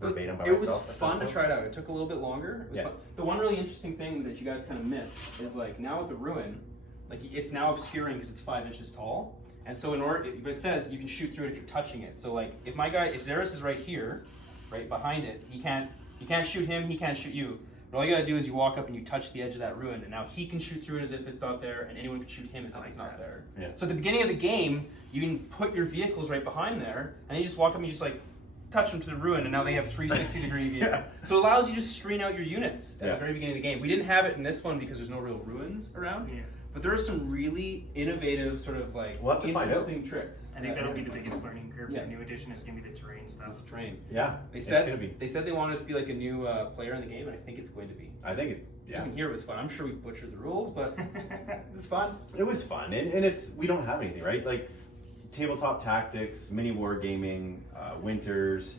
verbatim by myself. It was fun to try it out. It took a little bit longer. It was fun. The one really interesting thing that you guys kind of missed is like now with the ruin, like it's now obscuring because it's 5 inches tall. And so but it says you can shoot through it if you're touching it. So like if Xeris is right here, right behind it, you can't shoot him, he can't shoot you. But all you gotta do is you walk up and you touch the edge of that ruin, and now he can shoot through it as if it's not there, and anyone can shoot him as if it's not there. Yeah. So at the beginning of the game, you can put your vehicles right behind there, and you just walk up and you just like touch them to the ruin, and now they have 360-degree view. So it allows you to screen out your units at the very beginning of the game. We didn't have it in this one because there's no real ruins around. Yeah. But there are some really innovative, sort of like interesting tricks. I think that'll be the biggest learning curve for the new edition. Is going to be the terrain stuff. It's the terrain. Yeah, they said they wanted it to be like a new player in the game, and I think it's going to be. I think it. Yeah. Even here it was fun. I'm sure we butchered the rules, but it was fun. It was fun, and we don't have anything, right? Like tabletop tactics, mini war gaming, winters.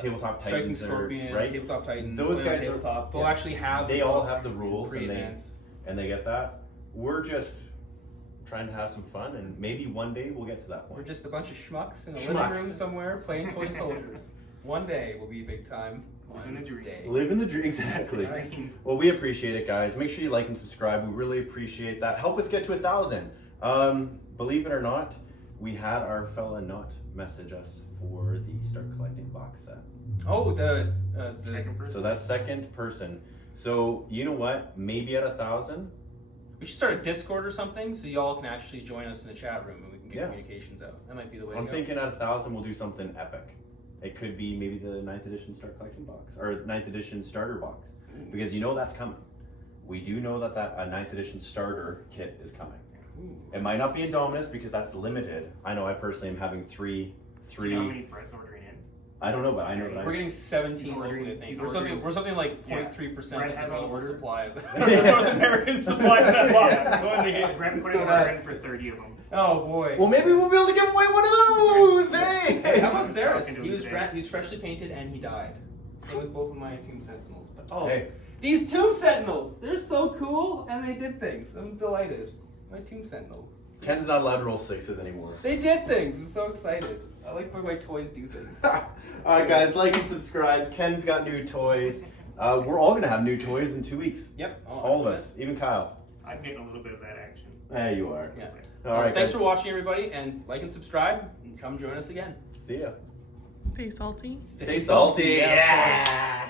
Tabletop Titans, Striking Scorpion, right? Tabletop Titans. Those guys tabletop. They'll actually have. They all have the rules, and they get that. We're just trying to have some fun, and maybe one day we'll get to that point. We're just a bunch of schmucks in a living room somewhere playing toy soldiers. One day will be big time. Living the dream. Living the dream, exactly. Well, we appreciate it, guys. Make sure you like and subscribe. We really appreciate that. Help us get to 1,000. Believe it or not, we had our fella not message us for the Start Collecting box set. Oh, the second person. So that's second person. So you know what? Maybe at 1,000. We should start a Discord or something so y'all can actually join us in the chat room and we can get communications out. That might be the way to go. I'm thinking at 1,000 we'll do something epic. It could be maybe the 9th edition Start Collecting box or 9th edition starter box because you know that's coming. We do know that a 9th edition starter kit is coming. It might not be Indominus because that's limited. I know I personally am having three. Do you know how many Brett's ordering in? I don't know, but I know that we're getting 17 locally, I think. We're something like 0.3% of the global supply of the North American supply of that box is going to hit. Brett put an order in for 30 of them. Oh boy. Well, maybe we'll be able to give away one of those. Hey, how about Ceres? He was freshly painted and he died. Same with both of my Tomb Sentinels. But, oh, Hey. these Tomb Sentinels! They're so cool, and they did things. I'm delighted. My Tomb Sentinels. Ken's not allowed to roll 6s anymore. They did things. I'm so excited. I like when my toys do things. Alright guys, like and subscribe. Ken's got new toys. We're all gonna have new toys in 2 weeks. Yep. All of us, even Kyle. I'm getting a little bit of that action. There you are. Yeah. Alright, Thanks guys. for watching, everybody, and like and subscribe, and come join us again. See ya. Stay salty. Stay salty. Yeah. Yeah.